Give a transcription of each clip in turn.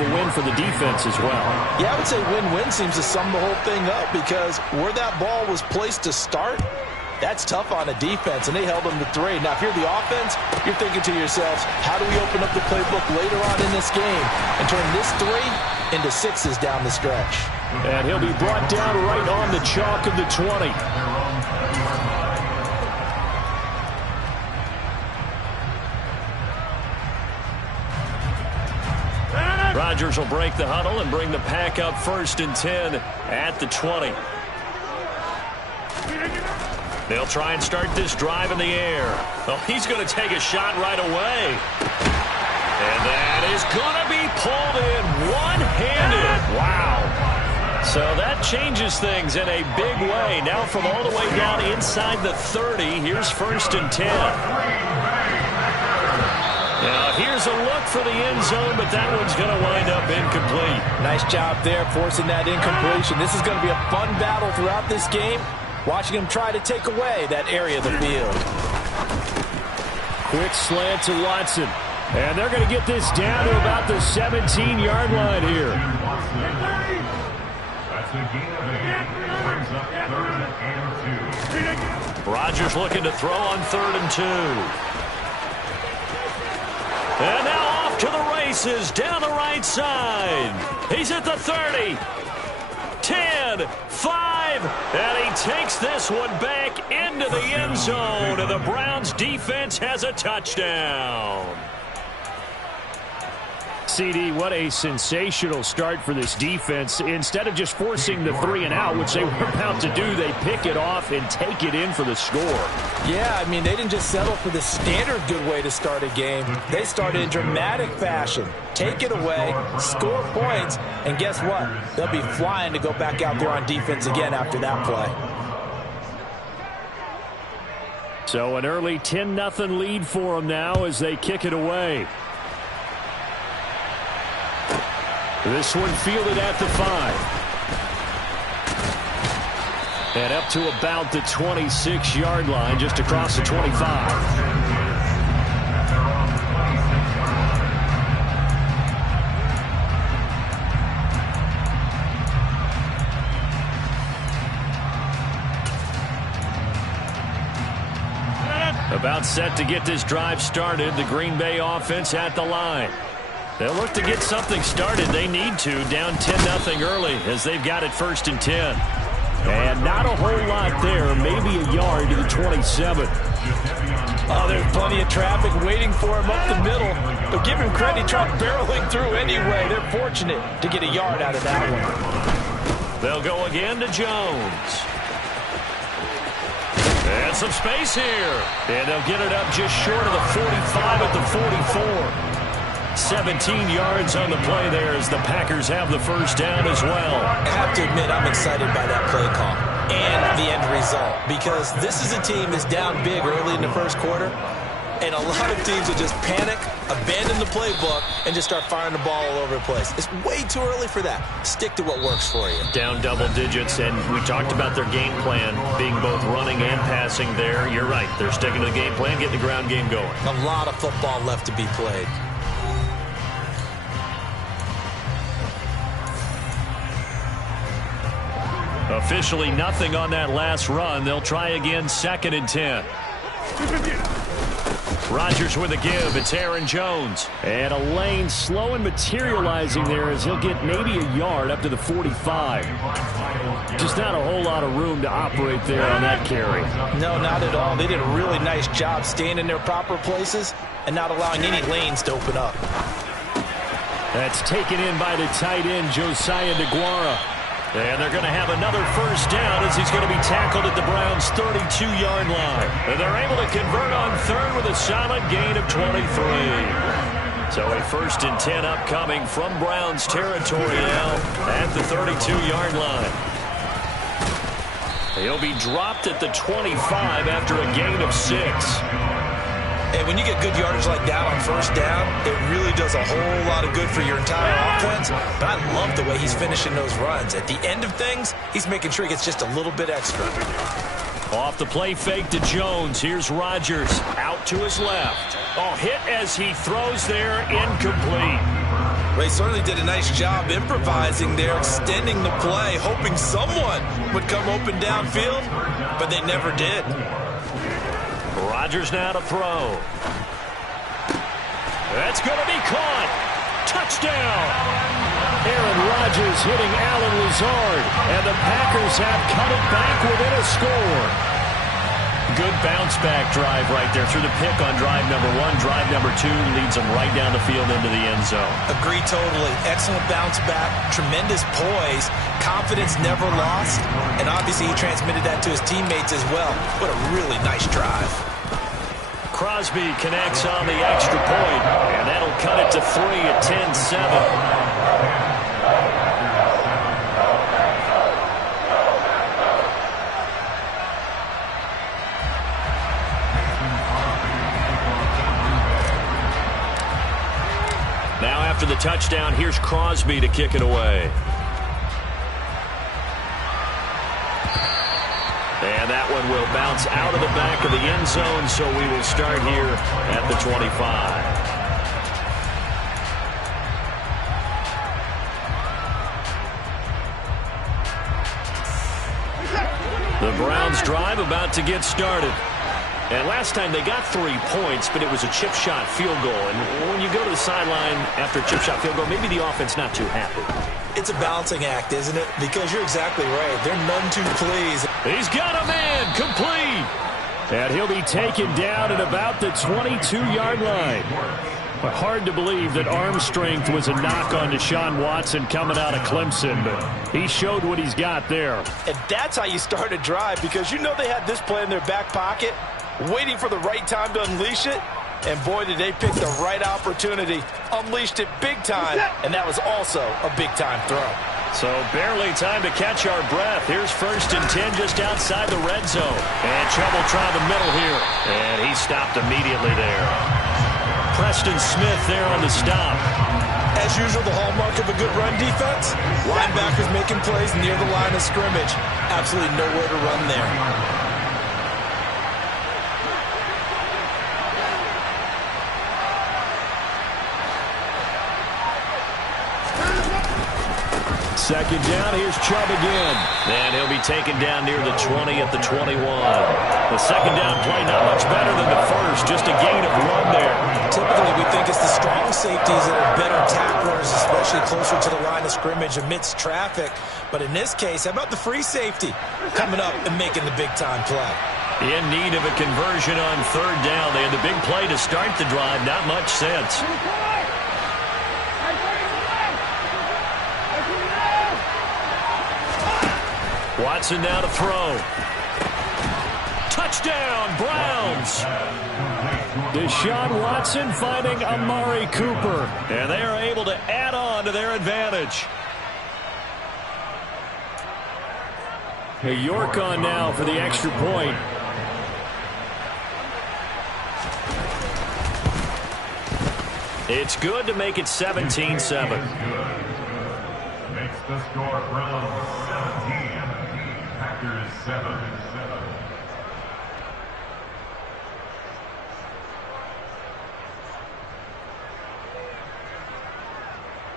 of a win for the defense as well. Yeah, I would say win-win seems to sum the whole thing up because where that ball was placed to start, that's tough on a defense, and they held them to 3. Now, if you're the offense, you're thinking to yourselves, how do we open up the playbook later on in this game and turn this 3 into 6s down the stretch? And he'll be brought down right on the chalk of the 20. Rodgers will break the huddle and bring the pack up 1st and 10 at the 20. They'll try and start this drive in the air. Oh, he's going to take a shot right away. And that is going to be pulled in one-handed. Wow. So that changes things in a big way. Now from all the way down inside the 30, here's 1st and 10. Now, here's a look for the end zone, but that one's going to wind up incomplete. Nice job there forcing that incompletion. This is going to be a fun battle throughout this game, watching him try to take away that area of the field. Quick slant to Watson. And they're going to get this down to about the 17-yard line here. Rodgers looking to throw on 3rd and 2. And now off to the races down the right side. He's at the 30, 10, 5, and he takes this one back into the end zone, and the Browns defense has a touchdown. CD, what a sensational start for this defense. Instead of just forcing the 3 and out, which they were about to do, they pick it off and take it in for the score. Yeah, I mean, they didn't just settle for the standard good way to start a game. They started in dramatic fashion. Take it away, score points, and guess what? They'll be flying to go back out there on defense again after that play. So an early 10-0 lead for them now as they kick it away. This one fielded at the 5. And up to about the 26-yard line, just across the 25. About set to get this drive started, the Green Bay offense at the line. They'll look to get something started. They need to, down 10-0 early as they've got it 1st and 10. And not a whole lot there, maybe a yard to the 27. Oh, there's plenty of traffic waiting for him up the middle. But give him credit, he tried barreling through anyway. They're fortunate to get a yard out of that one. They'll go again to Jones. And some space here. And they'll get it up just short of the 45 at the 44. 17 yards on the play there as the Packers have the 1st down as well. I have to admit, I'm excited by that play call and the end result because this is a team that's down big early in the 1st quarter, and a lot of teams will just panic, abandon the playbook, and just start firing the ball all over the place. It's way too early for that. Stick to what works for you. Down double digits, and we talked about their game plan being both running and passing there. You're right. They're sticking to the game plan, getting the ground game going. A lot of football left to be played. Officially nothing on that last run. They'll try again 2nd and 10. Rodgers with a give. It's Aaron Jones. And a lane slow and materializing there as he'll get maybe a yard up to the 45. Just not a whole lot of room to operate there on that carry. No, not at all. They did a really nice job staying in their proper places and not allowing any lanes to open up. That's taken in by the tight end, Josiah DeGuara. And they're going to have another 1st down as he's going to be tackled at the Browns' 32-yard line. And they're able to convert on 3rd with a solid gain of 23. So a 1st and 10 upcoming from Browns territory now at the 32-yard line. He'll be dropped at the 25 after a gain of 6. And when you get good yardage like that on 1st down, it really does a whole lot of good for your entire offense. But I love the way he's finishing those runs. At the end of things, he's making sure he gets just a little bit extra. Off the play fake to Jones. Here's Rodgers out to his left. Oh, hit as he throws there, incomplete. Well, he certainly did a nice job improvising there, extending the play, hoping someone would come open downfield, but they never did. Rodgers now to throw. That's going to be caught. Touchdown. Aaron Rodgers hitting Allen Lazard, and the Packers have cut it back within a score. Good bounce-back drive right there through the pick on drive number 1. Drive number 2 leads them right down the field into the end zone. Agree totally. Excellent bounce-back, tremendous poise, confidence never lost, and obviously he transmitted that to his teammates as well. What a really nice drive. Crosby connects on the extra point, and that'll cut it to 3 at 10-7. Now after the touchdown, here's Crosby to kick it away. And that one will bounce out of the back of the end zone, so we will start here at the 25. The Browns drive about to get started. And last time they got 3 points, but it was a chip shot field goal. And when you go to the sideline after a chip shot field goal, maybe the offense not too happy. It's a balancing act, isn't it? Because you're exactly right. They're none too pleased. He's got a man complete. And he'll be taken down at about the 22-yard line. But hard to believe that arm strength was a knock on Deshaun Watson coming out of Clemson, but he showed what he's got there. And that's how you start a drive, because you know they had this play in their back pocket, waiting for the right time to unleash it. And boy, did they pick the right opportunity. Unleashed it big time, and that was also a big-time throw. So barely time to catch our breath. Here's 1st and 10 just outside the red zone. And trouble trying the middle here. And he stopped immediately there. Preston Smith there on the stop. As usual, the hallmark of a good run defense, linebackers making plays near the line of scrimmage. Absolutely nowhere to run there. Second down, here's Chubb again. And he'll be taken down near the 20 at the 21. The second down play not much better than the first, just a gain of 1 there. Typically, we think it's the strong safeties that are better tacklers, especially closer to the line of scrimmage amidst traffic. But in this case, how about the free safety coming up and making the big-time play? In need of a conversion on 3rd down. They had the big play to start the drive. Not much sense. Watson now to throw. Touchdown, Browns. Deshaun Watson finding Amari Cooper. And they are able to add on to their advantage. York on now for the extra point. It's good to make it 17-7. Makes the score Browns 17, Packers 7.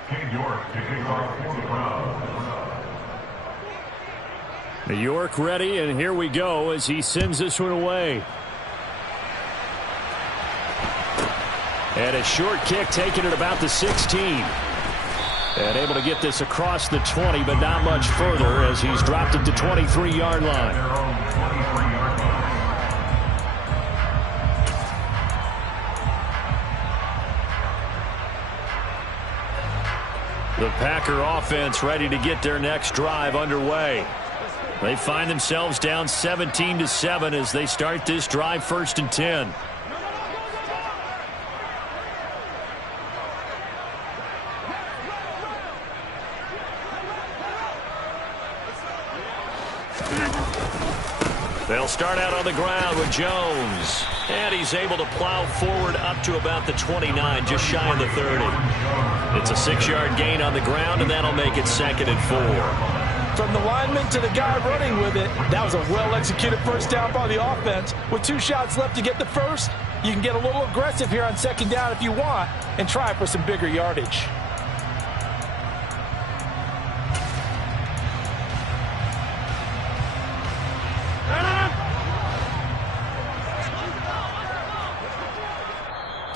King York kicking off for the Browns. York ready, and here we go as he sends this one away. And a short kick taken at about the 16. And able to get this across the 20, but not much further as he's dropped it to 23-yard line. The Packer offense ready to get their next drive underway. They find themselves down 17-7 as they start this drive 1st and 10. They'll start out on the ground with Jones. And he's able to plow forward up to about the 29, just shy of the 30. It's a 6-yard gain on the ground, and that'll make it 2nd and 4. From the lineman to the guy running with it, that was a well-executed first down by the offense. With 2 shots left to get the first, you can get a little aggressive here on 2nd down if you want and try for some bigger yardage.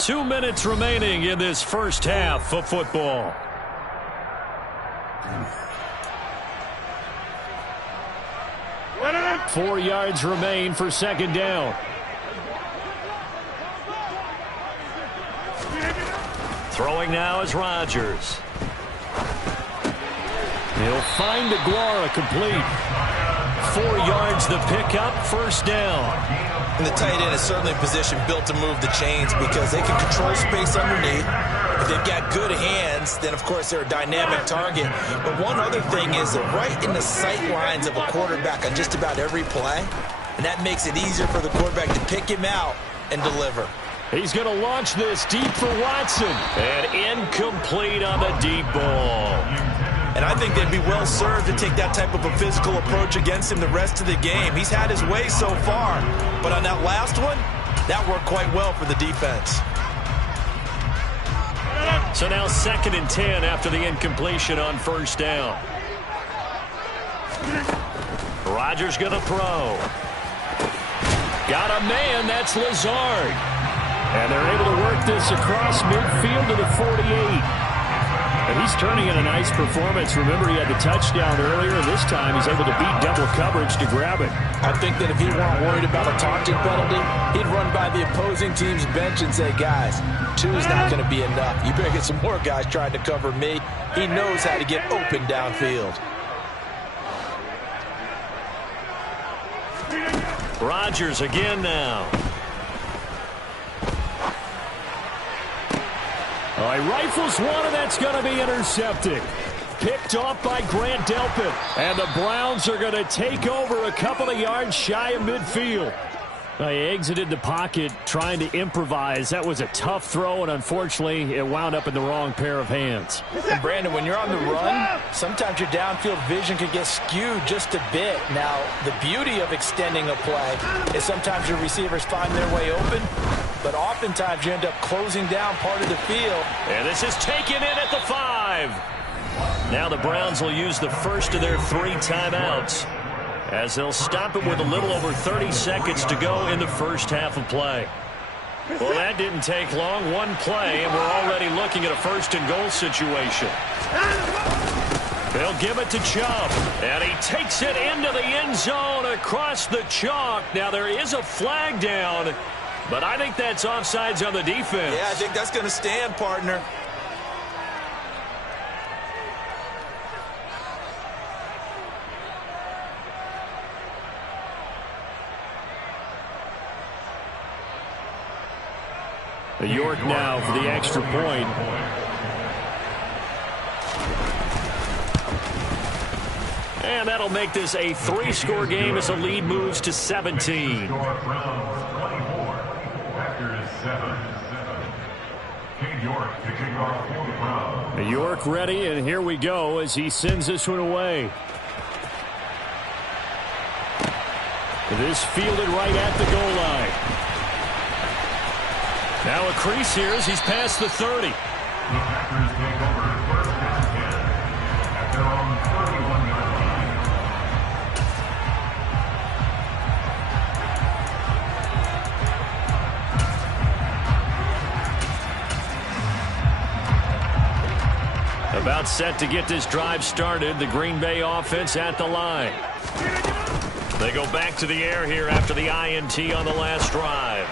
2 minutes remaining in this first half of football. Four yards remain for second down. Throwing now is Rodgers. He'll find DeGuara complete. 4 yards the pickup, first down. And the tight end is certainly a position built to move the chains because they can control space underneath. If they've got good hands, then of course they're a dynamic target. But one other thing is they're right in the sight lines of a quarterback on just about every play. And that makes it easier for the quarterback to pick him out and deliver. He's going to launch this deep for Watson. And incomplete on the deep ball. And I think they'd be well served to take that type of a physical approach against him the rest of the game. He's had his way so far. But on that last one, that worked quite well for the defense. So now 2nd and 10 after the incompletion on first down. Rodgers going to throw. Got a man, that's Lazard. And they're able to work this across midfield to the 48. And he's turning in a nice performance. Remember, he had the touchdown earlier, and this time he's able to beat double coverage to grab it. I think that if he weren't worried about a taunting penalty, he'd run by the opposing team's bench and say, guys, 2 is not going to be enough. You better get some more guys trying to cover me. He knows how to get open downfield. Rodgers again now. Oh, he rifles one, and that's going to be intercepted. Picked off by Grant Delpit. And the Browns are going to take over a couple of yards shy of midfield. He exited the pocket trying to improvise. That was a tough throw, and unfortunately, it wound up in the wrong pair of hands. And Brandon, when you're on the run, sometimes your downfield vision can get skewed just a bit. Now, the beauty of extending a play is sometimes your receivers find their way open, but oftentimes you end up closing down part of the field. And this is taken in at the 5. Now the Browns will use the first of their 3 timeouts, as they'll stop it with a little over 30 seconds to go in the first half of play. Well, that didn't take long. One play, and we're already looking at a 1st and goal situation. They'll give it to Chubb, and he takes it into the end zone across the chalk. Now, there is a flag down, but I think that's offsides on the defense. Yeah, I think that's going to stand, partner. York now for the extra point. And that'll make this a 3-score game as the lead moves to 17. York ready, and here we go as he sends this one away. This fielded right at the goal line. Now a crease here as he's past the 30. The Packers take over 1st and 10 at their own 31-yard line. About set to get this drive started. The Green Bay offense at the line. They go back to the air here after the INT on the last drive.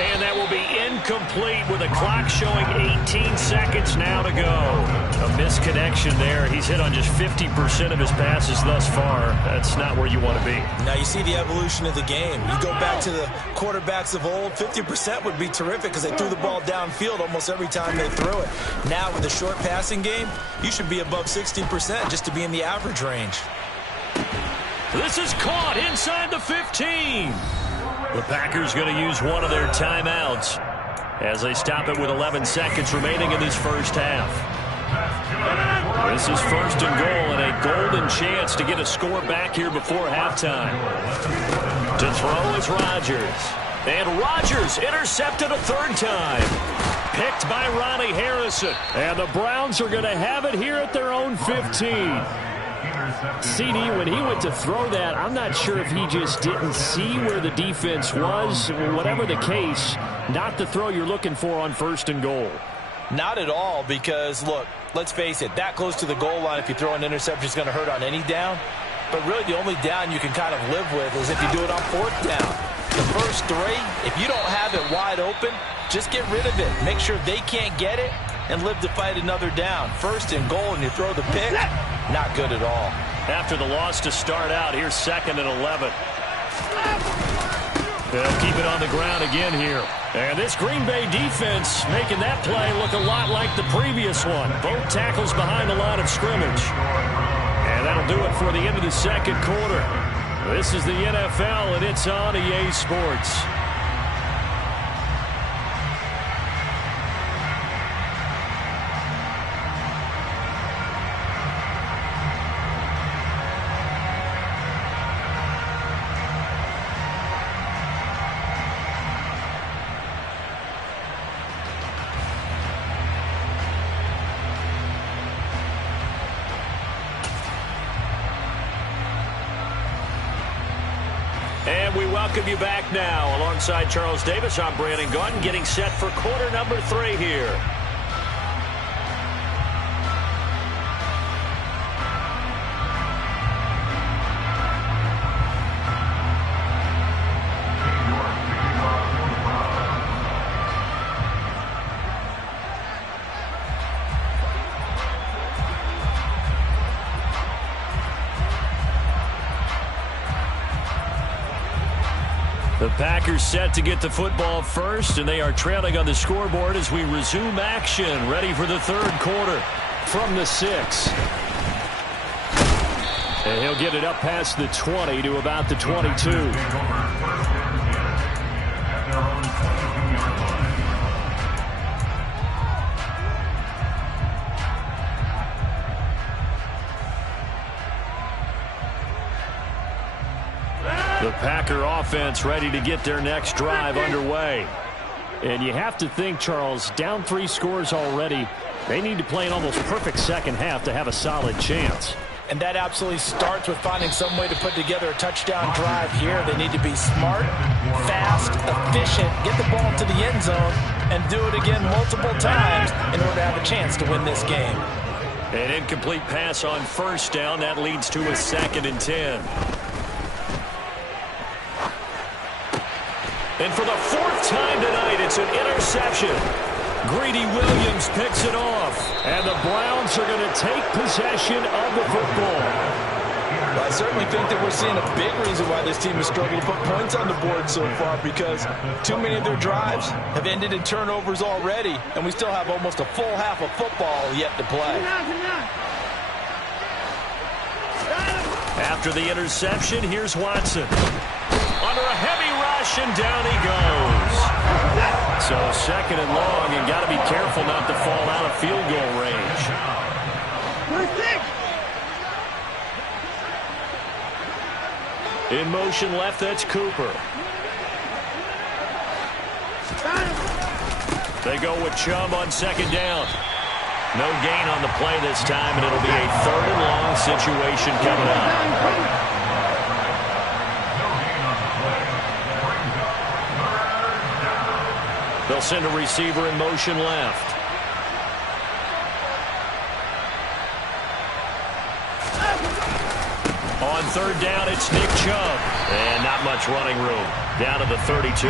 And that will be incomplete with a clock showing 18 seconds now to go. A misconnection there. He's hit on just 50% of his passes thus far. That's not where you want to be. Now you see the evolution of the game. You go back to the quarterbacks of old, 50% would be terrific because they threw the ball downfield almost every time they threw it. Now with the short passing game, you should be above 60% just to be in the average range. This is caught inside the 15. The Packers going to use one of their timeouts as they stop it with 11 seconds remaining in this first half. This is 1st and goal and a golden chance to get a score back here before halftime. To throw is Rodgers. And Rodgers intercepted a 3rd time. Picked by Ronnie Harrison. And the Browns are going to have it here at their own 15. CD, when he went to throw that, I'm not sure if he just didn't see where the defense was. Whatever the case, not the throw you're looking for on 1st and goal. Not at all, because, look, let's face it, that close to the goal line, if you throw an interception, is going to hurt on any down. But really, the only down you can kind of live with is if you do it on 4th down. The first 3, if you don't have it wide open, just get rid of it. Make sure they can't get it and live to fight another down. 1st and goal, and you throw the pick, not good at all. After the loss to start out, here's 2nd and 11. They'll keep it on the ground again here. And this Green Bay defense making that play look a lot like the previous one. Both tackles behind the line of scrimmage. And that'll do it for the end of the 2nd quarter. This is the NFL, and it's on EA Sports. And we welcome you back now. Alongside Charles Davis, I'm Brandon Gaudin, getting set for quarter number 3 here. The Packers set to get the football first, and they are trailing on the scoreboard as we resume action, ready for the 3rd quarter from the 6. And he'll get it up past the 20 to about the 22. The Packer offense ready to get their next drive underway. And you have to think, Charles, down 3 scores already. They need to play an almost perfect second half to have a solid chance. And that absolutely starts with finding some way to put together a touchdown drive here. They need to be smart, fast, efficient, get the ball to the end zone, and do it again multiple times in order to have a chance to win this game. An incomplete pass on 1st down. That leads to a 2nd and 10. And for the 4th time tonight, it's an interception. Greedy Williams picks it off. And the Browns are going to take possession of the football. Well, I certainly think that we're seeing a big reason why this team has struggled to put points on the board so far, because too many of their drives have ended in turnovers already, and we still have almost a full half of football yet to play. After the interception, here's Watson. Under a heavy rush, and down he goes. So 2nd and long, and got to be careful not to fall out of field goal range. In motion left, that's Cooper. They go with Chubb on 2nd down. No gain on the play this time, and it'll be a 3rd and long situation coming up. They'll send a receiver in motion left. On 3rd down, it's Nick Chubb. And not much running room. Down to the 32.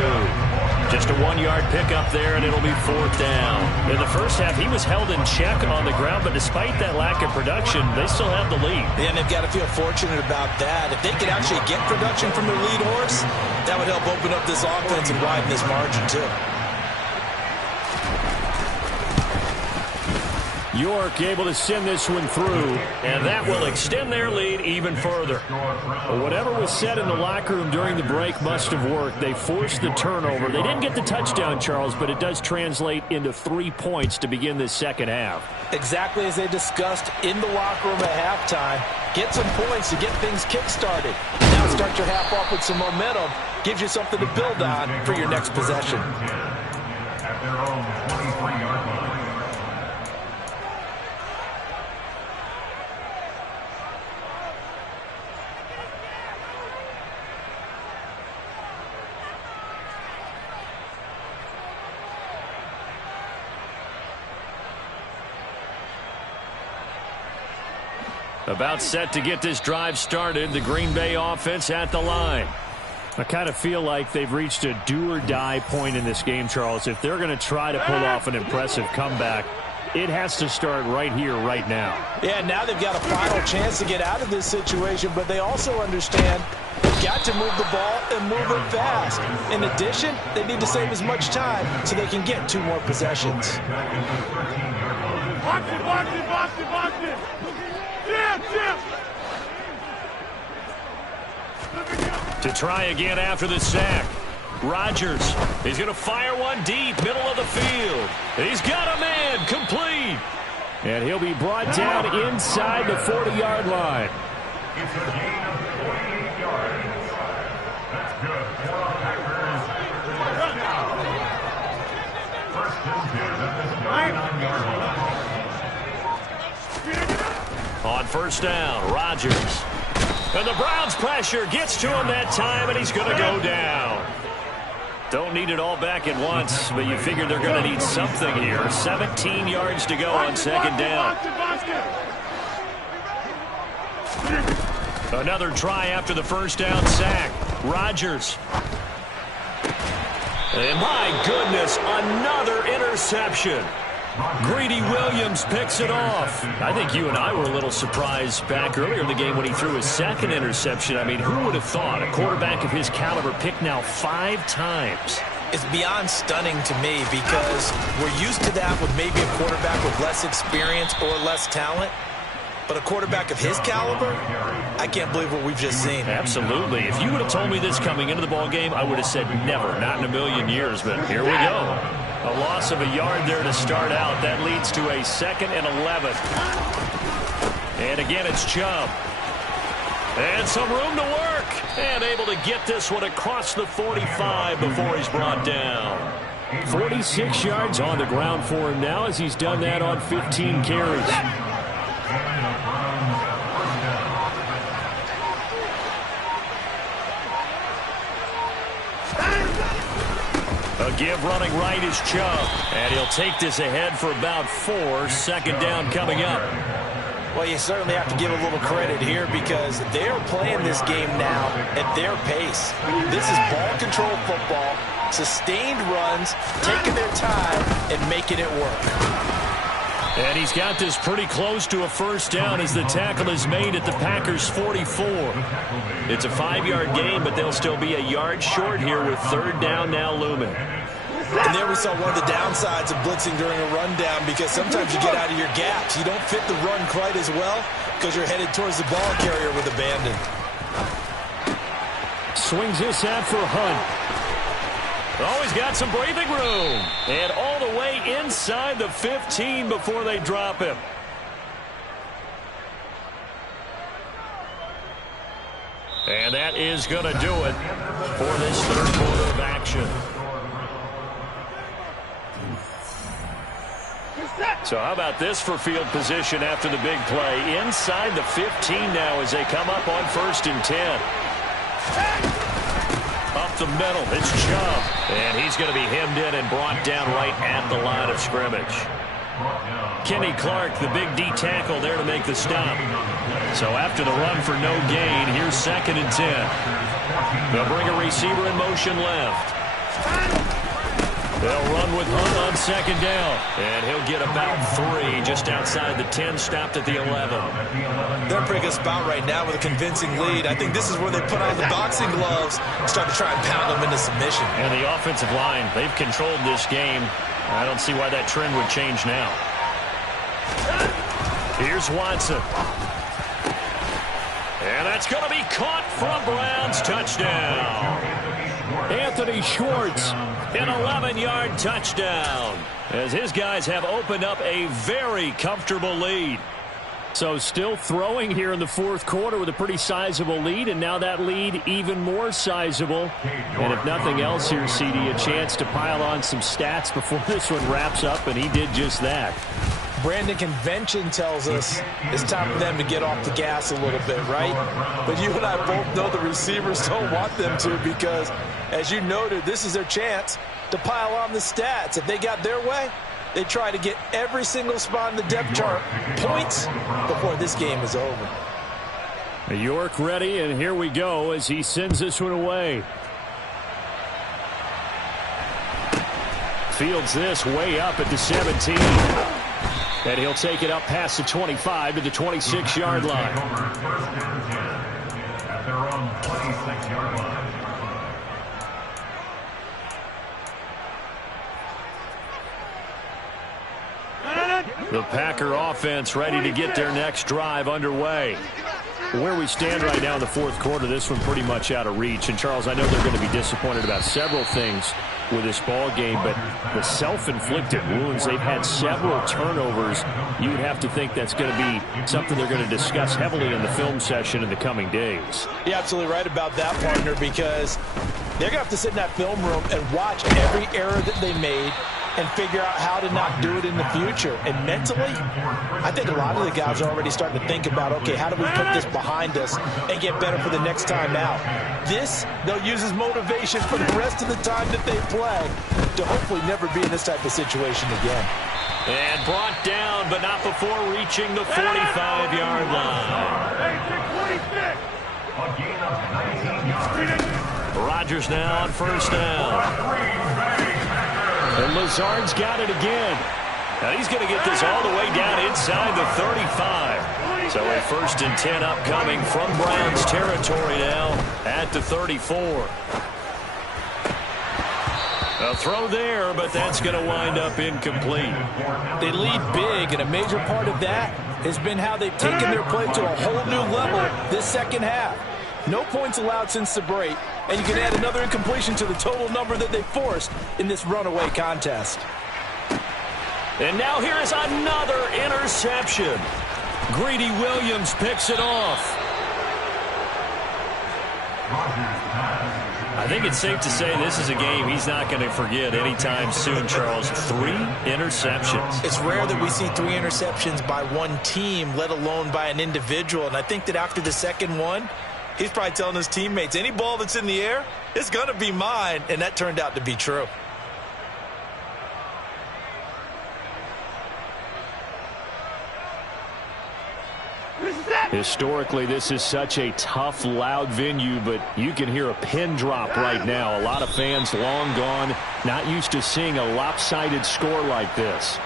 Just a 1-yard pickup there, and it'll be 4th down. In the first half, he was held in check on the ground, but despite that lack of production, they still have the lead. And they've got to feel fortunate about that. If they could actually get production from their lead horse, that would help open up this offense and widen this margin, too. York able to send this one through, and that will extend their lead even further. Whatever was said in the locker room during the break must have worked. They forced the turnover. They didn't get the touchdown, Charles, but it does translate into 3 points to begin this second half. Exactly as they discussed in the locker room at halftime. Get some points to get things kick-started. Now start your half off with some momentum. Gives you something to build on for your next possession. At their own 23-yard line. About set to get this drive started. The Green Bay offense at the line. I kind of feel like they've reached a do-or-die point in this game, Charles. If they're going to try to pull off an impressive comeback, it has to start right here, right now. Yeah, now they've got a final chance to get out of this situation, but they also understand they've got to move the ball and move it fast. In addition, they need to save as much time so they can get 2 more possessions. Box it, box it, box it, box it. Chip. To try again after the sack. Rodgers, he's going to fire one deep, middle of the field. He's got a man, complete. And he'll be brought down inside the 40-yard line. It's a gain of 48 yards. That's good for the Packers. First and 10 at the 49-yard line. On first down, Rodgers. And the Browns' pressure gets to him that time, and he's going to go down. Don't need it all back at once, but you figure they're going to need something here. 17 yards to go on second down. Another try after the first down sack. Rodgers. And my goodness, another interception. Greedy Williams picks it off. I think you and I were a little surprised back earlier in the game when he threw his second interception. I mean, who would have thought a quarterback of his caliber picked now 5 times? It's beyond stunning to me because we're used to that with maybe a quarterback with less experience or less talent. But a quarterback of his caliber, I can't believe what we've just seen. Absolutely. If you would have told me this coming into the ball game, I would have said never, not in a million years. But here we go. A loss of a yard there to start out. That leads to a 2nd and 11. And again, it's Chubb. And some room to work. And able to get this one across the 45 before he's brought down. 46 yards on the ground for him now as he's done that on 15 carries. A give running right is Chubb. And he'll take this ahead for about 4. Second down coming up. Well, you certainly have to give a little credit here because they're playing this game now at their pace. This is ball control football, sustained runs, taking their time and making it work. And he's got this pretty close to a first down as the tackle is made at the Packers' 44. It's a 5-yard gain, but they'll still be a yard short here with third down now looming. And there we saw one of the downsides of blitzing during a rundown because sometimes you get out of your gaps. You don't fit the run quite as well because you're headed towards the ball carrier with abandon. Swings this out for Hunt. Oh, he's got some breathing room. And all the way inside the 15 before they drop him. And that is going to do it for this third quarter of action. So how about this for field position after the big play? Inside the 15 now as they come up on 1st and 10. Up the middle, it's Chubb. And he's going to be hemmed in and brought down right at the line of scrimmage. Kenny Clark, the big D tackle there to make the stop. So after the run for no gain, here's 2nd and 10. They'll bring a receiver in motion left. They'll run with Hunt on 2nd down. And he'll get about 3 just outside the 10, stopped at the 11. They're in a pretty good spot right now with a convincing lead. I think this is where they put on the boxing gloves and start to try and pound them into submission. And the offensive line, they've controlled this game. I don't see why that trend would change now. Here's Watson. And that's going to be caught from Browns. Touchdown. Anthony Schwartz, an 11-yard touchdown, as his guys have opened up a very comfortable lead. So still throwing here in the 4th quarter with a pretty sizable lead, and now that lead even more sizable. And if nothing else here, CD, a chance to pile on some stats before this one wraps up, and he did just that. Brandon, convention tells us it's time for them to get off the gas a little bit, right? But you and I both know the receivers don't want them to because, as you noted, this is their chance to pile on the stats. If they got their way, They try to get every single spot in the depth chart points before this game is over. York ready, and here we go as he sends this one away. Fields this way up at the 17. And he'll take it up past the 25 to the 26-yard line. At their own 26-yard line. The Packer offense ready to get their next drive underway. Where we stand right now in the fourth quarter, this one pretty much out of reach. And, Charles, I know they're going to be disappointed about several things with this ball game, but the self-inflicted wounds, they've had several turnovers. You would have to think that's going to be something they're going to discuss heavily in the film session in the coming days. You're absolutely right about that, partner, because they're going to have to sit in that film room and watch every error that they made and figure out how to not do it in the future. And mentally, I think a lot of the guys are already starting to think about, okay, how do we put this behind us and get better for the next time out? This, they'll use as motivation for the rest of the time that they play to hopefully never be in this type of situation again. And brought down, but not before reaching the 45-yard line. A gain of 19 yards. Rodgers now on first down. And Lazard's got it again. Now he's going to get this all the way down inside the 35. So a 1st and 10 upcoming from Browns territory now at the 34. A throw there, but that's going to wind up incomplete. They lead big, and a major part of that has been how they've taken their play to a whole new level this second half. No points allowed since the break, and you can add another incompletion to the total number that they forced in this runaway contest. And now here is another interception. Greedy Williams picks it off. I think it's safe to say this is a game he's not going to forget anytime soon, Charles. 3 interceptions. It's rare that we see 3 interceptions by one team, let alone by an individual. And I think that after the second one, he's probably telling his teammates, any ball that's in the air, it's going to be mine. And that turned out to be true. Historically, this is such a tough, loud venue, but you can hear a pin drop right now. A lot of fans long gone, not used to seeing a lopsided score like this.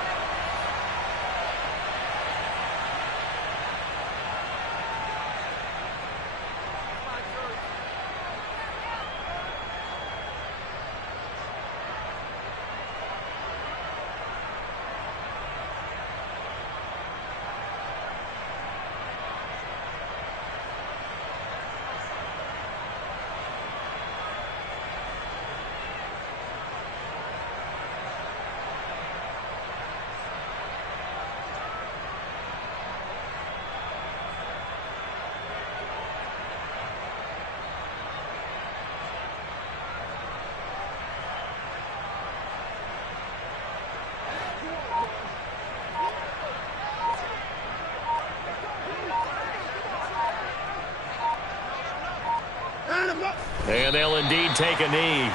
And they'll indeed take a knee.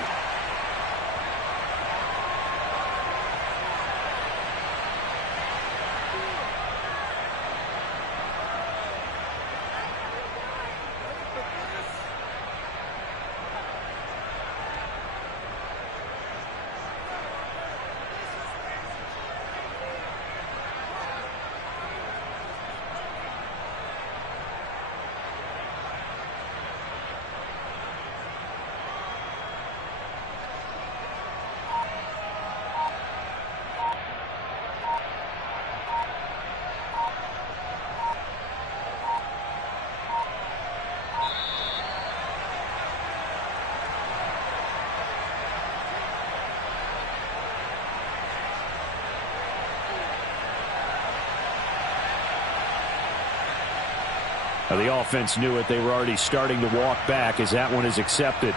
Now, the offense knew it. They were already starting to walk back as that one is accepted.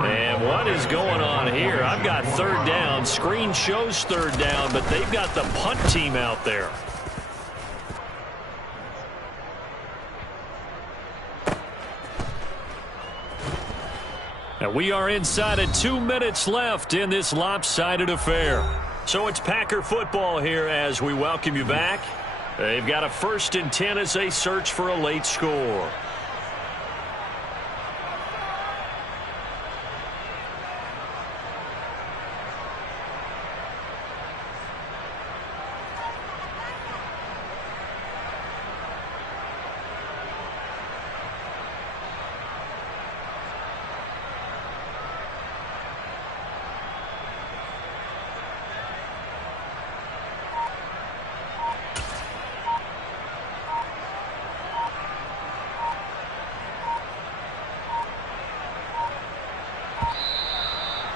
And screen shows third down, but they've got the punt team out there. And we are inside of 2 minutes left in this lopsided affair. So it's Packer football here as we welcome you back. They've got a 1st and 10 as they search for a late score.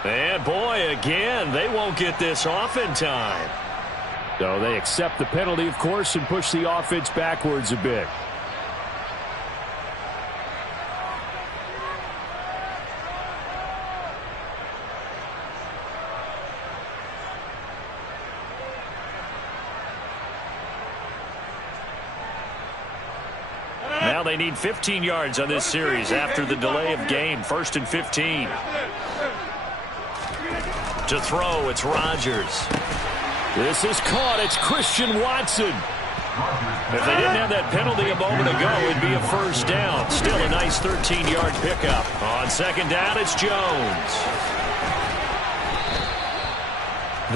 And boy, again, they won't get this off in time. So they accept the penalty, of course, and push the offense backwards a bit. Now they need 15 yards on this series after the delay of game. 1st and 15. To throw, it's Rodgers. This is caught. It's Christian Watson. If they didn't have that penalty a moment ago, it'd be a 1st down. Still a nice 13-yard pickup. On 2nd down, it's Jones.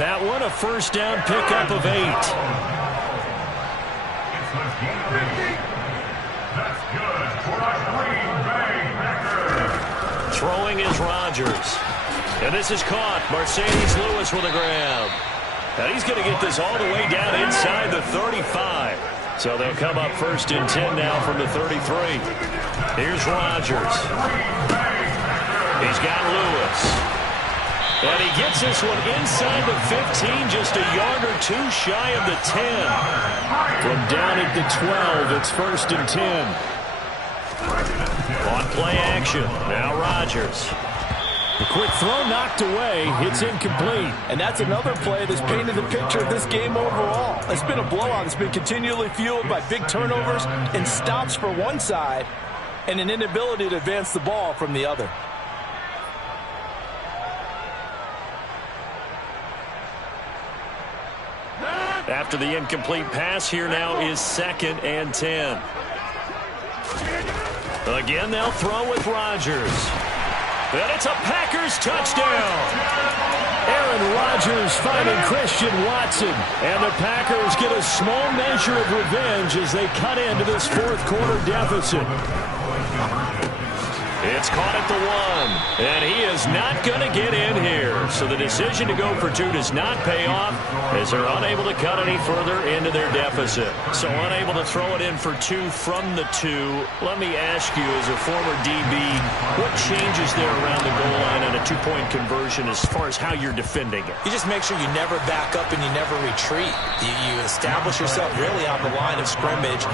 That one, a 1st down pickup of 8. Throwing is Rodgers. And this is caught. Mercedes Lewis with a grab. And he's going to get this all the way down inside the 35. So they'll come up 1st and 10 now from the 33. Here's Rodgers. He's got Lewis. And he gets this one inside the 15, just a yard or 2 shy of the 10. From down at the 12, it's 1st and 10. On play action, now Rodgers. The quick throw knocked away. It's incomplete. And that's another play that's painted the picture of this game overall. It's been a blowout. It's been continually fueled by big turnovers and stops for one side and an inability to advance the ball from the other. After the incomplete pass, here now is 2nd and 10. Again, they'll throw with Rodgers. And it's a Packers touchdown. Aaron Rodgers finding Christian Watson. And the Packers get a small measure of revenge as they cut into this 4th quarter deficit. It's caught at the 1. And he is not going to get in here. So the decision to go for 2 does not pay off as they're unable to cut any further into their deficit. So unable to throw it in for 2 from the 2. Let me ask you, as a former DB, what changes there around the goal line on a 2-point conversion as far as how you're defending it? You just make sure you never back up and you never retreat. You establish yourself really on the line of scrimmage.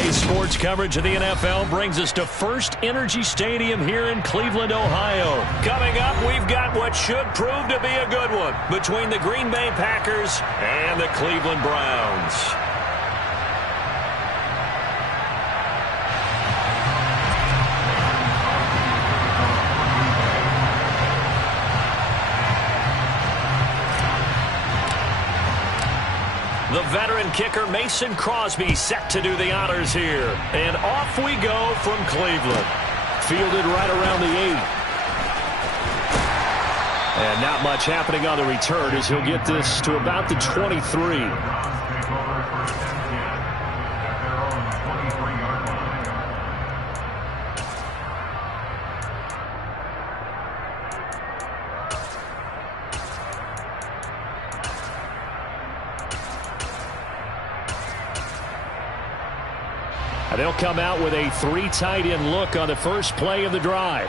CDA sports coverage of the NFL brings us to First Energy Stadium here in Cleveland, Ohio. Coming up, we've got what should prove to be a good one between the Green Bay Packers and the Cleveland Browns. The veteran kicker Mason Crosby set to do the honors here. And off we go from Cleveland. Fielded right around the 8. And not much happening on the return as he'll get this to about the 23. They'll come out with a 3 tight end look on the first play of the drive.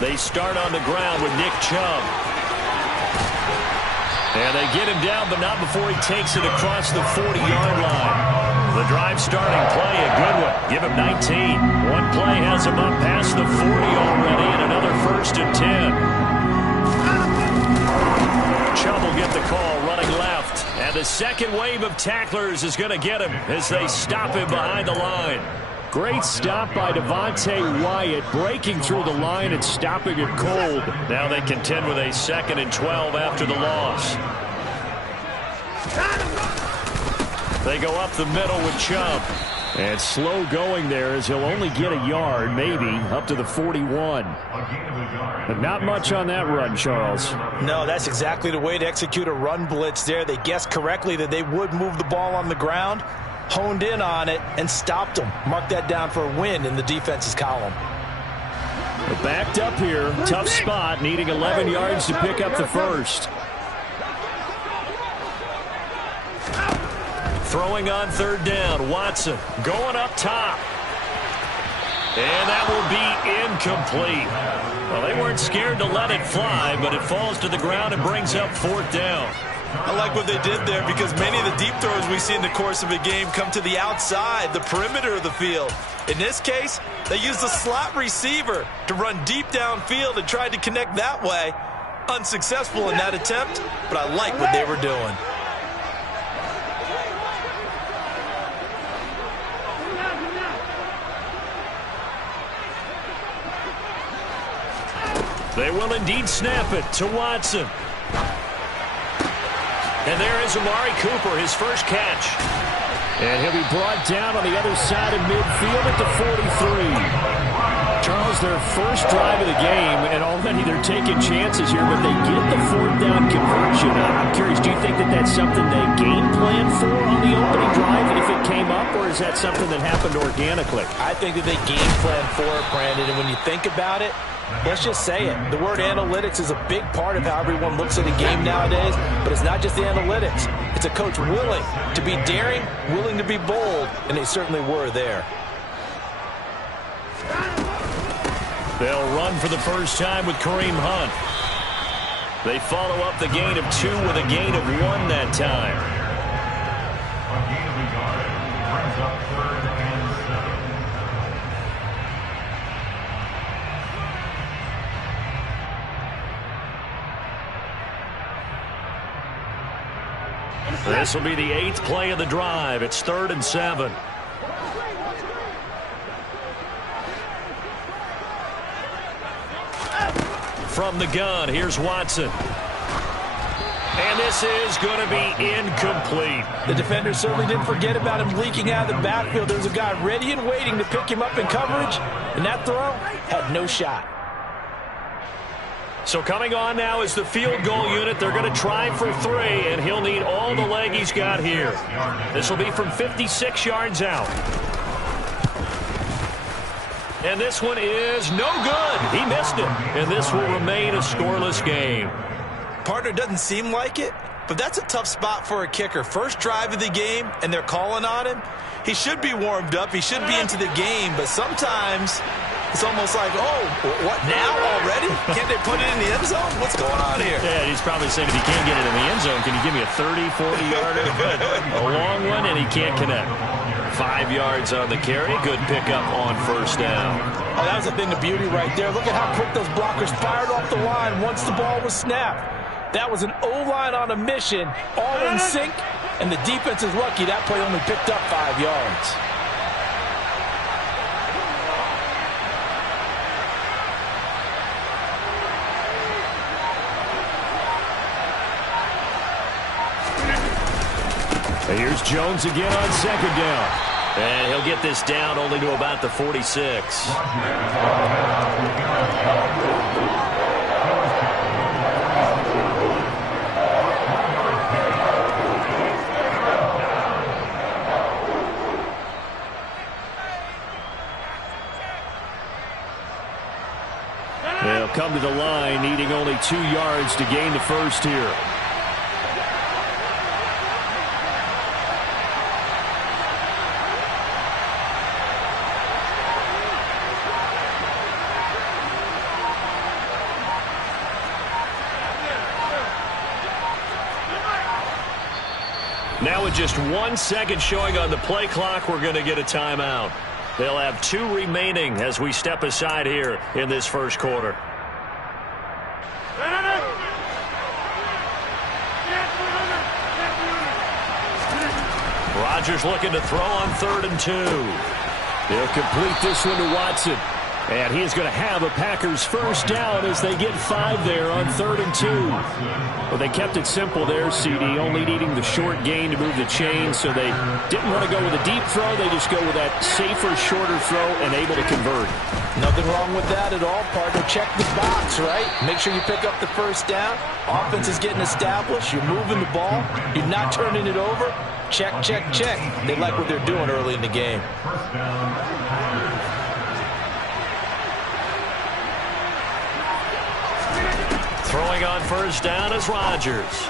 They start on the ground with Nick Chubb. And they get him down, but not before he takes it across the 40-yard line. The drive starting play, a good one. Give him 19. One play has him up past the 40 already, and another 1st and 10. Chubb will get the call running left. And the second wave of tacklers is going to get him as they stop him behind the line. Great stop by Devontae Wyatt, breaking through the line and stopping it cold. Now they contend with a 2nd and 12 after the loss. They go up the middle with Chubb. And slow going there as he'll only get a yard, maybe, up to the 41. But not much on that run, Charles. No, that's exactly the way to execute a run blitz there. They guessed correctly that they would move the ball on the ground, honed in on it, and stopped them. Mark that down for a win in the defense's column. They're backed up here. Tough spot, needing 11 yards to pick up the first. Throwing on 3rd down, Watson going up top. And that will be incomplete. Well, they weren't scared to let it fly, but it falls to the ground and brings up 4th down. I like what they did there because many of the deep throws we see in the course of a game come to the outside, the perimeter of the field. In this case, they used the slot receiver to run deep downfield and tried to connect that way. Unsuccessful in that attempt, but I like what they were doing. They will indeed snap it to Watson. And there is Amari Cooper, his first catch. And he'll be brought down on the other side of midfield at the 43. Charles, their first drive of the game, and already they're taking chances here, but they get the 4th down conversion. I'm curious, do you think that that's something they game plan for on the opening drive if it came up, or is that something that happened organically? I think that they game plan for it, Brandon, and when you think about it, let's just say it. The word analytics is a big part of how everyone looks at a game nowadays, but it's not just the analytics. It's a coach willing to be daring, willing to be bold, and they certainly were there. They'll run for the first time with Kareem Hunt. They follow up the gain of 2 with a gain of 1 that time. A gain of a yard brings up 3rd and 7. This will be the 8th play of the drive. It's 3rd and 7. From the gun, here's Watson. And this is going to be incomplete. The defender certainly didn't forget about him leaking out of the backfield. There was a guy ready and waiting to pick him up in coverage, and that throw had no shot. So coming on now is the field goal unit. They're going to try for 3, and he'll need all the leg he's got here. This will be from 56 yards out. And this one is no good. He missed it. And this will remain a scoreless game. Partner, doesn't seem like it, but that's a tough spot for a kicker. First drive of the game, and they're calling on him. He should be warmed up. He should be into the game, but sometimes It's almost like, oh, what now already? Can't they put it in the end zone? What's going on here? Yeah, he's probably saying if he can't get it in the end zone, can you give me a 30, 40-yarder? A long one, and he can't connect. 5 yards on the carry. Good pickup on first down. Oh, that was a thing of beauty right there. Look at how quick those blockers fired off the line once the ball was snapped. That was an O-line on a mission, all in sync, and the defense is lucky that play only picked up 5 yards. Here's Jones again on second down. And he'll get this down only to about the 46. They'll come to the line, needing only 2 yards to gain the first here. Now with just 1 second showing on the play clock, we're going to get a timeout. They'll have 2 remaining as we step aside here in this first quarter. Rodgers looking to throw on 3rd and 2. They'll complete this one to Watson. And he is going to have a Packers first down as they get 5 there on 3rd and 2. Well, they kept it simple there, CD, only needing the short gain to move the chain, so they didn't want to go with a deep throw. They just go with that safer, shorter throw and able to convert. Nothing wrong with that at all, partner. Check the box, right? Make sure you pick up the first down. Offense is getting established. You're moving the ball. You're not turning it over. Check, check, check. They like what they're doing early in the game. Throwing on first down is Rodgers.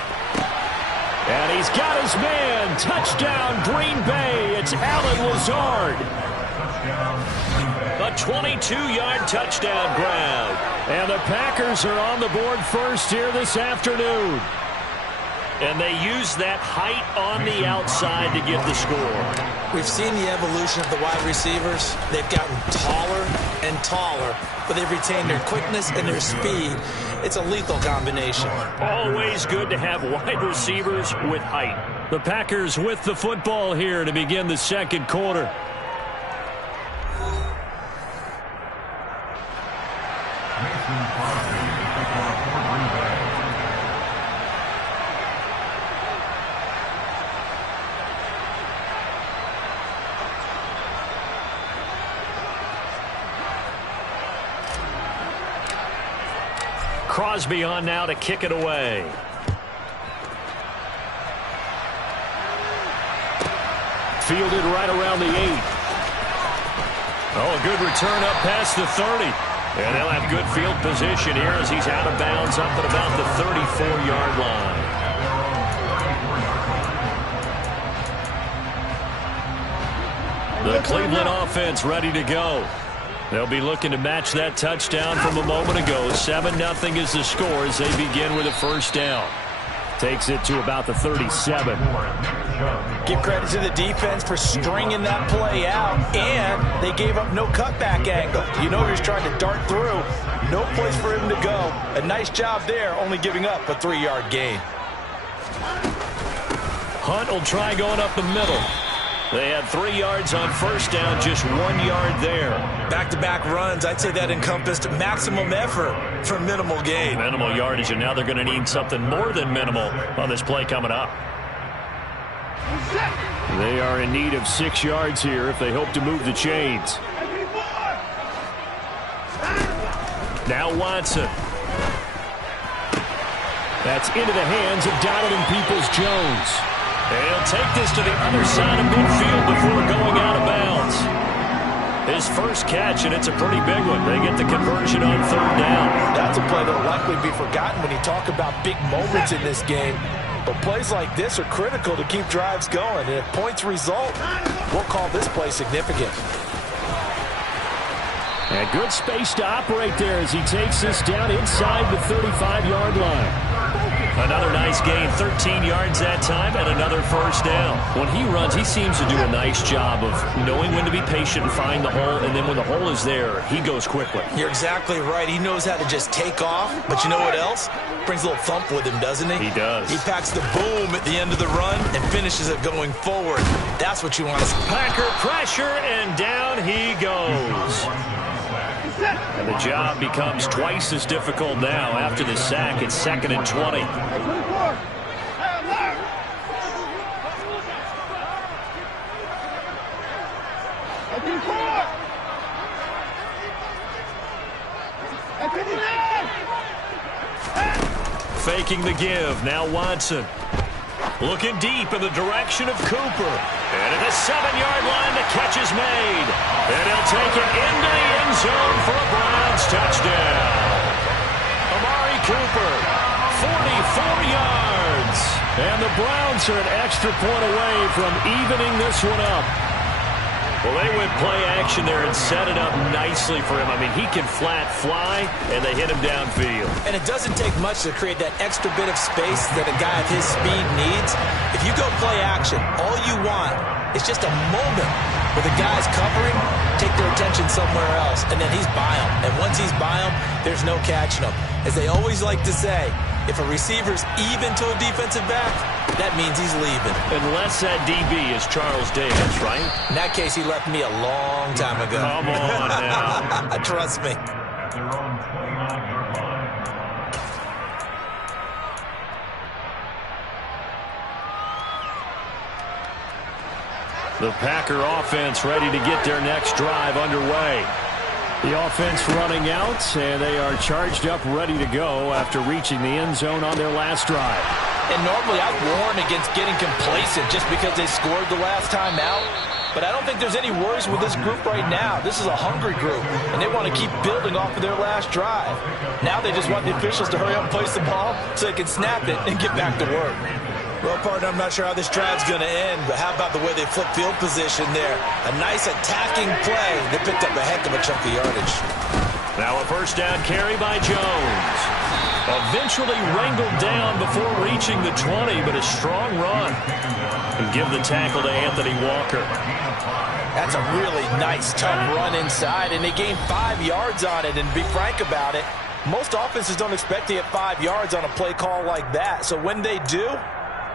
And he's got his man. Touchdown, Green Bay. It's Allen Lazard. A 22-yard touchdown grab. And the Packers are on the board first here this afternoon. And they use that height on the outside to get the score. We've seen the evolution of the wide receivers. They've gotten taller and taller, but they've retained their quickness and their speed. It's a lethal combination. Always good to have wide receivers with height. The Packers with the football here to begin the second quarter. Crosby on now to kick it away. Fielded right around the 8. Oh, a good return up past the 30. And they'll have good field position here as he's out of bounds up at about the 34-yard line. The Cleveland offense ready to go. They'll be looking to match that touchdown from a moment ago. 7-0 is the score as they begin with a first down. Takes it to about the 37. Give credit to the defense for stringing that play out, and they gave up no cutback angle. You know he was trying to dart through. No place for him to go. A nice job there, only giving up a 3-yard gain. Hunt will try going up the middle. They had 3 yards on first down, just 1 yard there. Back-to-back runs, I'd say that encompassed maximum effort for minimal gain. Minimal yardage, and now they're going to need something more than minimal on this play coming up. They are in need of 6 yards here if they hope to move the chains. Now Watson. That's into the hands of Donovan Peoples-Jones. He'll take this to the other side of midfield before going out of bounds. His first catch, and it's a pretty big one. They get the conversion on 3rd down. That's a play that will likely be forgotten when you talk about big moments in this game. But plays like this are critical to keep drives going. And if points result, we'll call this play significant. And good space to operate there as he takes this down inside the 35-yard line. Another nice gain, 13 yards that time, and another first down. When he runs, he seems to do a nice job of knowing when to be patient and find the hole, and then when the hole is there, he goes quickly. You're exactly right. He knows how to just take off, but you know what else? Brings a little thump with him, doesn't he? He does. He packs the boom at the end of the run and finishes it going forward. That's what you want to see. Packer pressure, and down he goes. And the job becomes twice as difficult now. After the sack, it's 2nd and 20. Faking the give. Now Watson. Looking deep in the direction of Cooper. And at the 7-yard line, the catch is made. And he'll take it into the end zone for a Browns touchdown. Amari Cooper, 44 yards. And the Browns are an extra point away from evening this one up. Well, they went play action there and set it up nicely for him. I mean, he can flat fly, and they hit him downfield. And it doesn't take much to create that extra bit of space that a guy of his speed needs. If you go play action, all you want is just a moment where the guy's covering, take their attention somewhere else, and then he's by him. And once he's by him, there's no catching him. As they always like to say, if a receiver's even to a defensive back, that means he's leaving. Unless that DB is Charles Davis, right? In that case, he left me a long time ago. Come on now. Trust me. At their own 29-yard line. The Packer offense ready to get their next drive underway. The offense running out, and they are charged up, ready to go after reaching the end zone on their last drive. And normally I warn against getting complacent just because they scored the last time out. But I don't think there's any worries with this group right now. This is a hungry group, and they want to keep building off of their last drive. Now they just want the officials to hurry up and place the ball so they can snap it and get back to work. Well, partner, I'm not sure how this drive's going to end, but how about the way they flip field position there? A nice attacking play. They picked up a heck of a chunk of yardage. Now a first down carry by Jones. Eventually wrangled down before reaching the 20, but a strong run. And give the tackle to Anthony Walker. That's a really nice, tough run inside, and they gained 5 yards on it. And to be frank about it, most offenses don't expect to get 5 yards on a play call like that. So when they do,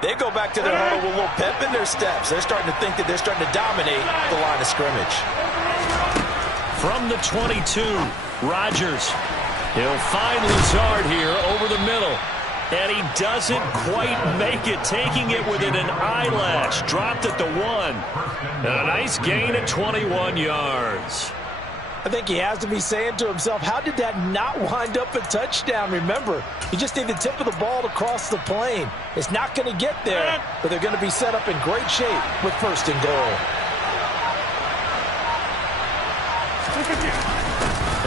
they go back to their huddle with a little pep in their steps. They're starting to think that they're starting to dominate the line of scrimmage. From the 22, Rodgers. He'll find Lazard here over the middle. And he doesn't quite make it, taking it within an eyelash. Dropped at the 1. And a nice gain at 21 yards. I think he has to be saying to himself, how did that not wind up a touchdown? Remember, you just need the tip of the ball to cross the plane. It's not going to get there, but they're going to be set up in great shape with 1st and goal.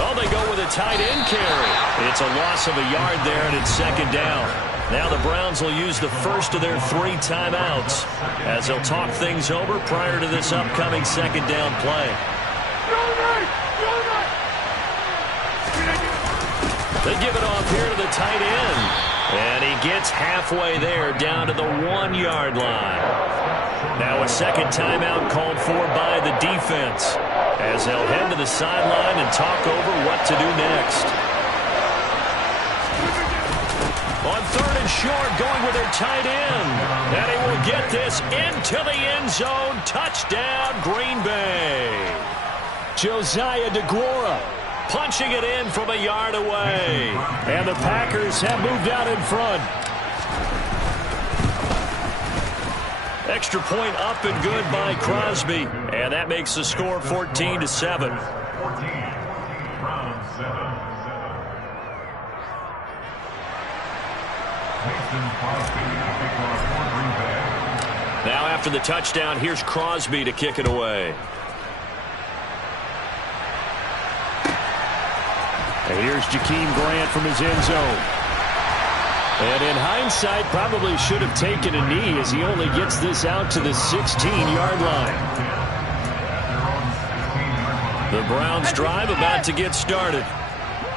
Oh, they go with a tight end carry. It's a loss of a yard there, and it's 2nd down. Now the Browns will use the first of their 3 timeouts as they'll talk things over prior to this upcoming 2nd down play. They give it off here to the tight end. And he gets halfway there down to the 1-yard line. Now a 2nd timeout called for by the defense as they'll head to the sideline and talk over what to do next. On 3rd and short, going with their tight end. And he will get this into the end zone. Touchdown, Green Bay. Josiah DeGuara punching it in from a yard away. And the Packers have moved out in front. Extra point up and good by Crosby. And that makes the score 14-7. 14, Browns 7. Mason Crosby to kick off for Green Bay. Now after the touchdown, here's Crosby to kick it away. And here's Jakeem Grant from his end zone. And in hindsight, probably should have taken a knee as he only gets this out to the 16-yard line. The Browns drive about to get started.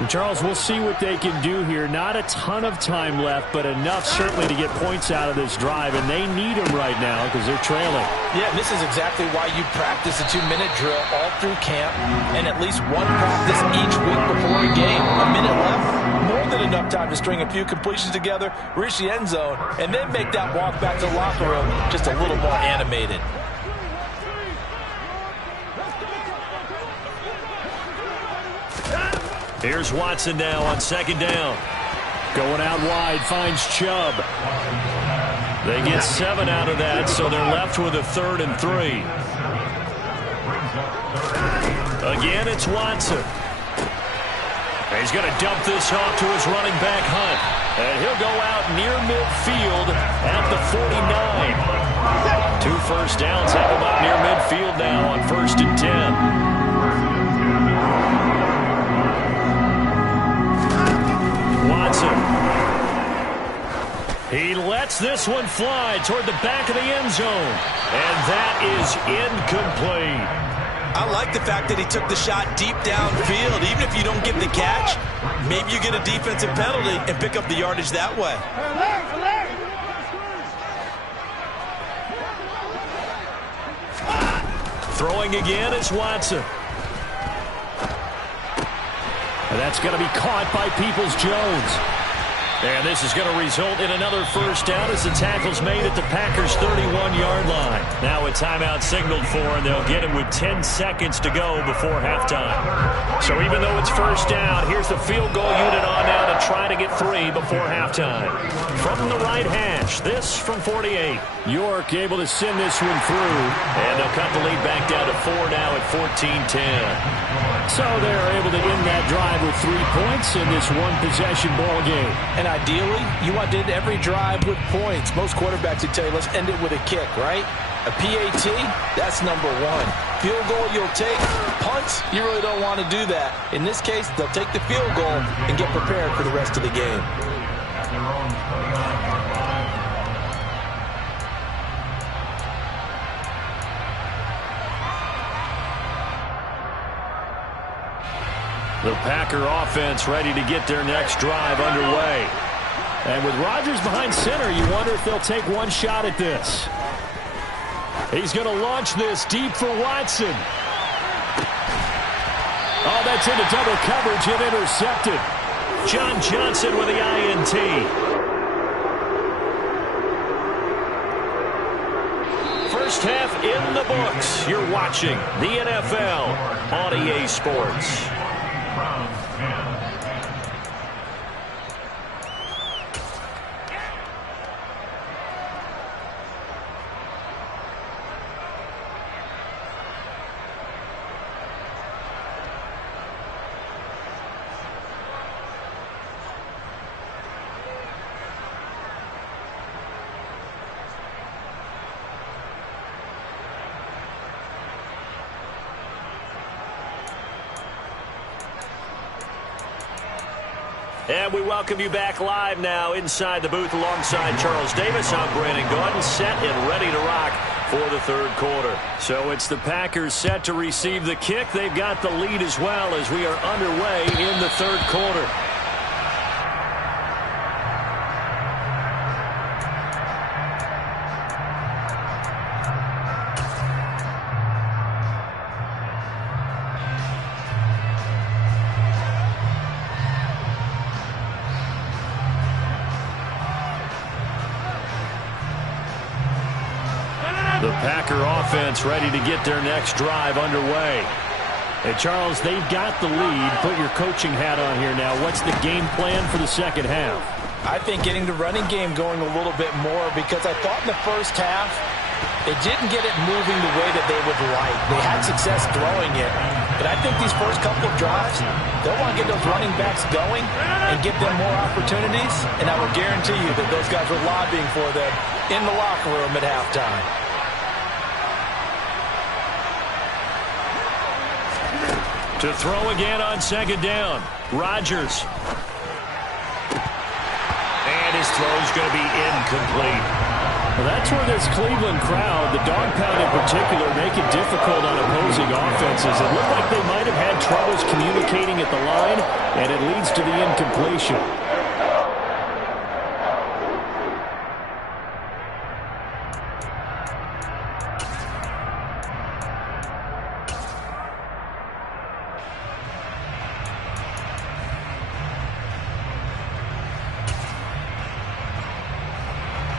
And Charles, we'll see what they can do here. Not a ton of time left, but enough certainly to get points out of this drive, and they need them right now because they're trailing. Yeah, and this is exactly why you practice a 2-minute drill all through camp and at least one practice each week before a game. A minute left, more than enough time to string a few completions together, reach the end zone, and then make that walk back to the locker room just a little more animated. Here's Watson now on second down. Going out wide, finds Chubb. They get 7 out of that, so they're left with a 3rd and 3. Again, it's Watson. He's going to dump this off to his running back, Hunt. And he'll go out near midfield at the 49. 2 first downs have him up near midfield now on 1st and 10. Watson. He lets this one fly toward the back of the end zone. And that is incomplete. I like the fact that he took the shot deep downfield. Even if you don't get the catch, maybe you get a defensive penalty and pick up the yardage that way. Throwing again is Watson. And that's going to be caught by Peoples-Jones. And this is going to result in another first down as the tackle's made at the Packers' 31-yard line. Now a timeout signaled for, and they'll get him with 10 seconds to go before halftime. So even though it's first down, here's the field goal unit on now to try to get 3 before halftime. From the right hash, this from 48. York able to send this one through. And they'll cut the lead back down to 4 now at 14-10. So they're able to end that drive with 3 points in this one-possession ball game. And ideally, you want to end every drive with points. Most quarterbacks would tell you, let's end it with a kick, right? A PAT, that's number 1. Field goal you'll take. Punts, you really don't want to do that. In this case, they'll take the field goal and get prepared for the rest of the game. At their own 29-yard line. The Packer offense ready to get their next drive underway. And with Rodgers behind center, you wonder if they'll take one shot at this. He's going to launch this deep for Watson. Oh, that's into double coverage and intercepted. John Johnson with the INT. First half in the books. You're watching the NFL on EA Sports. Browns 10. And we welcome you back live now inside the booth alongside Charles Davis. I'm Brandon Gaudin, set and ready to rock for the third quarter. So it's the Packers set to receive the kick. They've got the lead as well as we are underway in the third quarter. The Packer offense ready to get their next drive underway. Hey, Charles, they've got the lead. Put your coaching hat on here now. What's the game plan for the second half? I think getting the running game going a little bit more, because I thought in the first half they didn't get it moving the way that they would like. They had success throwing it, but I think these first couple of drives, they'll want to get those running backs going and give them more opportunities, and I will guarantee you that those guys were lobbying for them in the locker room at halftime. To throw again on second down, Rodgers. And his throw's going to be incomplete. Well, that's where this Cleveland crowd, the dog pound in particular, make it difficult on opposing offenses. It looked like they might have had troubles communicating at the line, and it leads to the incompletion.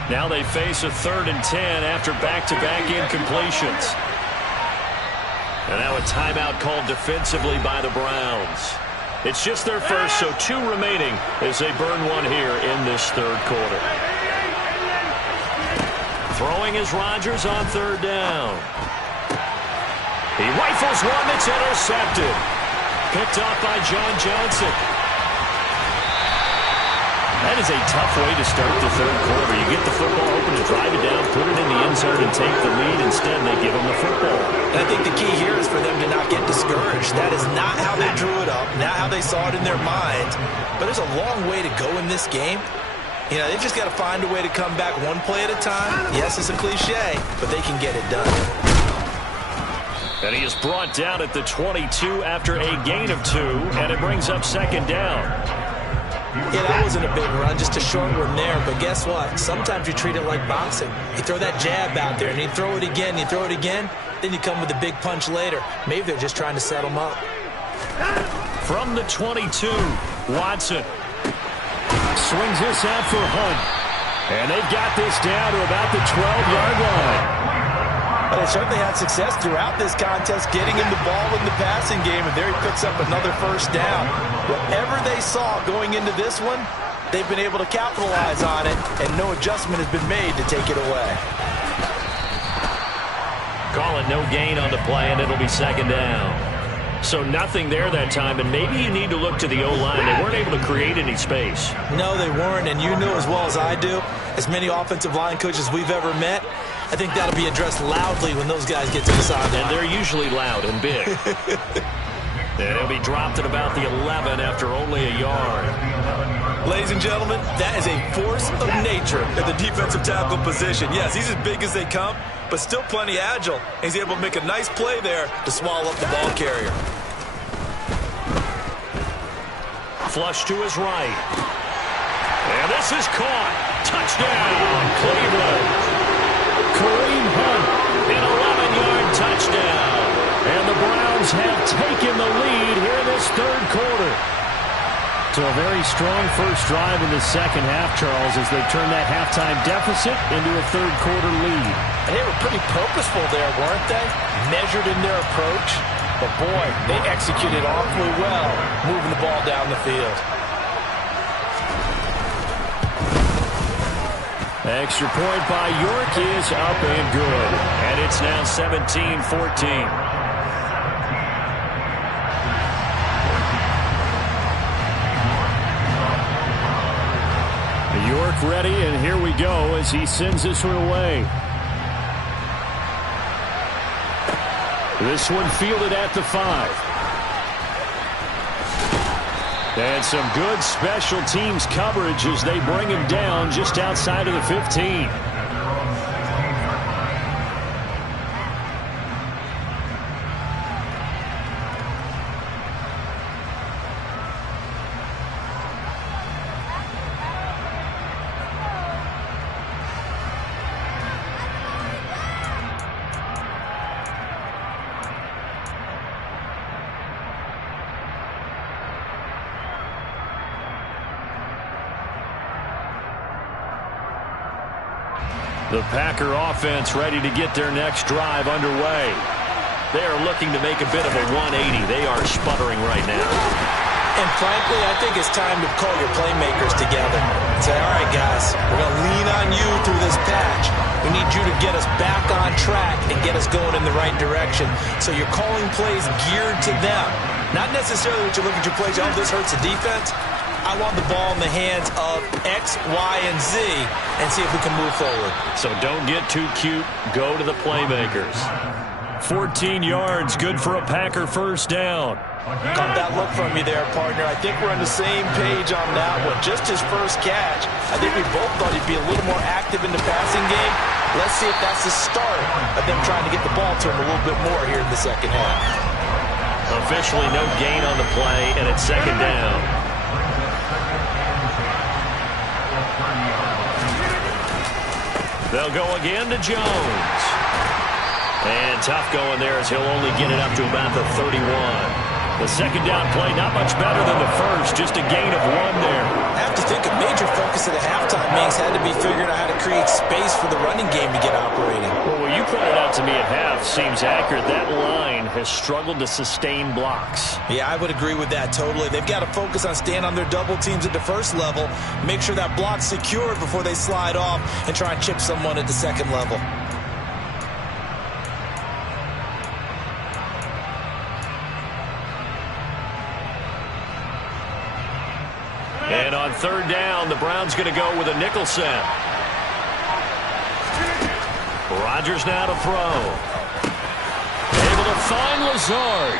Now they face a 3rd and 10 after back-to-back incompletions. And now a timeout called defensively by the Browns. It's just their first, so 2 remaining as they burn one here in this 3rd quarter. Throwing is Rodgers on 3rd down. He rifles one that's intercepted. Picked off by John Johnson. That is a tough way to start the 3rd quarter. You get the football open and drive it down, put it in the end zone, and take the lead. Instead, they give them the football. And I think the key here is for them to not get discouraged. That is not how they drew it up, not how they saw it in their minds. But there's a long way to go in this game. You know, they've just got to find a way to come back one play at a time. Yes, it's a cliche, but they can get it done. And he is brought down at the 22 after a gain of 2, and it brings up 2nd down. Yeah, that wasn't a big run, just a short one there. But guess what? Sometimes you treat it like boxing. You throw that jab out there, and you throw it again, then you come with a big punch later. Maybe they're just trying to set them up. From the 22, Watson Swings this out for Hunt. And they've got this down to about the 12-yard line. Well, they certainly had success throughout this contest getting him the ball in the passing game, and there he picks up another 1st down. Whatever they saw going into this one, they've been able to capitalize on it, and no adjustment has been made to take it away. Call it no gain on the play, and it'll be 2nd down. So nothing there that time, and maybe you need to look to the O-line. They weren't able to create any space. No, they weren't, and you know as well as I do, as many offensive line coaches we've ever met, I think that'll be addressed loudly when those guys get to the sideline. And they're usually loud and big. And it'll be dropped at about the 11 after only a yard. Ladies and gentlemen, that is a force of nature at the defensive tackle position. Yes, he's as big as they come, but still plenty agile. He's able to make a nice play there to swallow up the ball carrier. Flush to his right. And this is caught. Touchdown, Cleveland. Kareem Hunt. An 11-yard touchdown. And the Browns have taken the lead here in this 3rd quarter. So a very strong first drive in the second half, Charles, as they turn that halftime deficit into a 3rd quarter lead. And they were pretty purposeful there, weren't they? Measured in their approach. But boy, they executed awfully well, moving the ball down the field. Extra point by York is up and good. And it's now 17-14. York ready, and here we go as he sends this one away. This one fielded at the 5. And some good special teams coverage as they bring him down just outside of the 15. The Packer offense ready to get their next drive underway. They are looking to make a bit of a 180. They are sputtering right now. And frankly, I think it's time to call your playmakers together and say, all right, guys, we're going to lean on you through this patch. We need you to get us back on track and get us going in the right direction. So you're calling plays geared to them. Not necessarily that you look at your plays, oh, this hurts the defense. I want the ball in the hands of X, Y, and Z and see if we can move forward. So don't get too cute. Go to the playmakers. 14 yards, good for a Packer first down. Caught that look from you there, partner. I think we're on the same page on that one. Just his first catch. I think we both thought he'd be a little more active in the passing game. Let's see if that's the start of them trying to get the ball to him a little bit more here in the second half. Officially no gain on the play, and it's second down. They'll go again to Jones. And tough going there as he'll only get it up to about the 31. The second down play, not much better than the first, just a gain of 1 there. I have to think a major focus of the halftime meetings had to be figuring out how to create space for the running game to get operating. Well, what you pointed out to me at half seems accurate. That line has struggled to sustain blocks. Yeah, I would agree with that totally. They've got to focus on staying on their double teams at the first level, make sure that block's secured before they slide off and try and chip someone at the second level. And on third down, the Browns going to go with a nickel set. Rodgers now to throw. Able to find Lazard.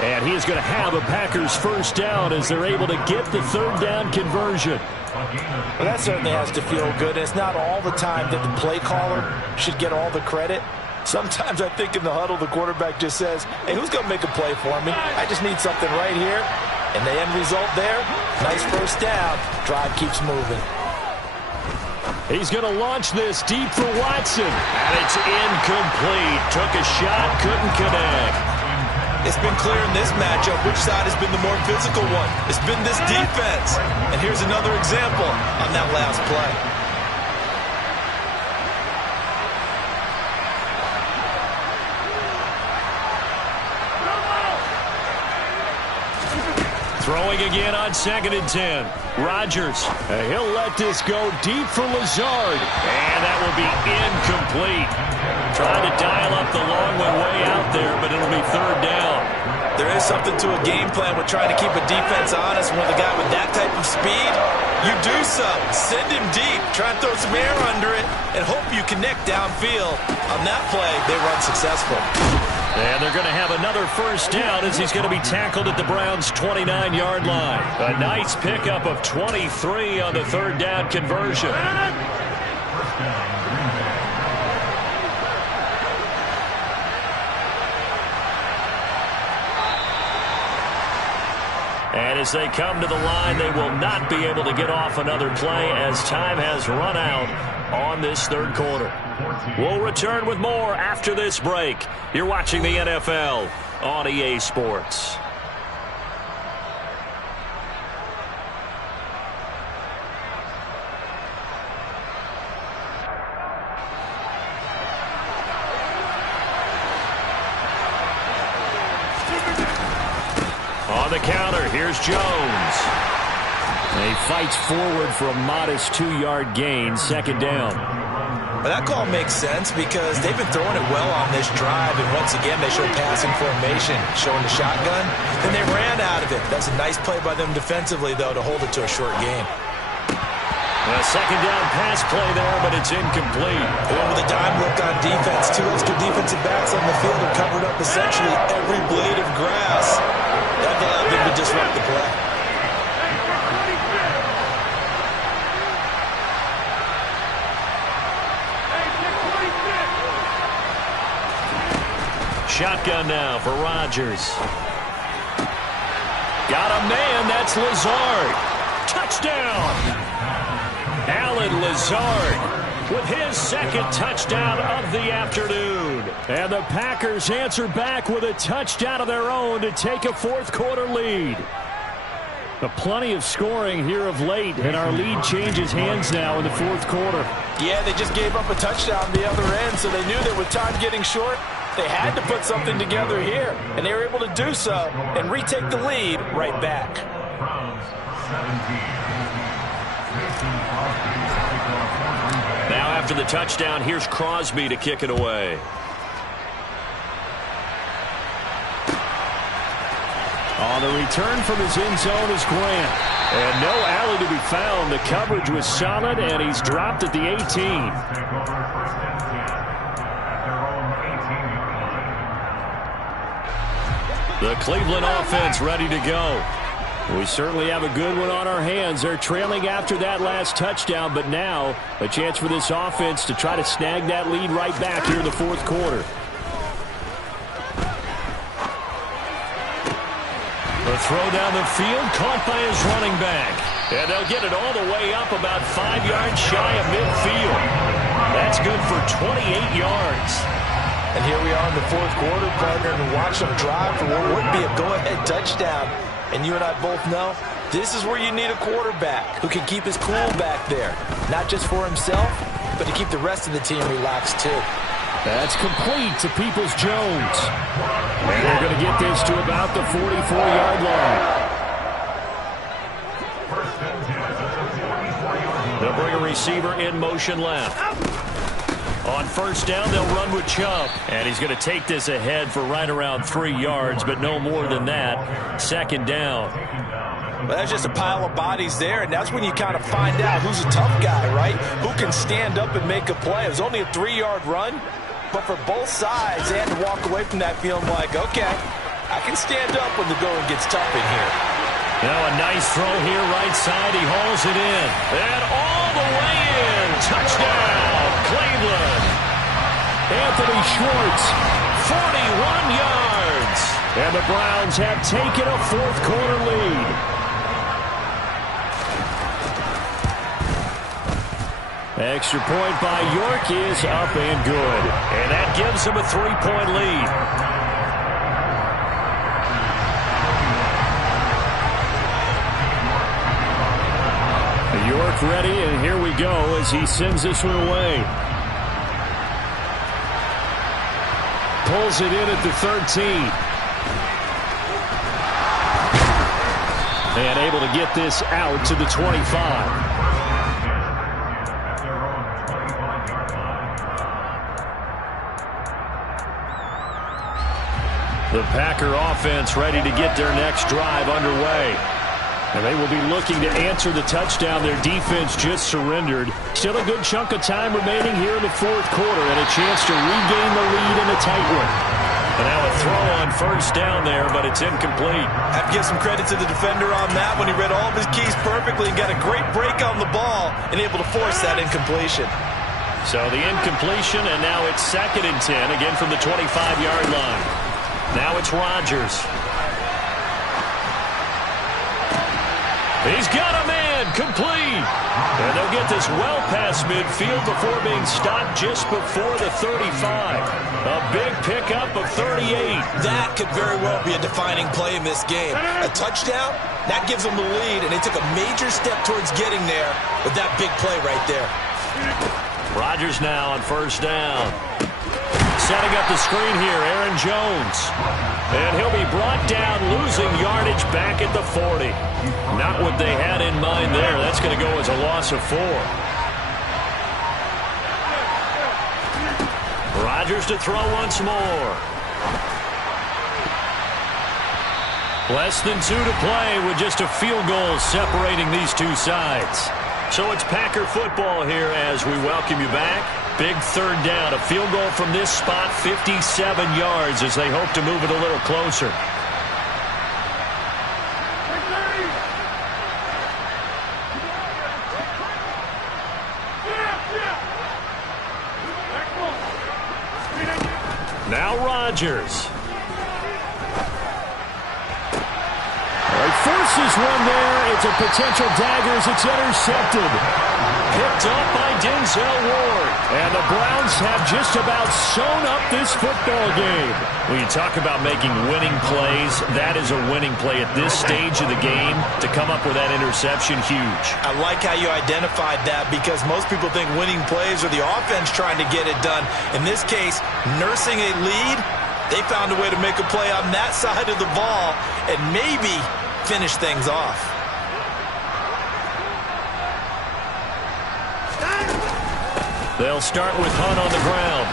And he is going to have a Packers first down as they're able to get the third down conversion. Well, that certainly has to feel good. It's not all the time that the play caller should get all the credit. Sometimes I think in the huddle, the quarterback just says, hey, who's going to make a play for me? I just need something right here. And the end result there, nice first down. Drive keeps moving. He's going to launch this deep for Watson. And it's incomplete. Took a shot, couldn't connect. It's been clear in this matchup which side has been the more physical one. It's been this defense. And here's another example on that last play. Throwing again on 2nd and 10. Rodgers. He'll let this go deep for Lazard. And that will be incomplete. Trying to dial up the long one way out there, but it'll be third down. There is something to a game plan with trying to keep a defense honest. When the guy with that type of speed, you do so. Send him deep. Try and throw some air under it and hope you connect downfield. On that play, they run successful. And they're going to have another first down as he's going to be tackled at the Browns' 29-yard line. A nice pickup of 23 on the third down conversion. And as they come to the line, they will not be able to get off another play as time has run out on this third quarter. We'll return with more after this break. You're watching the NFL on EA Sports. On the counter, here's Jones. He fights forward for a modest 2-yard gain, second down. But that call makes sense because they've been throwing it well on this drive, and once again they show passing formation, showing the shotgun. Then they ran out of it. That's a nice play by them defensively, though, to hold it to a short game. A second down pass play there, but it's incomplete. They went with a dime look on defense. 2 extra defensive backs on the field have covered up essentially every blade of grass. That allowed them to disrupt the play. Shotgun now for Rodgers. Got a man, that's Lazard. Touchdown! Allen Lazard with his second touchdown of the afternoon. And the Packers answer back with a touchdown of their own to take a fourth quarter lead. But plenty of scoring here of late, and our lead changes hands now in the fourth quarter. Yeah, they just gave up a touchdown on the other end, so they knew that with time getting short, they had to put something together here, and they were able to do so and retake the lead right back. Now after the touchdown, here's Crosby to kick it away. On the return from his end zone is Grant. And no alley to be found. The coverage was solid, and he's dropped at the 18. The Cleveland offense ready to go. We certainly have a good one on our hands. They're trailing after that last touchdown, but now a chance for this offense to try to snag that lead right back here in the fourth quarter. The throw down the field, caught by his running back. And they'll get it all the way up about 5 yards shy of midfield. That's good for 28 yards. And here we are in the fourth quarter, partner, and watch them drive for what would be a go-ahead touchdown. And you and I both know this is where you need a quarterback who can keep his cool back there. Not just for himself, but to keep the rest of the team relaxed too. That's complete to Peoples-Jones. And they're going to get this to about the 44-yard line. They'll bring a receiver in motion left. On first down, they'll run with Chubb. And he's going to take this ahead for right around 3 yards, but no more than that. Second down. Well, that's just a pile of bodies there, and that's when you kind of find out who's a tough guy, right? Who can stand up and make a play. It was only a 3-yard run, but for both sides, they had to walk away from that feeling like, okay, I can stand up when the going gets tough in here. Now a nice throw here, right side. He hauls it in. And all the way in. Touchdown, Cleveland. Anthony Schwartz, 41 yards. And the Browns have taken a fourth quarter lead. Extra point by York is up and good. And that gives them a 3-point lead. York ready, and here we go as he sends this one away. Pulls it in at the 13. And able to get this out to the 25. The Packer offense ready to get their next drive underway. And they will be looking to answer the touchdown their defense just surrendered. Still a good chunk of time remaining here in the fourth quarter and a chance to regain the lead in a tight one. And now a throw on first down there, but it's incomplete. I have to give some credit to the defender on that when he read all of his keys perfectly and got a great break on the ball and able to force that incompletion. So the incompletion, and now it's 2nd and 10, again from the 25-yard line. Now it's Rodgers. He's got a man, complete. And they'll get this well past midfield before being stopped just before the 35. A big pickup of 38. That could very well be a defining play in this game. A touchdown, that gives them the lead, and they took a major step towards getting there with that big play right there. Rodgers now on first down. Setting up the screen here, Aaron Jones. And he'll be brought down, losing yardage back at the 40. Not what they had in mind there. That's going to go as a loss of 4. Rodgers to throw once more. Less than 2 to play with just a field goal separating these two sides. So it's Packer football here as we welcome you back. Big third down, a field goal from this spot, 57 yards as they hope to move it a little closer. Now Rodgers. Forces one there. It's a potential dagger as it's intercepted. Picked up by Denzel Ward. And the Browns have just about sewn up this football game. When you talk about making winning plays, that is a winning play at this stage of the game. To come up with that interception, huge. I like how you identified that because most people think winning plays are the offense trying to get it done. In this case, nursing a lead, they found a way to make a play on that side of the ball and maybe finish things off. They'll start with Hunt on the ground.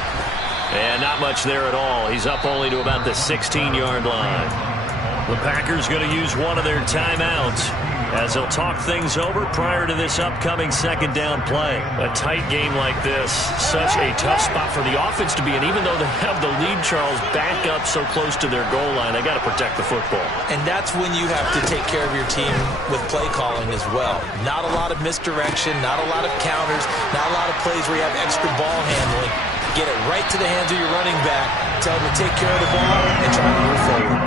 And not much there at all. He's up only to about the 16-yard line. The Packers going to use one of their timeouts as they'll talk things over prior to this upcoming second down play. A tight game like this, such a tough spot for the offense to be in. Even though they have the lead, Charles, back up so close to their goal line, they got to protect the football. And that's when you have to take care of your team with play calling as well. Not a lot of misdirection, not a lot of counters, not a lot of plays where you have extra ball handling. Get it right to the hands of your running back, tell them to take care of the ball, and try to move forward.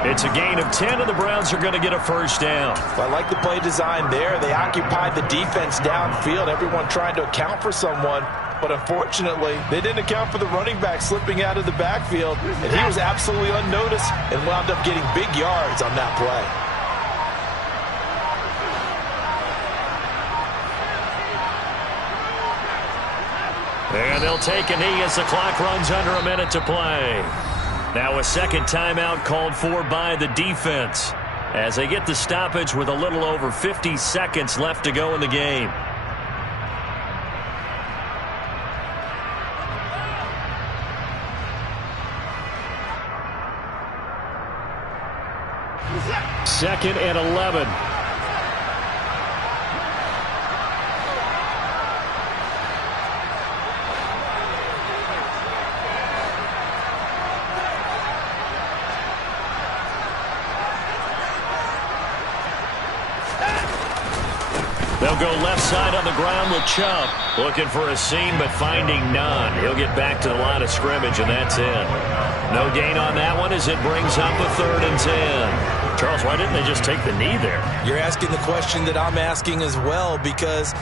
It's a gain of 10, and the Browns are going to get a first down. I like the play design there. They occupied the defense downfield, everyone trying to account for someone. But unfortunately, they didn't account for the running back slipping out of the backfield. And he was absolutely unnoticed and wound up getting big yards on that play. And they'll take a knee as the clock runs under a minute to play. Now a second timeout called for by the defense as they get the stoppage with a little over 50 seconds left to go in the game. Second and 11. They'll go left side on the ground with Chubb. Looking for a seam, but finding none. He'll get back to the line of scrimmage, and that's it. No gain on that one as it brings up a 3rd and 10. Charles, why didn't they just take the knee there? You're asking the question that I'm asking as well, because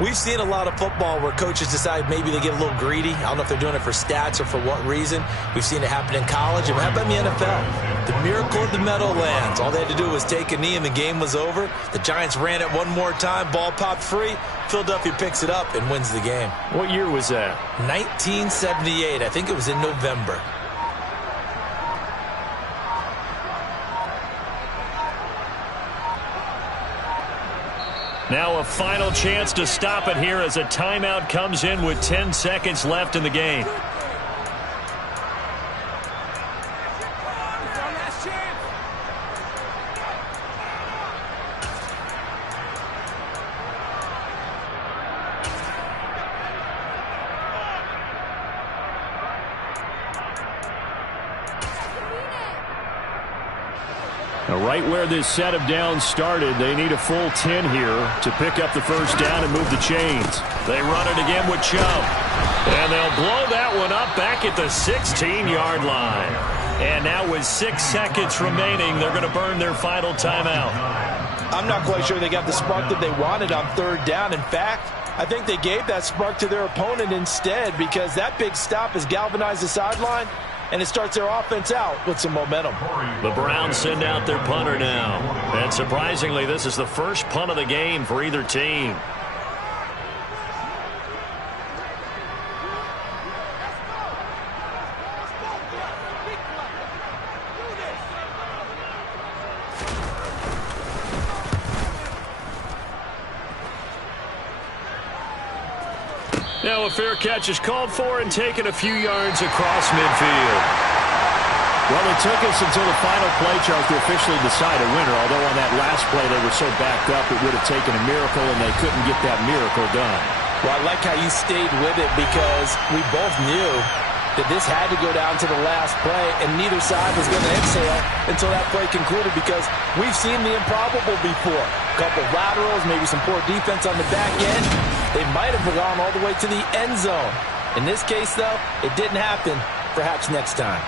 we've seen a lot of football where coaches decide maybe they get a little greedy. I don't know if they're doing it for stats or for what reason. We've seen it happen in college. And how about in the NFL? The miracle of the Meadowlands. All they had to do was take a knee and the game was over. The Giants ran it one more time. Ball popped free. Philadelphia picks it up and wins the game. What year was that? 1978. I think it was in November. Now a final chance to stop it here as a timeout comes in with 10 seconds left in the game. Right where this set of downs started, they need a full 10 here to pick up the first down and move the chains. They run it again with Chubb. And they'll blow that one up back at the 16-yard line. And now with 6 seconds remaining, they're going to burn their final timeout. I'm not quite sure they got the spark that they wanted on 3rd down. In fact, I think they gave that spark to their opponent instead, because that big stop has galvanized the sideline, and it starts their offense out with some momentum. The Browns send out their punter now. And surprisingly, this is the first punt of the game for either team. Now a fair catch is called for and taken a few yards across midfield. Well, it took us until the final play, Charles, to officially decide a winner. Although on that last play they were so backed up it would have taken a miracle, and they couldn't get that miracle done. Well, I like how you stayed with it, because we both knew that this had to go down to the last play, and neither side was going to exhale until that play concluded, because we've seen the improbable before. A couple of laterals, maybe some poor defense on the back end. They might have gone all the way to the end zone. In this case, though, it didn't happen. Perhaps next time.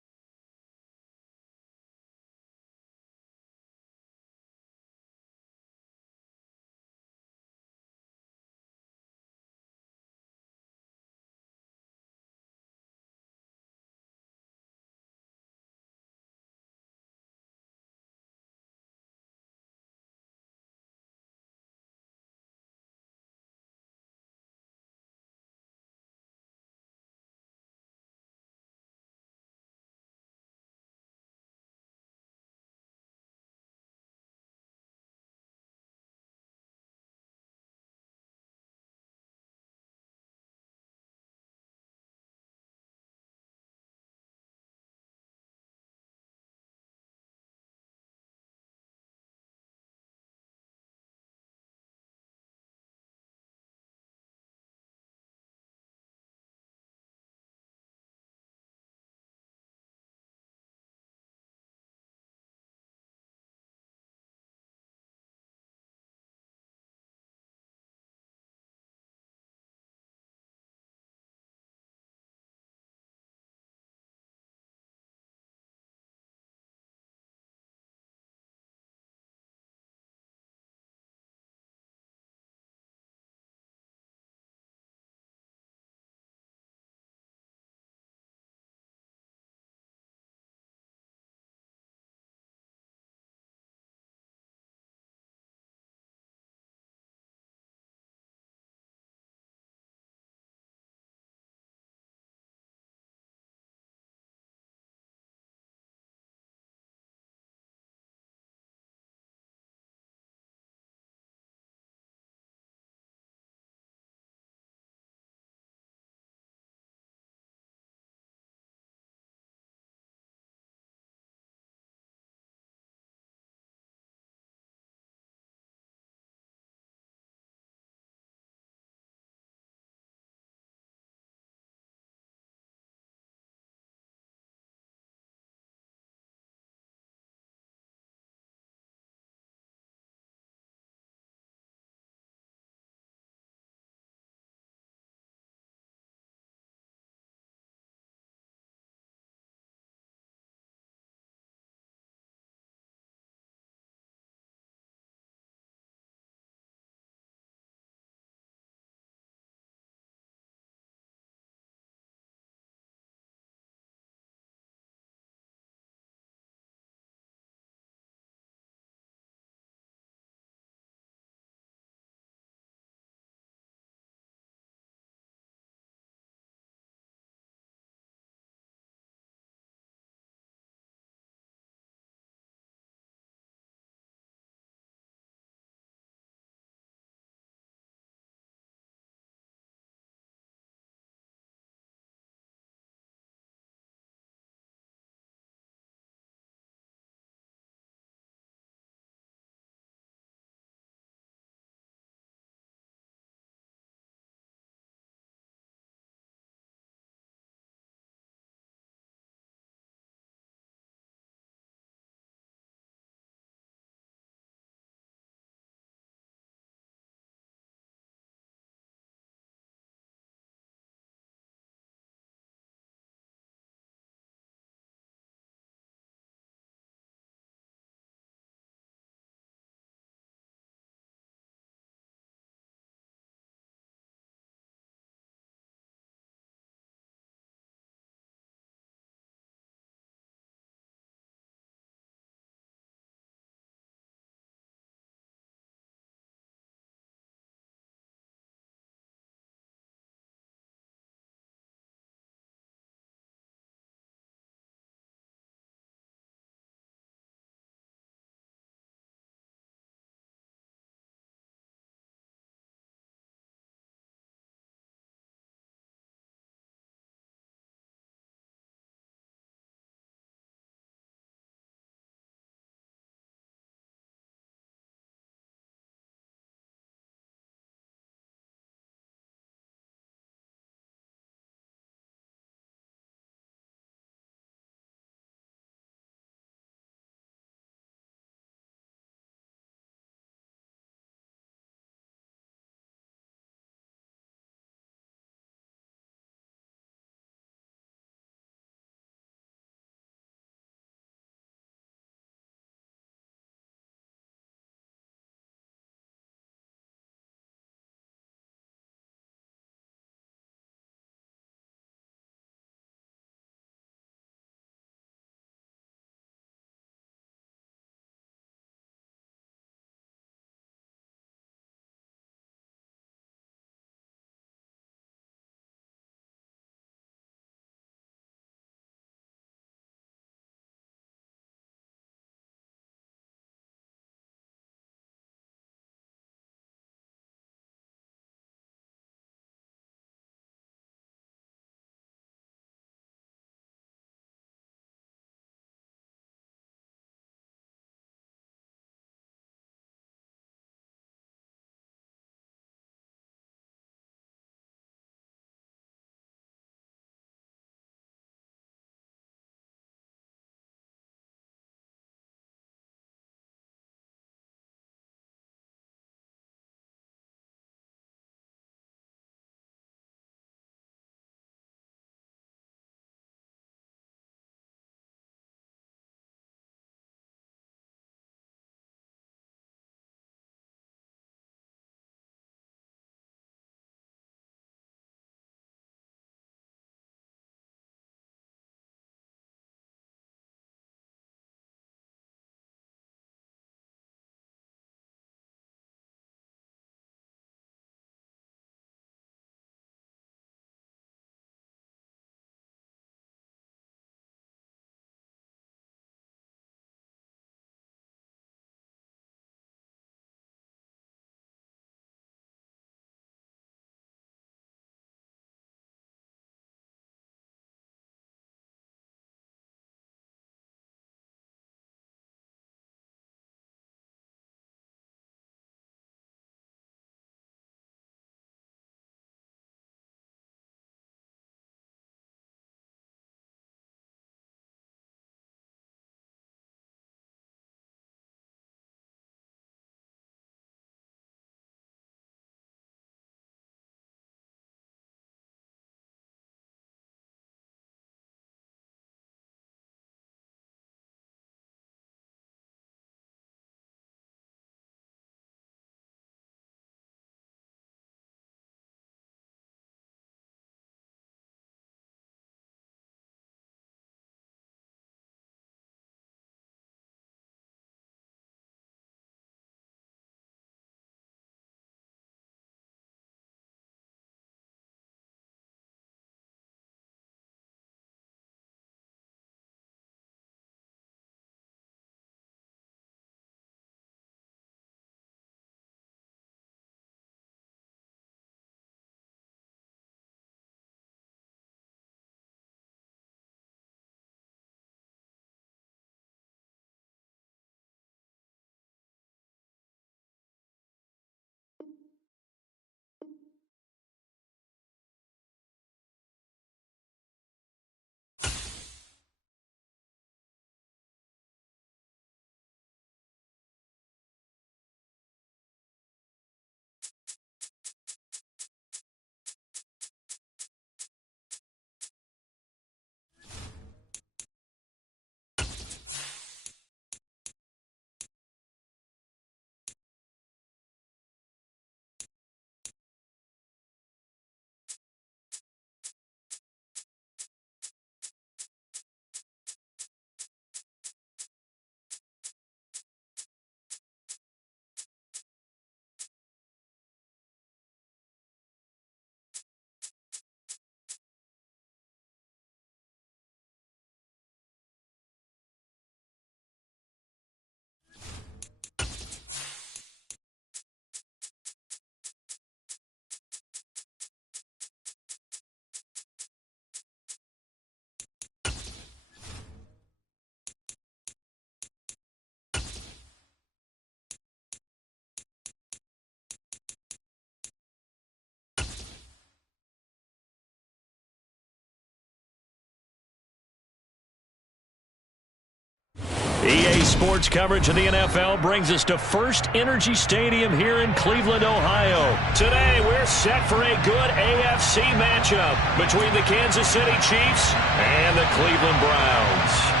EA Sports coverage of the NFL brings us to First Energy Stadium here in Cleveland, Ohio. Today, we're set for a good AFC matchup between the Kansas City Chiefs and the Cleveland Browns.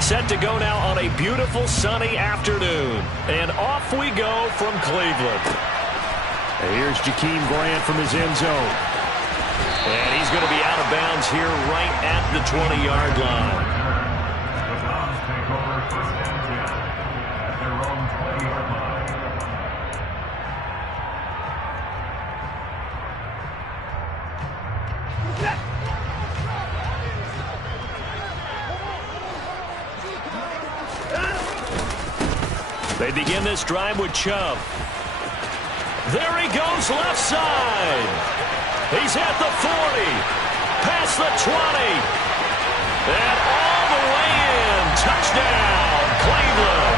Set to go now on a beautiful sunny afternoon. And off we go from Cleveland. And here's Jakeem Grant from his end zone. And he's going to be out of bounds here right at the 20-yard line. The Browns take over first and 10 at their own 20-yard line. They begin this drive with Chubb. There he goes left side. He's at the 40. Past the 20. And all the way in. Touchdown, Cleveland.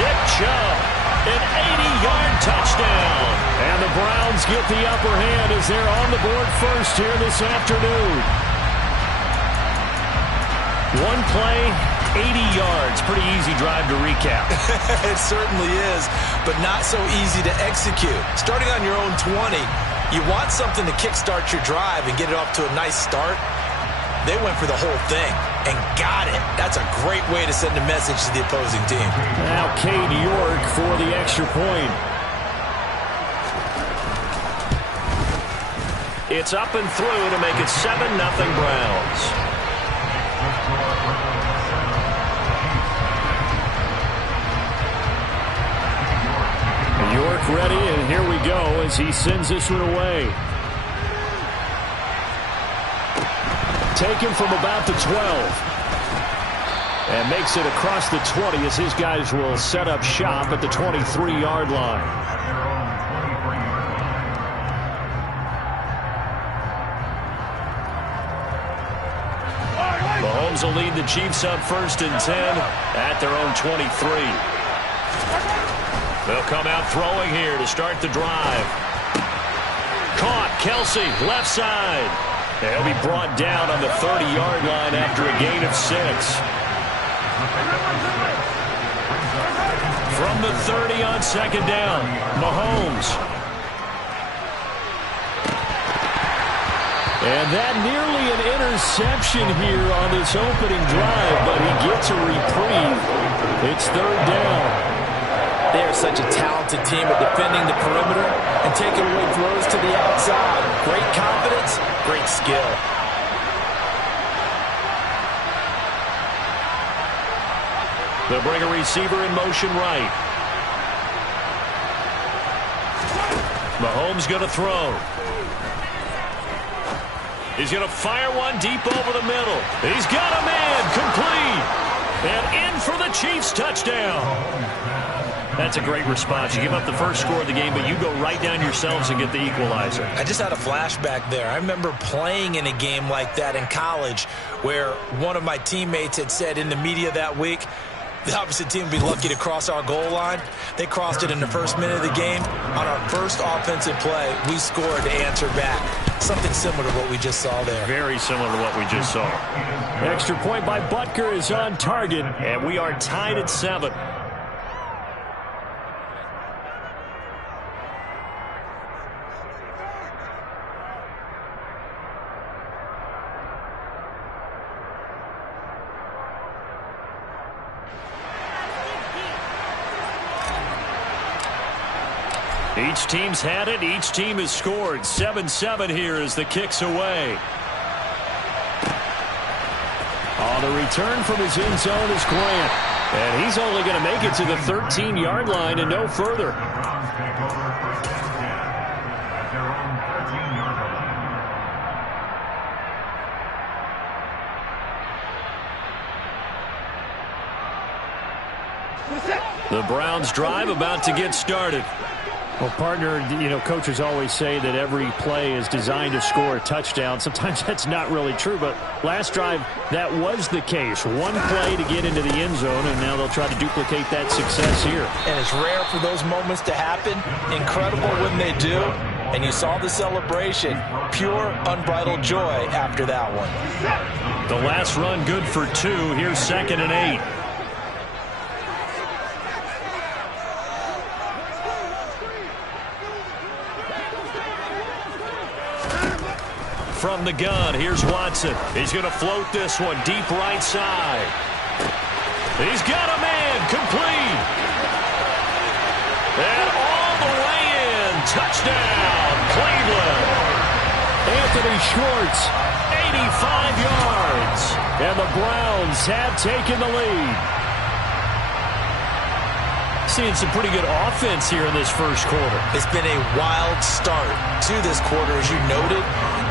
Nick Chubb, an 80-yard touchdown. And the Browns get the upper hand as they're on the board first here this afternoon. One play, 80 yards. Pretty easy drive to recap. It certainly is, but not so easy to execute. Starting on your own 20, you want something to kickstart your drive and get it off to a nice start. They went for the whole thing and got it. That's a great way to send a message to the opposing team. Now Cade York for the extra point. It's up and through to make it 7-0 Browns. York ready, and here we go as he sends this one away. Taken from about the 12. And makes it across the 20 as his guys will set up shop at the 23-yard line. Mahomes will lead the Chiefs up first and 10 at their own 23. They'll come out throwing here to start the drive. Caught, Kelsey, left side. They'll be brought down on the 30-yard line after a gain of 6. From the 30 on second down, Mahomes. And that nearly an interception here on this opening drive, but he gets a reprieve. It's third down. They are such a talented team at defending the perimeter and taking away throws to the outside. Great confidence, great skill. They'll bring a receiver in motion right. Mahomes going to throw. He's going to fire one deep over the middle. He's got a man, complete. And in for the Chiefs touchdown. That's a great response. You give up the first score of the game, but you go right down yourselves and get the equalizer. I just had a flashback there. I remember playing in a game like that in college where one of my teammates had said in the media that week, the opposite team would be lucky to cross our goal line. They crossed it in the first minute of the game. On our first offensive play, we scored to answer back. Something similar to what we just saw there. Very similar to what we just saw. Extra point by Butker is on target. And we are tied at 7. Each team's had it. Each team has scored. 7-7 here as the kick's away. On the return from his end zone is Grant. And he's only going to make it to the 13-yard line and no further. Browns take over first and 10 at their own 13-yard line. The Browns drive about to get started. Well, partner, coaches always say that every play is designed to score a touchdown. Sometimes that's not really true, but last drive, that was the case. One play to get into the end zone, and now they'll try to duplicate that success here. And it's rare for those moments to happen. Incredible when they do. And you saw the celebration. Pure, unbridled joy after that one. The last run good for 2. Here's 2nd and 8. From the gun, here's Watson. He's going to float this one deep right side. He's got a man, complete. And all the way in, touchdown, Cleveland. Anthony Schwartz, 85 yards. and the Browns have taken the lead. Seeing some pretty good offense here in this first quarter. It's been a wild start to this quarter, as you noted.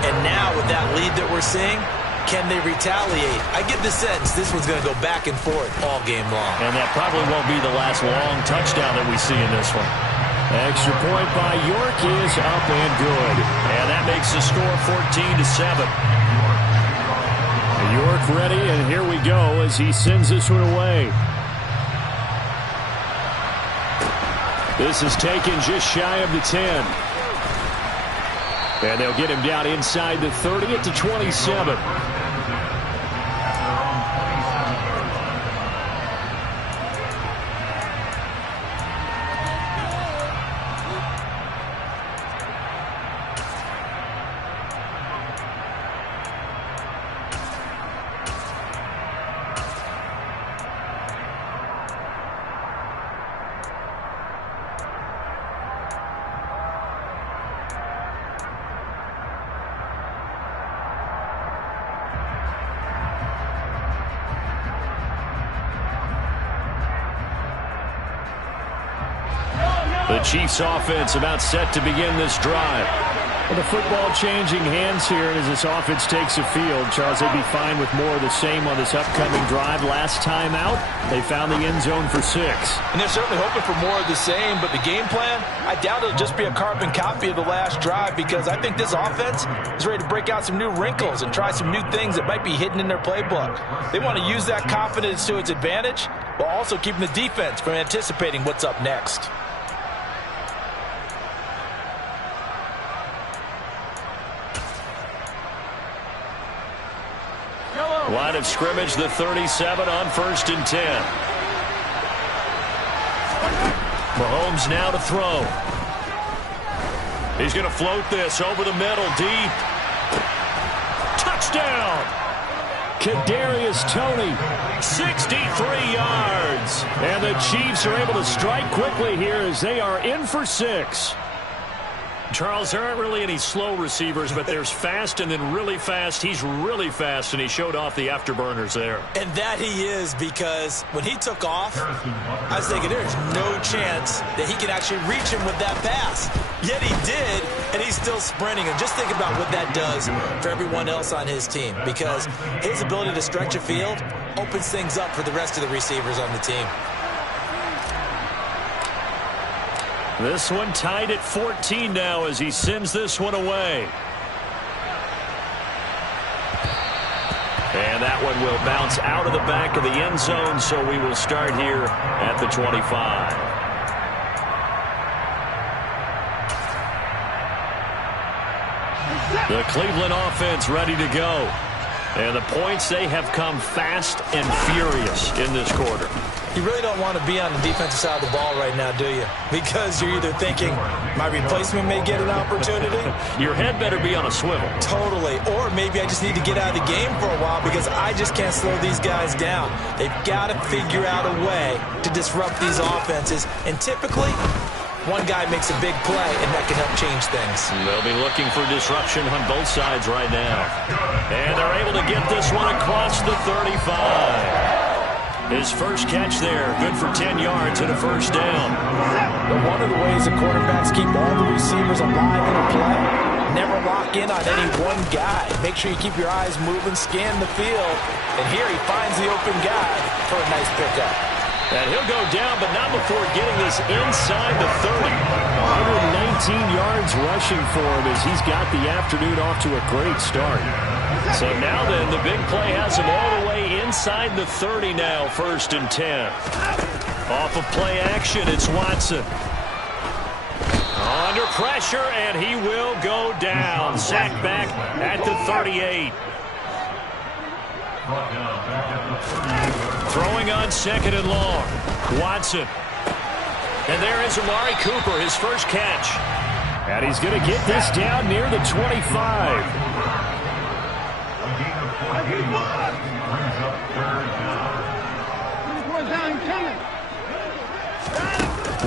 And now with that lead that we're seeing, can they retaliate? I get the sense this one's going to go back and forth all game long. And that probably won't be the last long touchdown that we see in this one. Extra point by York is up and good. And that makes the score 14-7. York ready, and here we go as he sends this one away. This is taken just shy of the 10. And they'll get him down inside the 30 at the 27. The Chiefs offense about set to begin this drive. Well, the football changing hands here as this offense takes the field. Charles, they'd be fine with more of the same on this upcoming drive. Last time out, they found the end zone for 6. And they're certainly hoping for more of the same, but the game plan, I doubt it'll just be a carbon copy of the last drive, because I think this offense is ready to break out some new wrinkles and try some new things that might be hidden in their playbook. They want to use that confidence to its advantage, while also keeping the defense from anticipating what's up next. Line of scrimmage, the 37 on 1st and 10. Mahomes now to throw. He's going to float this over the middle, deep. Touchdown! Kadarius Toney, 63 yards. and the Chiefs are able to strike quickly here as they are in for 6. Charles, there aren't really any slow receivers, but there's fast and then really fast. He's really fast, and he showed off the afterburners there. And that he is, because when he took off, I was thinking there's no chance that he could actually reach him with that pass. Yet he did, and he's still sprinting. And just think about what that does for everyone else on his team, because his ability to stretch a field opens things up for the rest of the receivers on the team. This one tied at 14 now as he sends this one away. And that one will bounce out of the back of the end zone, so we will start here at the 25. The Cleveland offense ready to go. And the points, they have come fast and furious in this quarter. You really don't want to be on the defensive side of the ball right now, do you? Because you're either thinking, my replacement may get an opportunity. Your head better be on a swivel. Totally. Or maybe I just need to get out of the game for a while because I just can't slow these guys down. They've got to figure out a way to disrupt these offenses. And typically, one guy makes a big play, and that can help change things. They'll be looking for disruption on both sides right now. And they're able to get this one across the 35. His first catch there, good for 10 yards and a first down. But one of the ways the quarterbacks keep all the receivers alive in a play, never lock in on any one guy. Make sure you keep your eyes moving, scan the field. And here he finds the open guy for a nice pickup. And he'll go down, but not before getting this inside the 30. 119 yards rushing for him as he's got the afternoon off to a great start. So now then, the big play has him all the way inside the 30 now, 1st and 10. Off of play action, it's Watson. Under pressure, and he will go down. Sacked back at the 38. Throwing on 2nd and long. Watson. And there is Amari Cooper, his first catch. And he's going to get this down near the 25.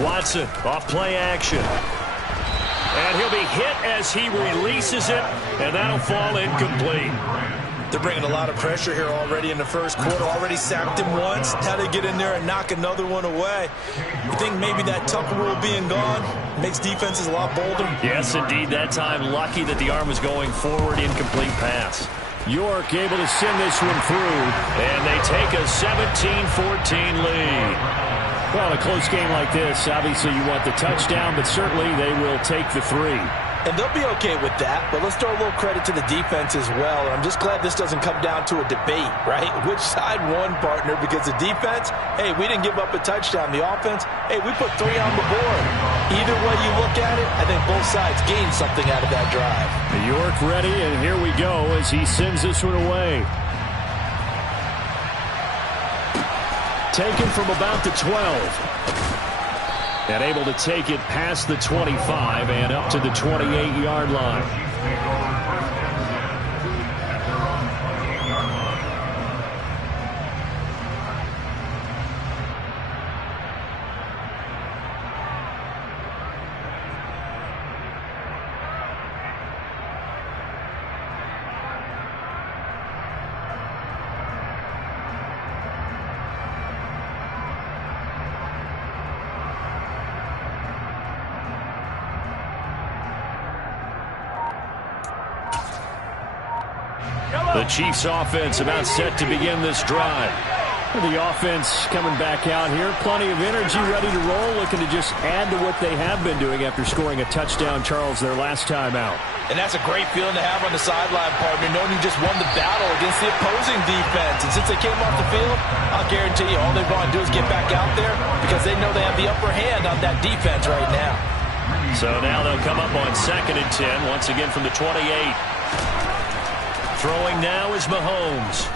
Watson off play action. And he'll be hit as he releases it, and that'll fall incomplete. They're bringing a lot of pressure here already in the first quarter. Already sacked him once. Now they get in there and knock another one away. You think maybe that Tucker rule being gone makes defenses a lot bolder? Yes, indeed. That time, lucky that the arm was going forward. Incomplete pass. York able to send this one through, and they take a 17-14 lead. Well, in a close game like this, obviously you want the touchdown, but certainly they will take the 3. And they'll be okay with that, but let's throw a little credit to the defense as well. And I'm just glad this doesn't come down to a debate, right? Which side won, partner? Because the defense, hey, we didn't give up a touchdown. The offense, hey, we put 3 on the board. Either way you look at it, I think both sides gained something out of that drive. York ready, and here we go as he sends this one away. Taken from about the 12. And able to take it past the 25 and up to the 28-yard line. The Chiefs offense about set to begin this drive. The offense coming back out here. Plenty of energy, ready to roll, looking to just add to what they have been doing after scoring a touchdown, Charles, their last time out. And that's a great feeling to have on the sideline, partner, knowing you just won the battle against the opposing defense. And since they came off the field, I'll guarantee you all they want to do is get back out there because they know they have the upper hand on that defense right now. So now they'll come up on 2nd and 10, once again from the 28. Throwing now is Mahomes.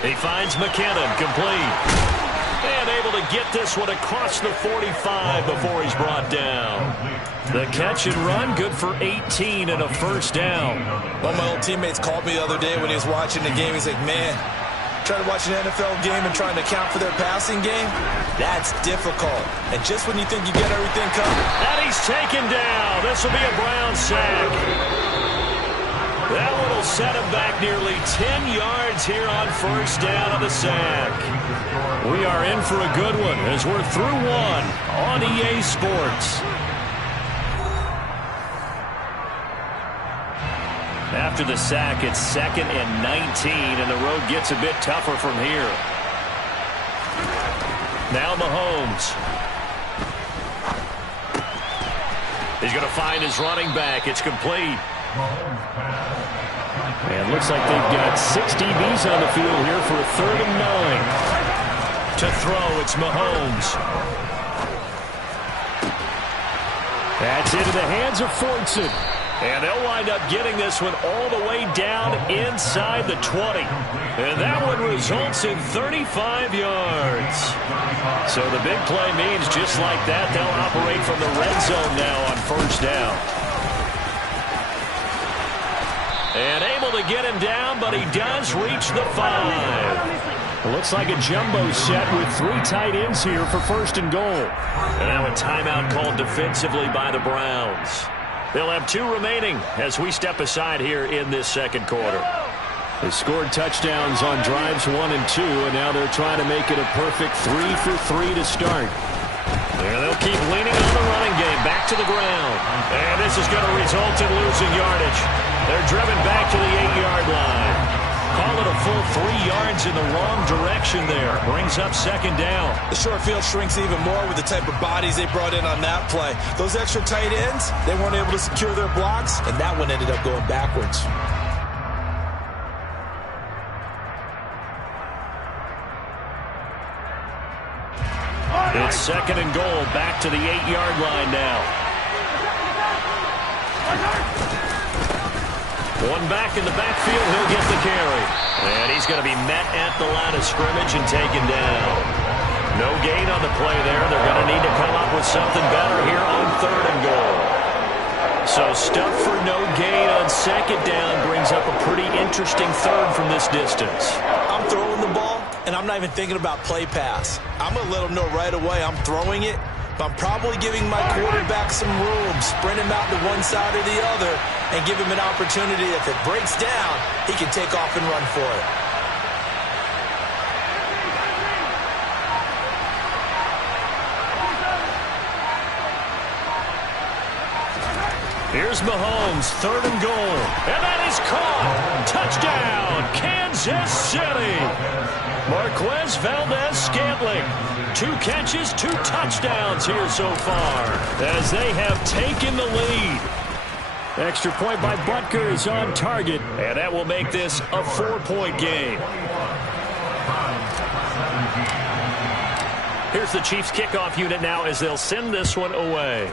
He finds McKinnon, complete. And able to get this one across the 45 before he's brought down. The catch and run, good for 18 and a first down. One of my old teammates called me the other day when he was watching the game. He's like, man, trying to watch an NFL game and trying to account for their passing game, that's difficult. And just when you think you get everything covered. And he's taken down. This will be a Brown sack. That one will set him back nearly 10 yards here on first down of the sack. We are in for a good one as we're through one on EA Sports. After the sack, it's 2nd and 19, and the road gets a bit tougher from here. Now Mahomes. He's going to find his running back. It's complete. And looks like they've got 6 DBs on the field here for a 3rd and 9. To throw, it's Mahomes. That's into the hands of Fortson. And they'll wind up getting this one all the way down inside the 20. And that one results in 35 yards. So the big play means just like that, they'll operate from the red zone now on first down. And able to get him down, but he does reach the 5. It looks like a jumbo set with 3 tight ends here for 1st and goal. And now a timeout called defensively by the Browns. They'll have 2 remaining as we step aside here in this 2nd quarter. They scored touchdowns on drives 1 and 2, and now they're trying to make it a perfect 3 for 3 to start. And they'll keep leaning on the running game back to the ground. And this is going to result in losing yardage. They're driven back to the 8-yard line. Call it a full 3 yards in the wrong direction there. Brings up second down. The short field shrinks even more with the type of bodies they brought in on that play. Those extra tight ends, they weren't able to secure their blocks, and that one ended up going backwards. It's second and goal, back to the 8-yard line now. One back in the backfield, he'll get the carry. And he's going to be met at the line of scrimmage and taken down. No gain on the play there. They're going to need to come up with something better here on third and goal. So stuff for no gain on second down brings up a pretty interesting third from this distance. I'm throwing the ball, and I'm not even thinking about play pass. I'm going to let them know right away I'm throwing it, but I'm probably giving my quarterback some room, sprint him out to one side or the other, and give him an opportunity. If it breaks down, he can take off and run for it. Here's Mahomes, third and goal. And that is caught. Touchdown, Kansas City. Marquez Valdez-Scantling. 2 catches, 2 touchdowns here so far as they have taken the lead. Extra point by Butker is on target, and that will make this a 4-point game. Here's the Chiefs kickoff unit now as they'll send this one away.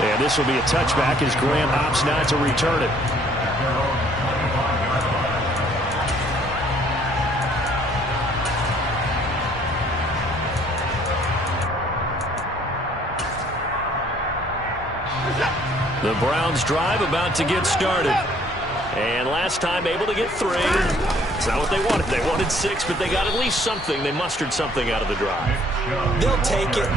And this will be a touchback as Graham opts not to return it. The Browns drive about to get started. And last time able to get 3. It's not what they wanted. They wanted 6, but they got at least something. They mustered something out of the drive. They'll take it.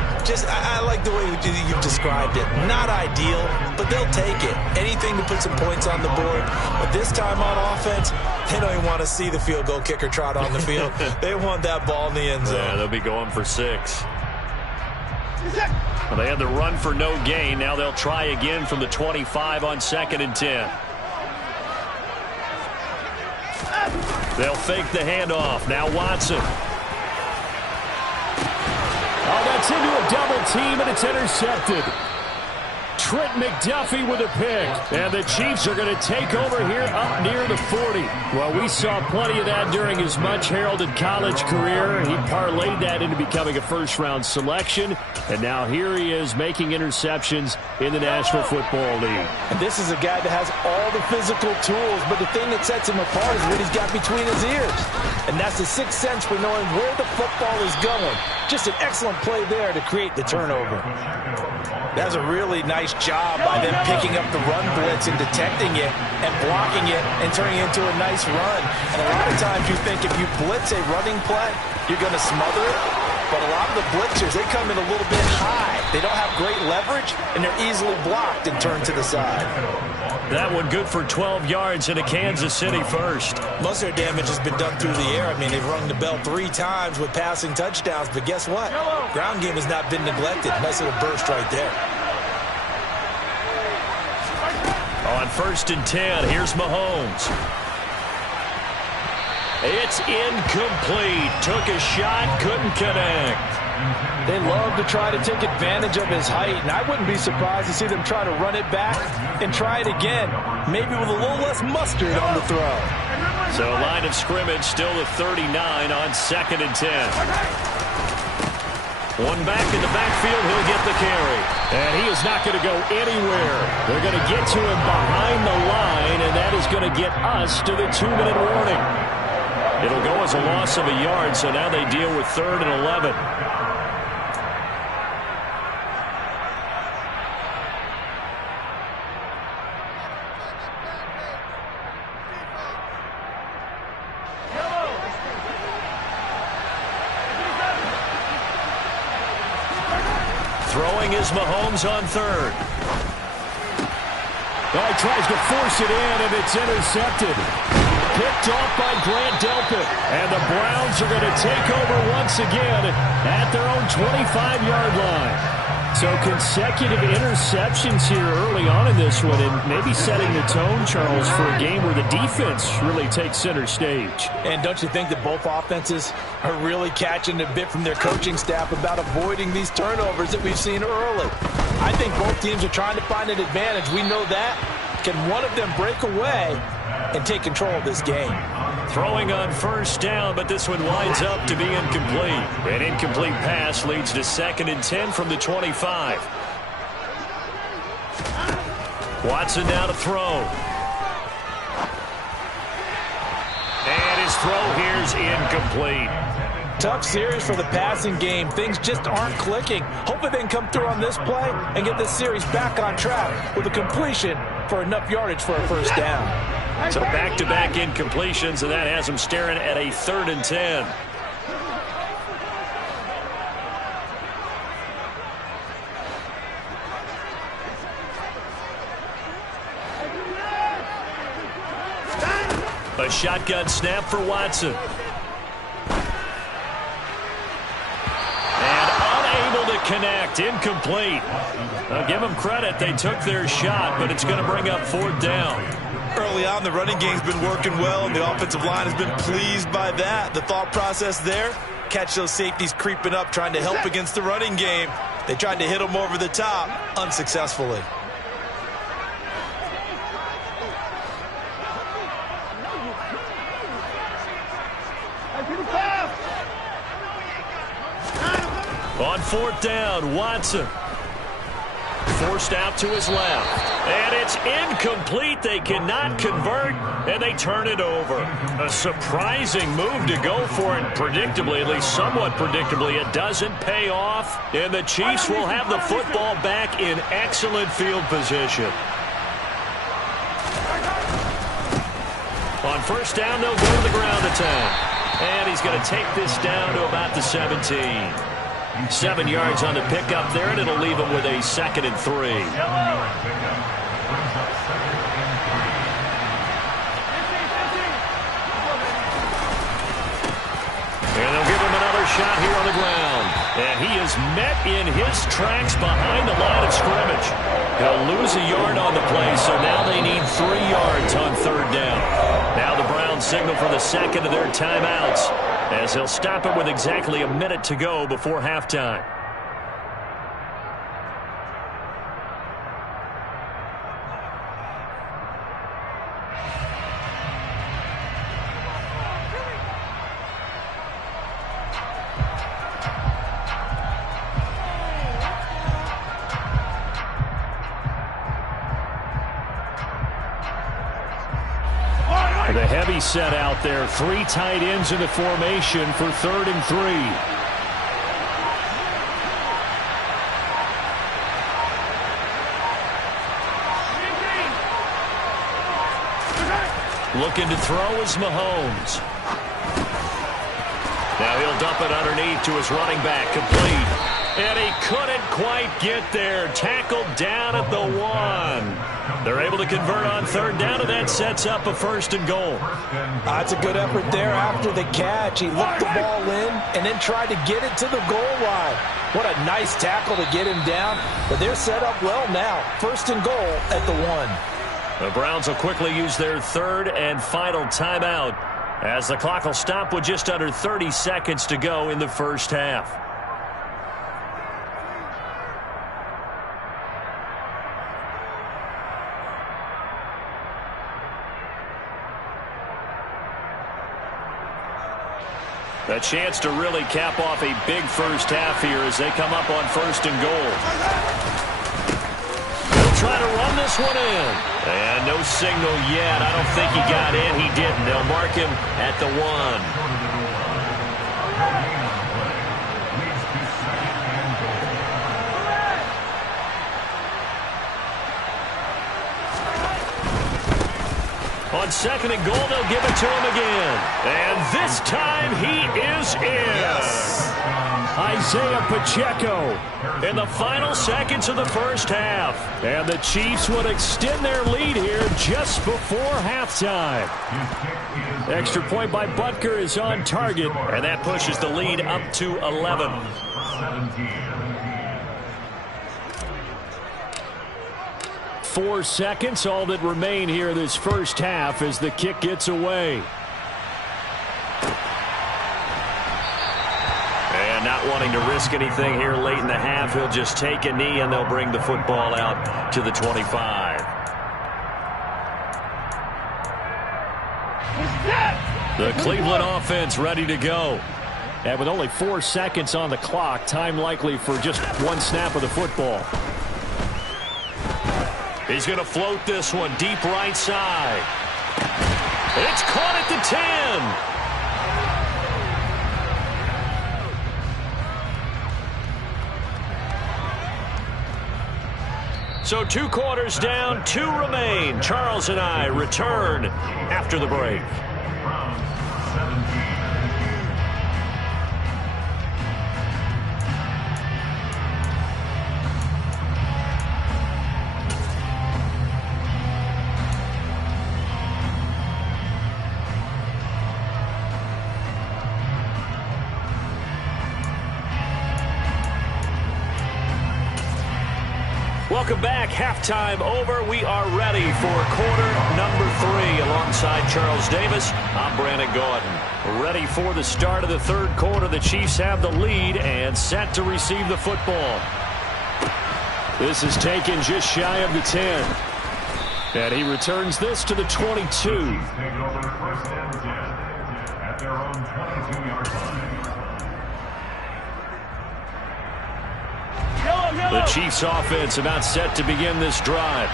I like the way you've described it. Not ideal, but they'll take it. Anything to put some points on the board. But this time on offense, they don't even want to see the field goal kicker trot on the field. They want that ball in the end zone. Yeah, they'll be going for 6. Well, they had the run for no gain. Now they'll try again from the 25 on 2nd and 10. They'll fake the handoff. Now Watson. Oh, that's into a double team, and it's intercepted. Trent McDuffie with a pick. And the Chiefs are going to take over here up near the 40. Well, we saw plenty of that during his much-heralded college career. He parlayed that into becoming a first-round selection. And now here he is making interceptions in the National Football League. And this is a guy that has all the physical tools, but the thing that sets him apart is what he's got between his ears. And that's the sixth sense for knowing where the football is going. Just an excellent play there to create the turnover. That's a really nice job by them picking up the run blitz and detecting it and blocking it and turning it into a nice run. And a lot of times you think if you blitz a running play, you're going to smother it. But a lot of the blitzers, they come in a little bit high. They don't have great leverage, and they're easily blocked and turned to the side. That one good for 12 yards into Kansas City first. Most of their damage has been done through the air. I mean, they've rung the bell 3 times with passing touchdowns, but guess what? Ground game has not been neglected. Nice little burst right there. On 1st and 10, here's Mahomes. It's incomplete. Took a shot, couldn't connect. They love to try to take advantage of his height, and I wouldn't be surprised to see them try to run it back and try it again, maybe with a little less mustard on the throw. So line of scrimmage still the 39 on 2nd and 10. One back in the backfield, he'll get the carry. And he is not going to go anywhere. They're going to get to him behind the line, and that is going to get us to the 2-minute warning. It'll go as a loss of a yard, so now they deal with 3rd and 11. Throwing is Mahomes on 3rd. Well, he tries to force it in, and it's intercepted. Picked off by Grant Delpit. And the Browns are going to take over once again at their own 25-yard line. So consecutive interceptions here early on in this one, and maybe setting the tone, Charles, for a game where the defense really takes center stage. And don't you think that both offenses are really catching a bit from their coaching staff about avoiding these turnovers that we've seen early? I think both teams are trying to find an advantage. We know that. Can one of them break away and take control of this game? Throwing on first down, but this one winds up to be incomplete. An incomplete pass leads to 2nd and 10 from the 25. Watson now to throw. And his throw here's incomplete. Tough series for the passing game. Things just aren't clicking. Hopefully they can come through on this play and get this series back on track with a completion for enough yardage for a first down. So back-to-back incompletions, and that has him staring at a 3rd and 10. A shotgun snap for Watson. And unable to connect. Incomplete. I'll give them credit. They took their shot, but it's going to bring up 4th down. Early on, the running game's been working well, and the offensive line has been pleased by that. The thought process there, catch those safeties creeping up, trying to help against the running game. They tried to hit them over the top, unsuccessfully. On 4th down, Watson. Forced out to his left. And it's incomplete. They cannot convert, and they turn it over. A surprising move to go for it. Predictably, at least somewhat predictably, it doesn't pay off. And the Chiefs will have the football back in excellent field position. On first down, they'll go to the ground attack. And he's going to take this down to about the 17. 7 yards on the pickup there, and it'll leave him with a 2nd and 3. And they'll give him another shot here on the ground. And he is met in his tracks behind the line of scrimmage. He'll lose a yard on the play, so now they need 3 yards on 3rd down. Now the Browns signal for the 2nd of their timeouts, as he'll stop it with exactly a minute to go before halftime. The heavy set out there. 3 tight ends in the formation for 3rd and 3. Looking to throw is Mahomes. Now he'll dump it underneath to his running back. Complete. And he couldn't quite get there. Tackled down at the 1. They're able to convert on 3rd down, and that sets up a 1st and goal. That's a good effort there after the catch. He looked the ball in and then tried to get it to the goal line. What a nice tackle to get him down. But they're set up well now. 1st and goal at the 1. The Browns will quickly use their 3rd and final timeout, as the clock will stop with just under 30 seconds to go in the first half. A chance to really cap off a big first half here as they come up on 1st and goal. They'll try to run this one in. And no signal yet. I don't think he got in. He didn't. They'll mark him at the 1. On 2nd and goal, they'll give it to him again. And this time he is in. Yes. Isaiah Pacheco in the final seconds of the first half. And the Chiefs would extend their lead here just before halftime. Extra point by Butker is on target. And that pushes the lead up to 11. 4 seconds, all that remain here this first half as the kick gets away. And not wanting to risk anything here late in the half, he'll just take a knee and they'll bring the football out to the 25. The Cleveland offense ready to go. And with only 4 seconds on the clock, time likely for just one snap of the football. He's going to float this one deep right side. It's caught at the 10. So 2 quarters down, 2 remain. Charles and I return after the break. Welcome back. Halftime over. We are ready for quarter number 3 alongside Charles Davis. I'm Brandon Gaudin. Ready for the start of the third quarter. The Chiefs have the lead and set to receive the football. This is taken just shy of the 10. And he returns this to the 22. Take over first and 10 at their own 22-yard line. The Chiefs offense about set to begin this drive.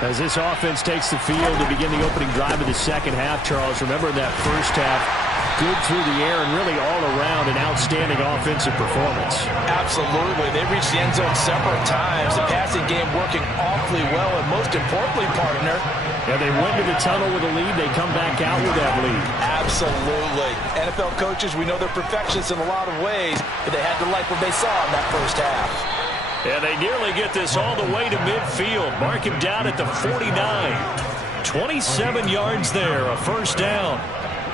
As this offense takes the field to begin the opening drive of the second half, Charles, remember that first half, good through the air and really all around an outstanding offensive performance. Absolutely. They reached the end zone several times. The passing game working awfully well, and most importantly, partner, Yeah, they went to the tunnel with a lead. They come back out with that lead. absolutely. NFL coaches, we know they're perfectionists in a lot of ways, but they had to like what they saw in that first half. And they nearly get this all the way to midfield. Mark him down at the 49. 27 yards there, a first down.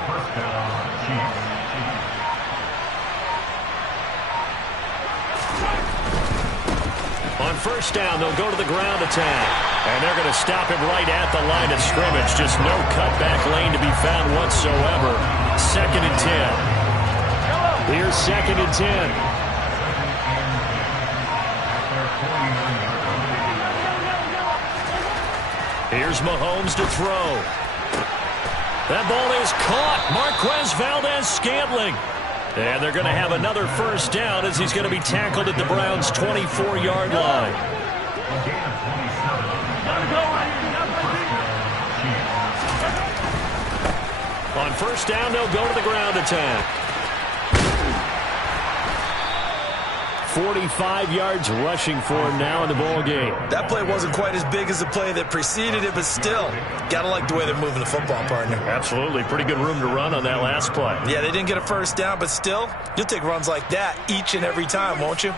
First down, Chiefs. On first down, they'll go to the ground attack. And they're going to stop him right at the line of scrimmage. Just no cutback lane to be found whatsoever. 2nd and 10. Here's 2nd and 10. Here's Mahomes to throw. That ball is caught. Marquez Valdes-Scantling. And they're going to have another first down as he's going to be tackled at the Browns' 24-yard line. On first down, they'll go to the ground attack. 45 yards rushing for him now in the ball game. That play wasn't quite as big as the play that preceded it, but still, got to like the way they're moving the football, partner. Absolutely. Pretty good room to run on that last play. Yeah, they didn't get a first down, but still, you'll take runs like that each and every time, won't you?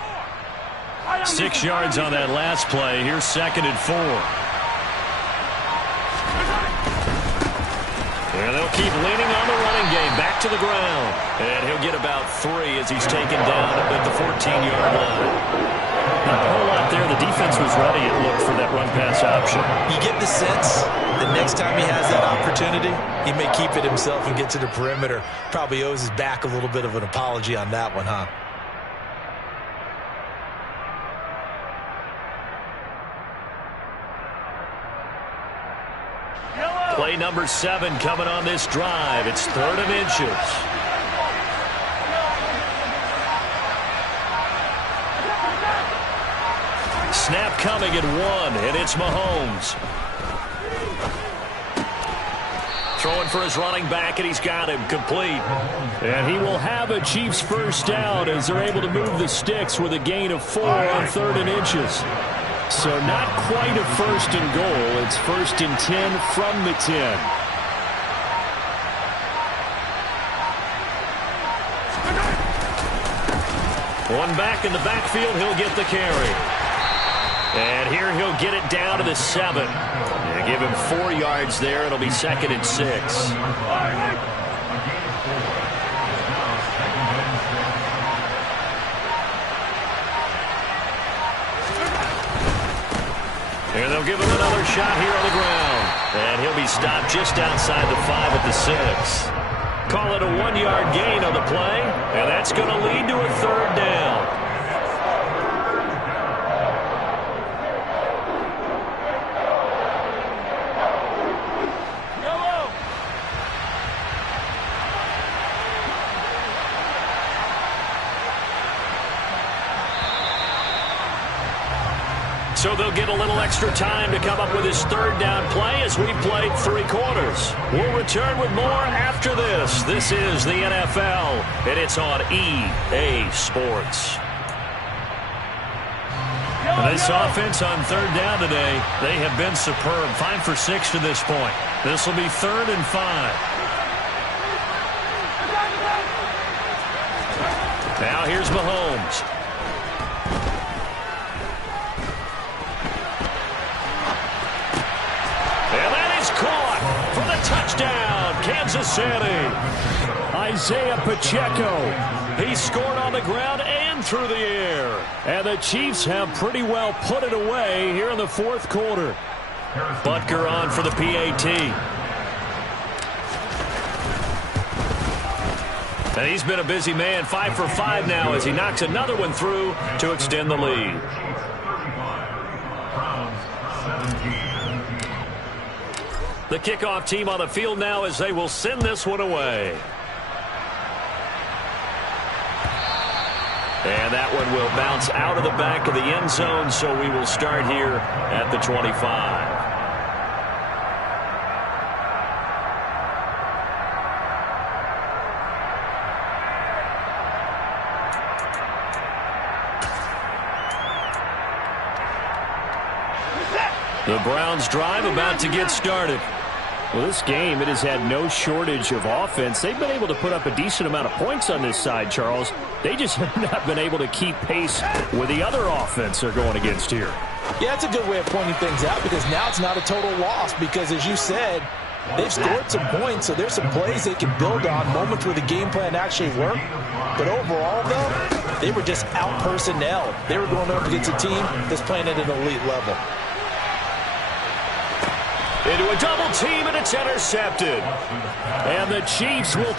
6 yards on that last play. Here's 2nd and 4. And they'll keep leaning on the running game. Back to the ground. And he'll get about 3 as he's taken down at the 14-yard line. Not a whole lot there. The defense was ready, it looked, for that run-pass option. You get the sense that next time he has that opportunity, he may keep it himself and get to the perimeter. Probably owes his back a little bit of an apology on that one, huh? Play number 7 coming on this drive. It's 3rd and inches. Snap coming at 1, and it's Mahomes. Throwing for his running back, and he's got him complete. And he will have a Chiefs first down as they're able to move the sticks with a gain of 4 on 3rd and inches. So not quite a first and goal. It's 1st and 10 from the 10. One back in the backfield, he'll get the carry. And here he'll get it down to the 7. They give him 4 yards there. It'll be 2nd and 6. And they'll They'll give him another shot here on the ground. And he'll be stopped just outside the 5 at the 6. Call it a 1-yard gain on the play, and that's going to lead to a 3rd down. So they'll get a little extra time to come up with his 3rd down play as we played 3 quarters. We'll return with more after this. This is the NFL, and it's on EA Sports. This offense on 3rd down today, they have been superb. 5 for 6 to this point. This will be 3rd and 5. Now here's Mahomes. Touchdown, Kansas City. Isaiah Pacheco. He scored on the ground and through the air. And the Chiefs have pretty well put it away here in the 4th quarter. Butker on for the PAT. And he's been a busy man. 5 for 5 now as he knocks another one through to extend the lead. The kickoff team on the field now as they will send this one away. And that one will bounce out of the back of the end zone, so we will start here at the 25. The Browns drive about to get started. Well, this game, it has had no shortage of offense. They've been able to put up a decent amount of points on this side, Charles. They just have not been able to keep pace with the other offense they're going against here. Yeah, it's a good way of pointing things out because now it's not a total loss because, as you said, they've scored some points, so there's some plays they can build on, moments where the game plan actually worked. But overall, though, they were just out-personnel. They were going up against a team that's playing at an elite level. Into a double team, and it's intercepted. And the Chiefs will...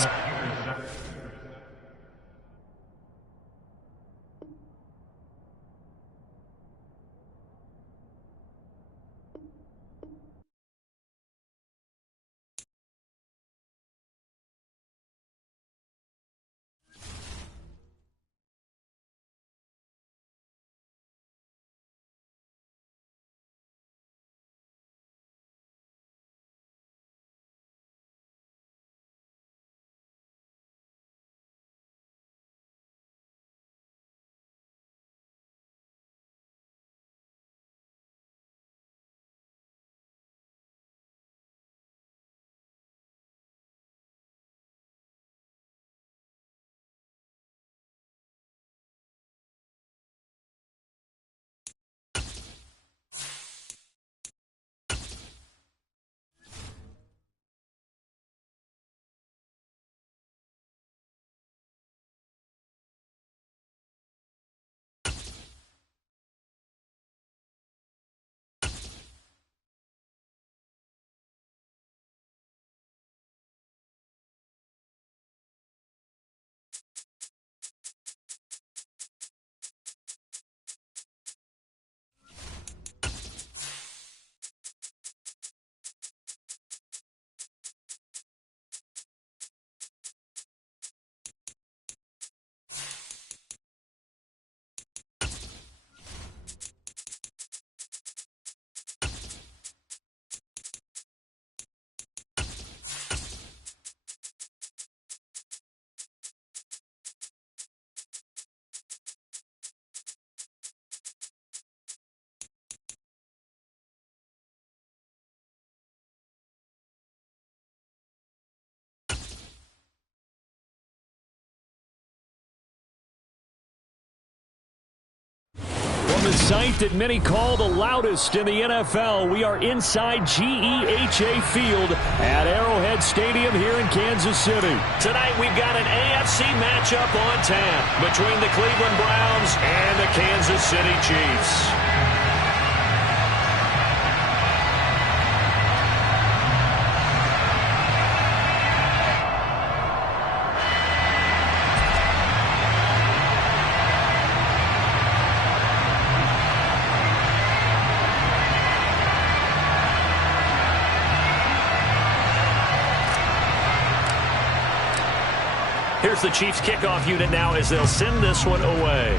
The site that many call the loudest in the NFL. We are inside GEHA Field at Arrowhead Stadium here in Kansas City. Tonight we've got an AFC matchup on tap between the Cleveland Browns and the Kansas City Chiefs. here's the Chiefs kickoff unit now as they'll send this one away.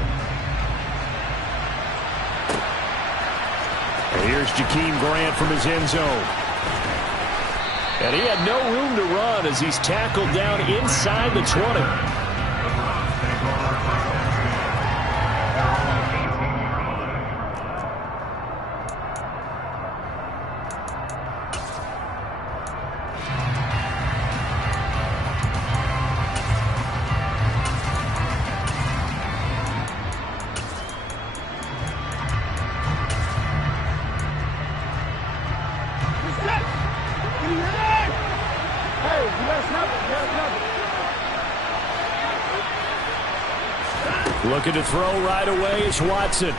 And here's Jakeem Grant from his end zone. And he had no room to run as he's tackled down inside the 20. Looking to throw right away is Watson.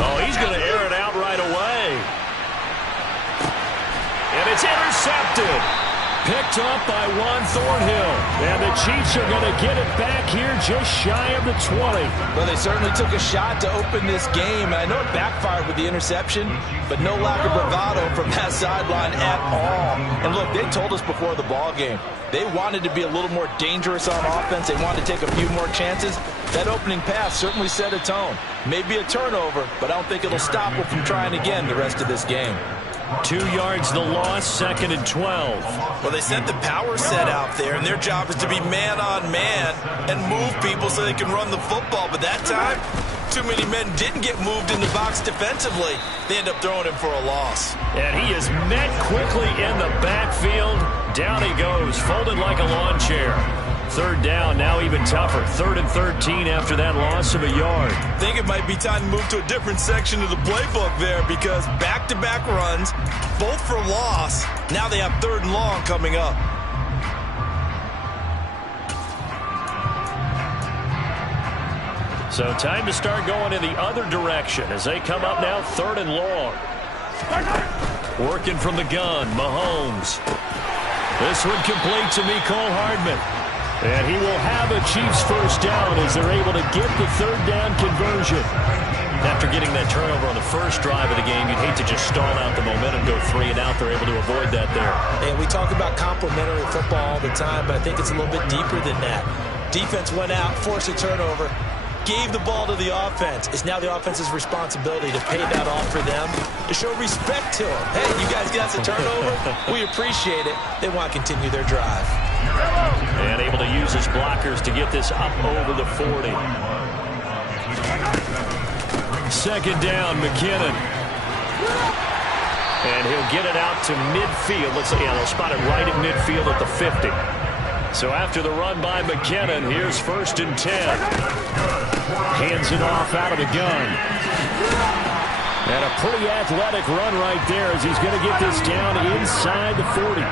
Oh, he's going to air it out right away. And it's intercepted. Picked up by Juan Thornhill. And the Chiefs are going to get it back here just shy of the 20. Well, they certainly took a shot to open this game. And I know it backfired with the interception, but no lack of bravado from that sideline at all. And look, they told us before the ball game, they wanted to be a little more dangerous on offense. They wanted to take a few more chances. That opening pass certainly set a tone. Maybe a turnover, but I don't think it'll stop them from trying again the rest of this game. 2 yards the loss, 2nd and 12. Well, they sent the power set out there, and their job is to be man-on-man and move people so they can run the football. But that time, too many men didn't get moved in the box defensively. They end up throwing him for a loss. And he is met quickly in the backfield. Down he goes, folded like a lawn chair. 3rd down, now even tougher. 3rd and 13 after that loss of a yard. I think it might be time to move to a different section of the playbook there because back-to-back runs, both for loss. Now they have 3rd and long coming up. So time to start going in the other direction as they come up now 3rd and long. Working from the gun, Mahomes. This one complete to Mecole Hardman. And he will have a Chiefs first down as they're able to get the 3rd down conversion. After getting that turnover on the first drive of the game, you'd hate to just stall out the momentum, go 3 and out. They're able to avoid that there. And we talk about complementary football all the time, but I think it's a little bit deeper than that. Defense went out, forced a turnover, gave the ball to the offense. It's now the offense's responsibility to pay that off for them, to show respect to them. Hey, you guys got the turnover? We appreciate it. They want to continue their drive. And able to use his blockers to get this up over the 40. 2nd down, McKinnon. And he'll get it out to midfield. Let's see, they'll spot it right at midfield at the 50. So after the run by McKinnon, here's 1st and 10. Hands it off out of the gun. And a pretty athletic run right there as he's going to get this down inside the 40.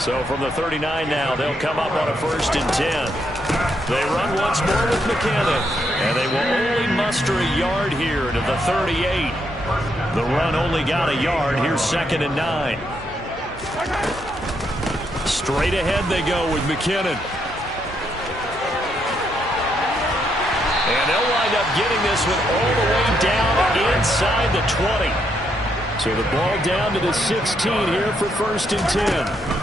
So from the 39 now, they'll come up on a 1st and 10. They run once more with McKinnon. And they will only muster a yard here to the 38. The run only got a yard. Here's 2nd and 9. Straight ahead they go with McKinnon. And they'll wind up getting this one all the way down inside the 20. So the ball down to the 16 here for 1st and 10.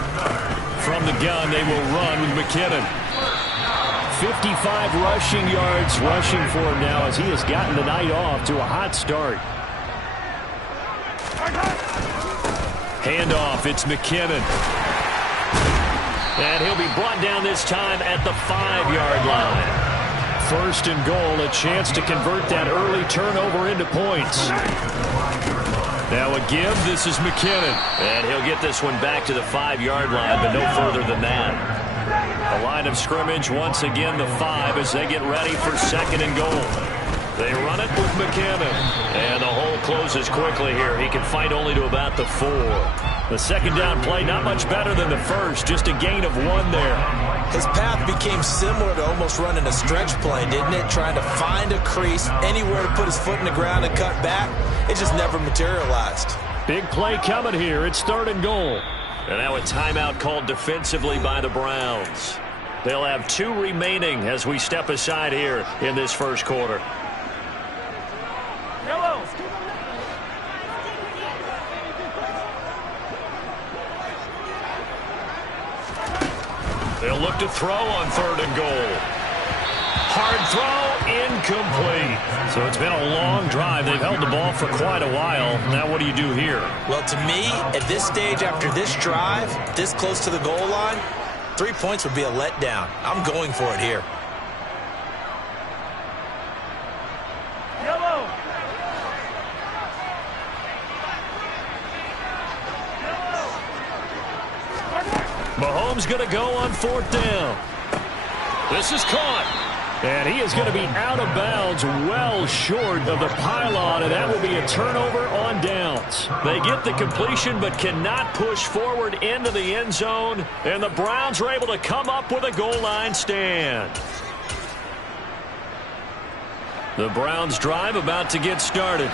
From the gun, they will run with McKinnon. 55 rushing yards rushing for him now as he has gotten the night off to a hot start. Handoff, it's McKinnon. And he'll be brought down this time at the 5-yard line. 1st and goal, a chance to convert that early turnover into points. Now a give, this is McKinnon. And he'll get this one back to the 5-yard line, but no further than that. The line of scrimmage, once again the 5 as they get ready for 2nd and goal. They run it with McKinnon. And the hole closes quickly here. He can fight only to about the 4. The 2nd down play, not much better than the first, just a gain of 1 there. His path became similar to almost running a stretch play, didn't it? Trying to find a crease, anywhere to put his foot in the ground and cut back. It just never materialized. Big play coming here. It's 3rd and goal. And now a timeout called defensively by the Browns. They'll have 2 remaining as we step aside here in this first quarter. They'll look to throw on 3rd and goal. Hard throw, incomplete. So it's been a long drive. They've held the ball for quite a while. Now what do you do here? Well, to me, at this stage after this drive, this close to the goal line, 3 points would be a letdown. I'm going for it here. Mahomes going to go on 4th down. This is caught. And he is going to be out of bounds well short of the pylon, and that will be a turnover on downs. They get the completion but cannot push forward into the end zone, and the Browns are able to come up with a goal line stand. The Browns drive about to get started.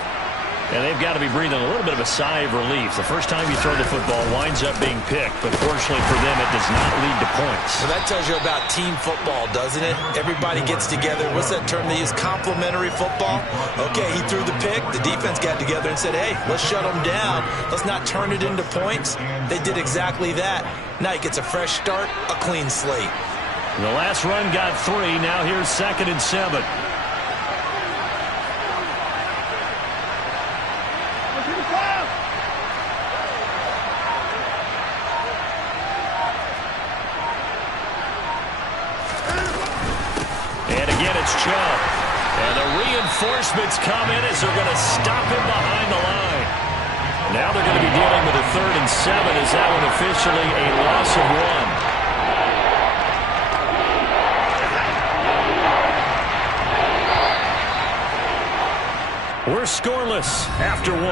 And they've got to be breathing a little bit of a sigh of relief. The first time you throw the football winds up being picked, but fortunately for them, it does not lead to points. So that tells you about team football, doesn't it? Everybody gets together. What's that term they use? Complementary football? Okay, he threw the pick. The defense got together and said, hey, let's shut them down. Let's not turn it into points. They did exactly that. Now he gets a fresh start, a clean slate. The last run got 3. Now here's 2nd and 7. Chubb. And the reinforcements come in as they're going to stop him behind the line. Now they're going to be dealing with a 3rd and 7 as that one officially a loss of 1. We're scoreless after 1.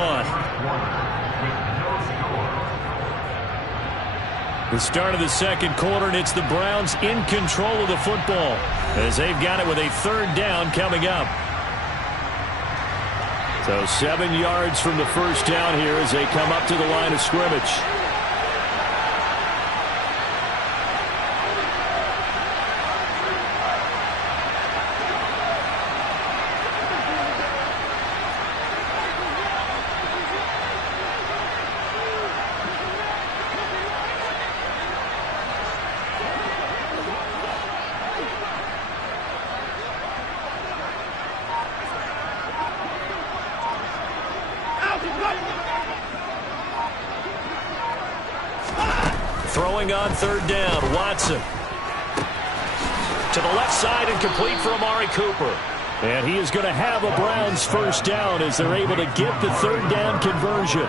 The start of the 2nd quarter, and it's the Browns in control of the football as they've got it with a 3rd down coming up. So 7 yards from the 1st down here as they come up to the line of scrimmage. Throwing on 3rd down, Watson. To the left side and complete for Amari Cooper. And he is going to have a Browns 1st down as they're able to get the 3rd down conversion.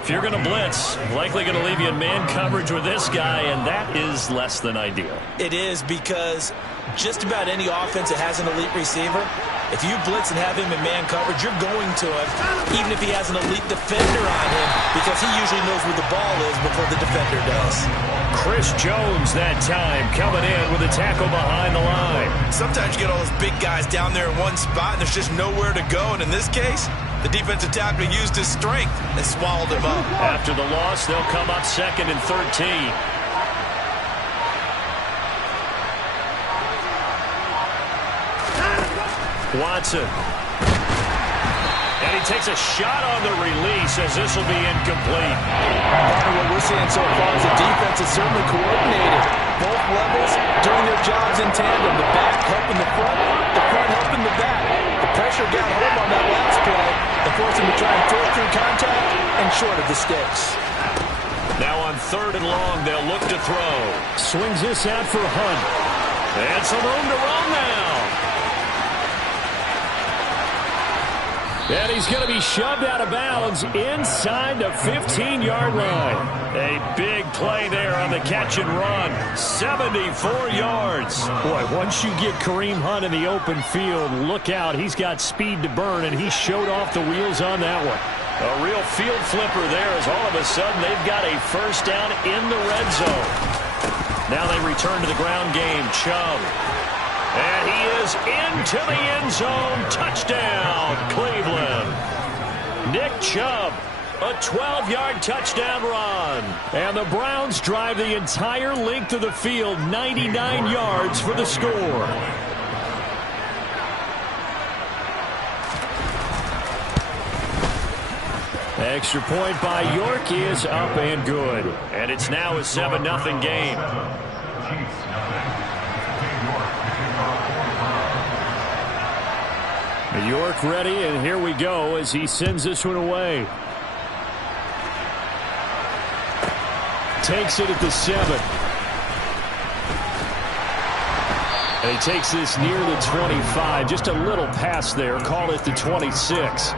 If you're going to blitz, likely going to leave you in man coverage with this guy, and that is less than ideal. It is, because just about any offense that has an elite receiver, if you blitz and have him in man coverage, you're going to him, even if he has an elite defender on him, because he usually knows where the ball is before the defender does. Chris Jones that time coming in with a tackle behind the line. Sometimes you get all those big guys down there in one spot, and there's just nowhere to go. And in this case, the defensive tackle used his strength and swallowed him up. After the loss, they'll come up 2nd and 13. Watson. And he takes a shot on the release as this will be incomplete. Part of what we're seeing so far is the defense is certainly coordinated. Both levels doing their jobs in tandem. The back helping the front helping the back. The pressure got home on that last play and forced him to try and throw through contact and short of the sticks. Now on 3rd and long, they'll look to throw. Swings this out for Hunt. And some room to run now. And he's going to be shoved out of bounds inside the 15-yard line. A big play there on the catch and run. 74 yards. Boy, once you get Kareem Hunt in the open field, look out. He's got speed to burn, and he showed off the wheels on that one. A real field flipper there as all of a sudden they've got a 1st down in the red zone. Now they return to the ground game. Chubb. And he is into the end zone. Touchdown, Cleveland. Nick Chubb, a 12-yard touchdown run. And the Browns drive the entire length of the field, 99 yards for the score. Extra point by York is up and good. And it's now a 7-0 game. York ready, and here we go as he sends this one away. Takes it at the 7. And he takes this near the 25. Just a little pass there. Call it the 26.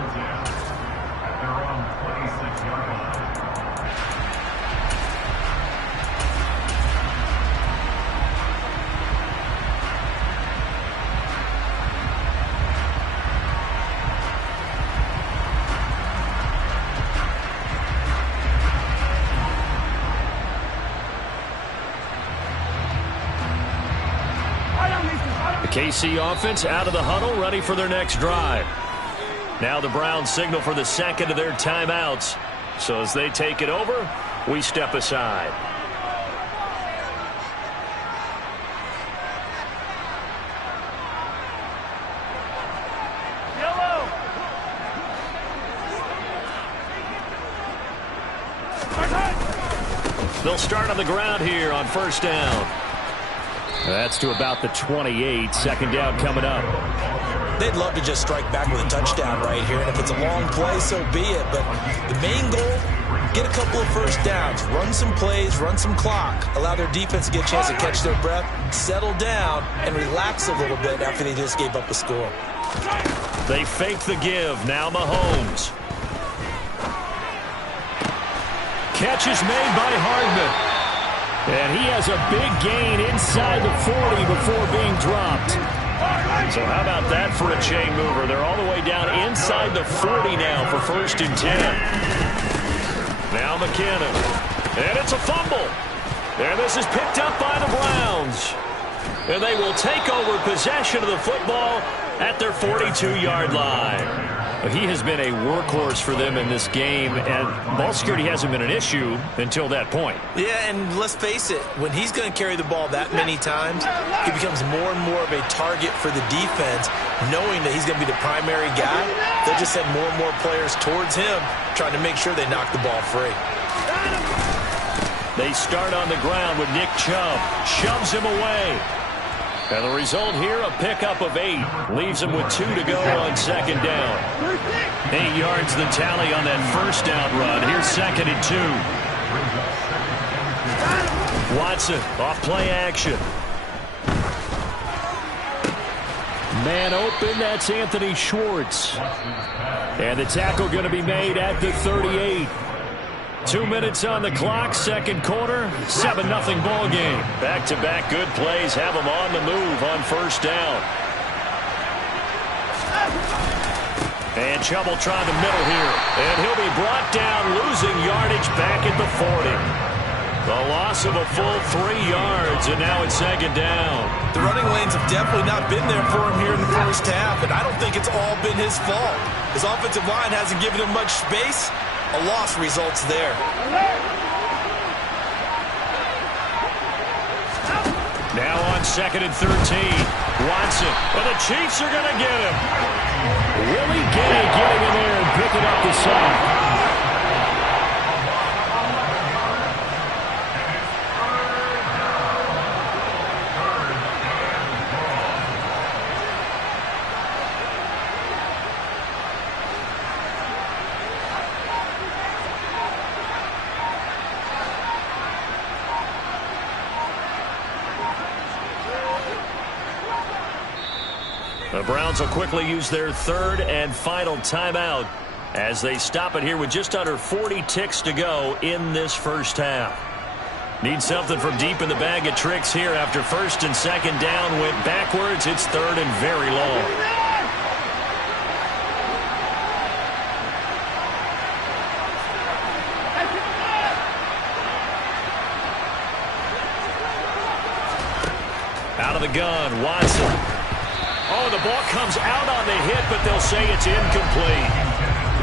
KC offense out of the huddle, ready for their next drive. Now the Browns signal for the second of their timeouts. So as they take it over, we step aside. They'll start on the ground here on first down. That's to about the 28. Second down coming up. They'd love to just strike back with a touchdown right here. And if it's a long play, so be it. But the main goal, get a couple of first downs. Run some plays, run some clock. Allow their defense to get a chance to catch their breath, settle down, and relax a little bit after they just gave up a score. They fake the give. Now Mahomes. Catch is made by Hardman. And he has a big gain inside the 40 before being dropped. So how about that for a chain mover? They're all the way down inside the 40 now for first and 10. Now McKinnon. And it's a fumble. And this is picked up by the Browns. And they will take over possession of the football at their 42-yard line. He has been a workhorse for them in this game, and ball security hasn't been an issue until that point. Yeah, and let's face it, when he's going to carry the ball that many times, he becomes more and more of a target for the defense, knowing that he's going to be the primary guy. They'll just send more and more players towards him, trying to make sure they knock the ball free. They start on the ground with Nick Chubb. Shoves him away. And the result here, a pickup of 8. Leaves him with 2 to go on second down. 8 yards the tally on that first down run. Here's second and 2. Watson off play action. Man open, that's Anthony Schwartz. And the tackle going to be made at the 38. 2 minutes on the clock, second quarter, 7-0 ball game. Back-to-back good plays have them on the move on first down. And Chubb will try the middle here. And he'll be brought down, losing yardage back at the 40. The loss of a full 3 yards, and now it's second down. The running lanes have definitely not been there for him here in the first half, and I don't think it's all been his fault. His offensive line hasn't given him much space. A loss results there. Now on second and 13. Watson. And the Chiefs are going to get him. Willie Gay getting in there and picking up the sack. The Browns will quickly use their third and final timeout as they stop it here with just under 40 ticks to go in this first half. Need something from deep in the bag of tricks here after first and second down went backwards. It's third and very long. Out of the gun, Watson. Oh, the ball comes out on the hit, but they'll say it's incomplete.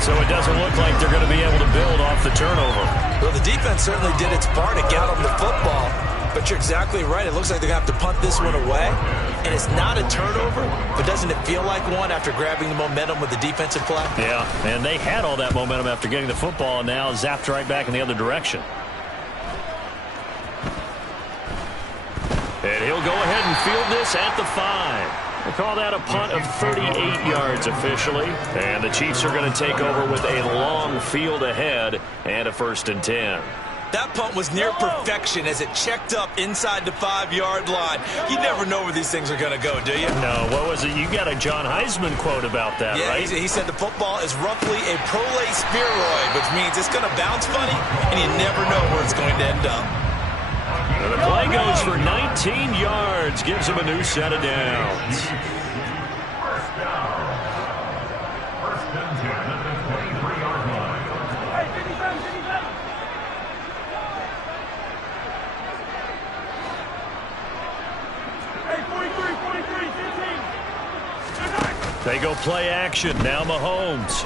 So it doesn't look like they're going to be able to build off the turnover. Well, the defense certainly did its part to get on the football. But you're exactly right. It looks like they're going to have to punt this one away. And it's not a turnover, but doesn't it feel like one after grabbing the momentum with the defensive play? Yeah, and they had all that momentum after getting the football, and now zapped right back in the other direction. And he'll go ahead and field this at the 5. We'll call that a punt of 38 yards officially. And the Chiefs are going to take over with a long field ahead and a 1st and 10. That punt was near perfection as it checked up inside the 5-yard line. You never know where these things are going to go, do you? No, what was it? You got a John Heisman quote about that, yeah, right? He said the football is roughly a prolate spheroid, which means it's going to bounce funny, and you never know where it's going to end up. And the play goes for 19 yards, gives him a new set of downs. First down. 1st and 10 at the 23-yard line. They go play action. Now Mahomes.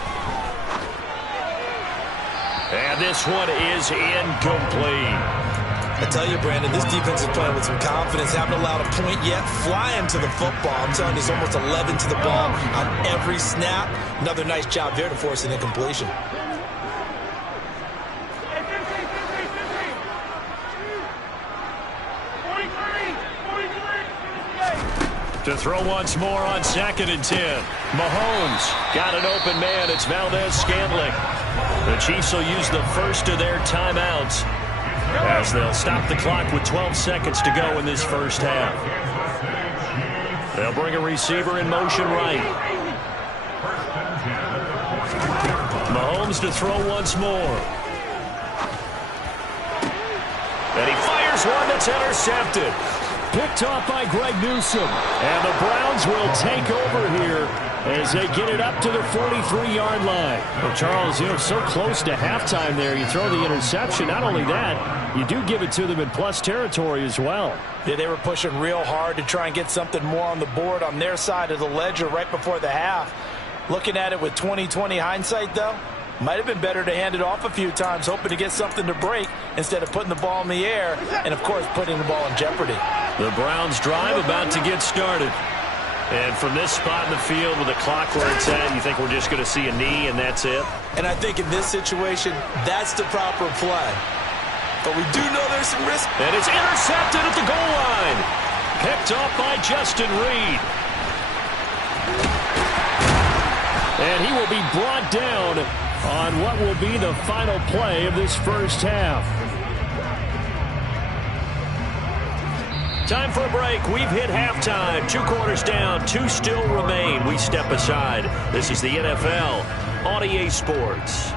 And this one is incomplete. I tell you, Brandon, this defense is playing with some confidence. Haven't allowed a point yet. Flying to the football. I'm telling you, it's almost 11 to the ball on every snap. Another nice job there to force an incompletion. To throw once more on 2nd and 10. Mahomes got an open man. It's Valdez-Scantling. The Chiefs will use the first of their timeouts as they'll stop the clock with 12 seconds to go in this first half. They'll bring a receiver in motion right. Mahomes to throw once more. And he fires one that's intercepted. Picked off by Greg Newsome. And the Browns will take over here as they get it up to the 43-yard line. Well, Charles, so close to halftime there. You throw the interception. Not only that, you do give it to them in plus territory as well. Yeah, they were pushing real hard to try and get something more on the board on their side of the ledger right before the half. Looking at it with 20/20 hindsight, though, might have been better to hand it off a few times, hoping to get something to break instead of putting the ball in the air and, of course, putting the ball in jeopardy. The Browns drive about to get started. And from this spot in the field with the clock where it's at, you think we're just going to see a knee and that's it? And I think in this situation, that's the proper play. But we do know there's some risk. And it's intercepted at the goal line. Picked off by Justin Reed. And he will be brought down on what will be the final play of this first half. Time for a break. We've hit halftime. 2 quarters down. 2 still remain. We step aside. This is the NFL on EA Sports.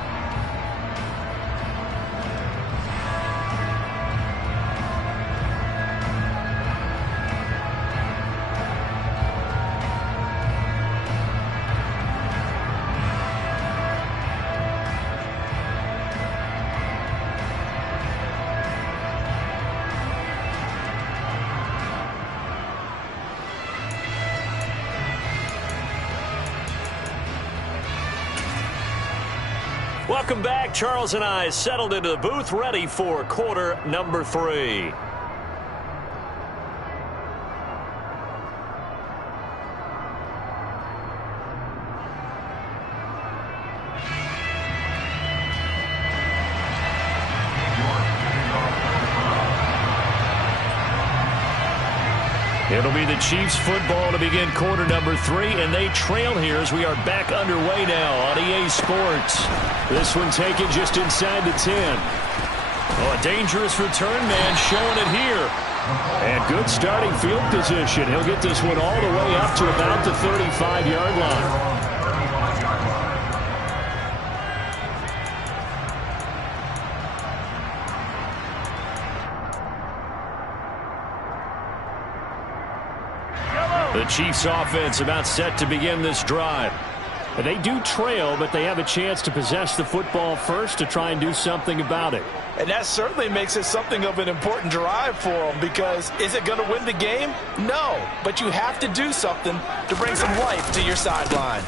Welcome back. Charles and I settled into the booth, ready for quarter number 3. It'll be the Chiefs football to begin quarter number 3, and they trail here as we are back underway now on EA Sports. This one taken just inside the 10. Oh, a dangerous return man showing it here. And good starting field position. He'll get this one all the way up to about the 35-yard line. The Chiefs offense about set to begin this drive. They do trail, but they have a chance to possess the football first to try and do something about it. And that certainly makes it something of an important drive for them, because is it going to win the game? No, but you have to do something to bring some life to your sideline.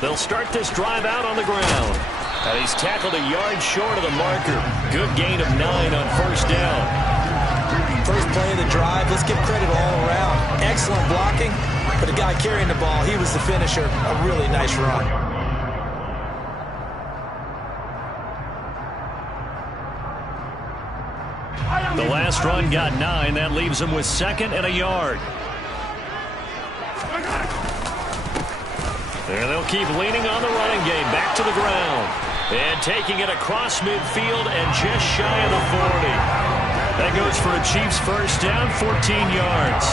They'll start this drive out on the ground. And he's tackled a yard short of the marker. Good gain of 9 on first down. First play of the drive, let's give credit all around. Excellent blocking, but the guy carrying the ball, he was the finisher. A really nice run. The last run got 9. That leaves him with 2nd and a yard. And they'll keep leaning on the running game. Back to the ground. And taking it across midfield and just shy of the 40. That goes for a Chiefs first down, 14 yards.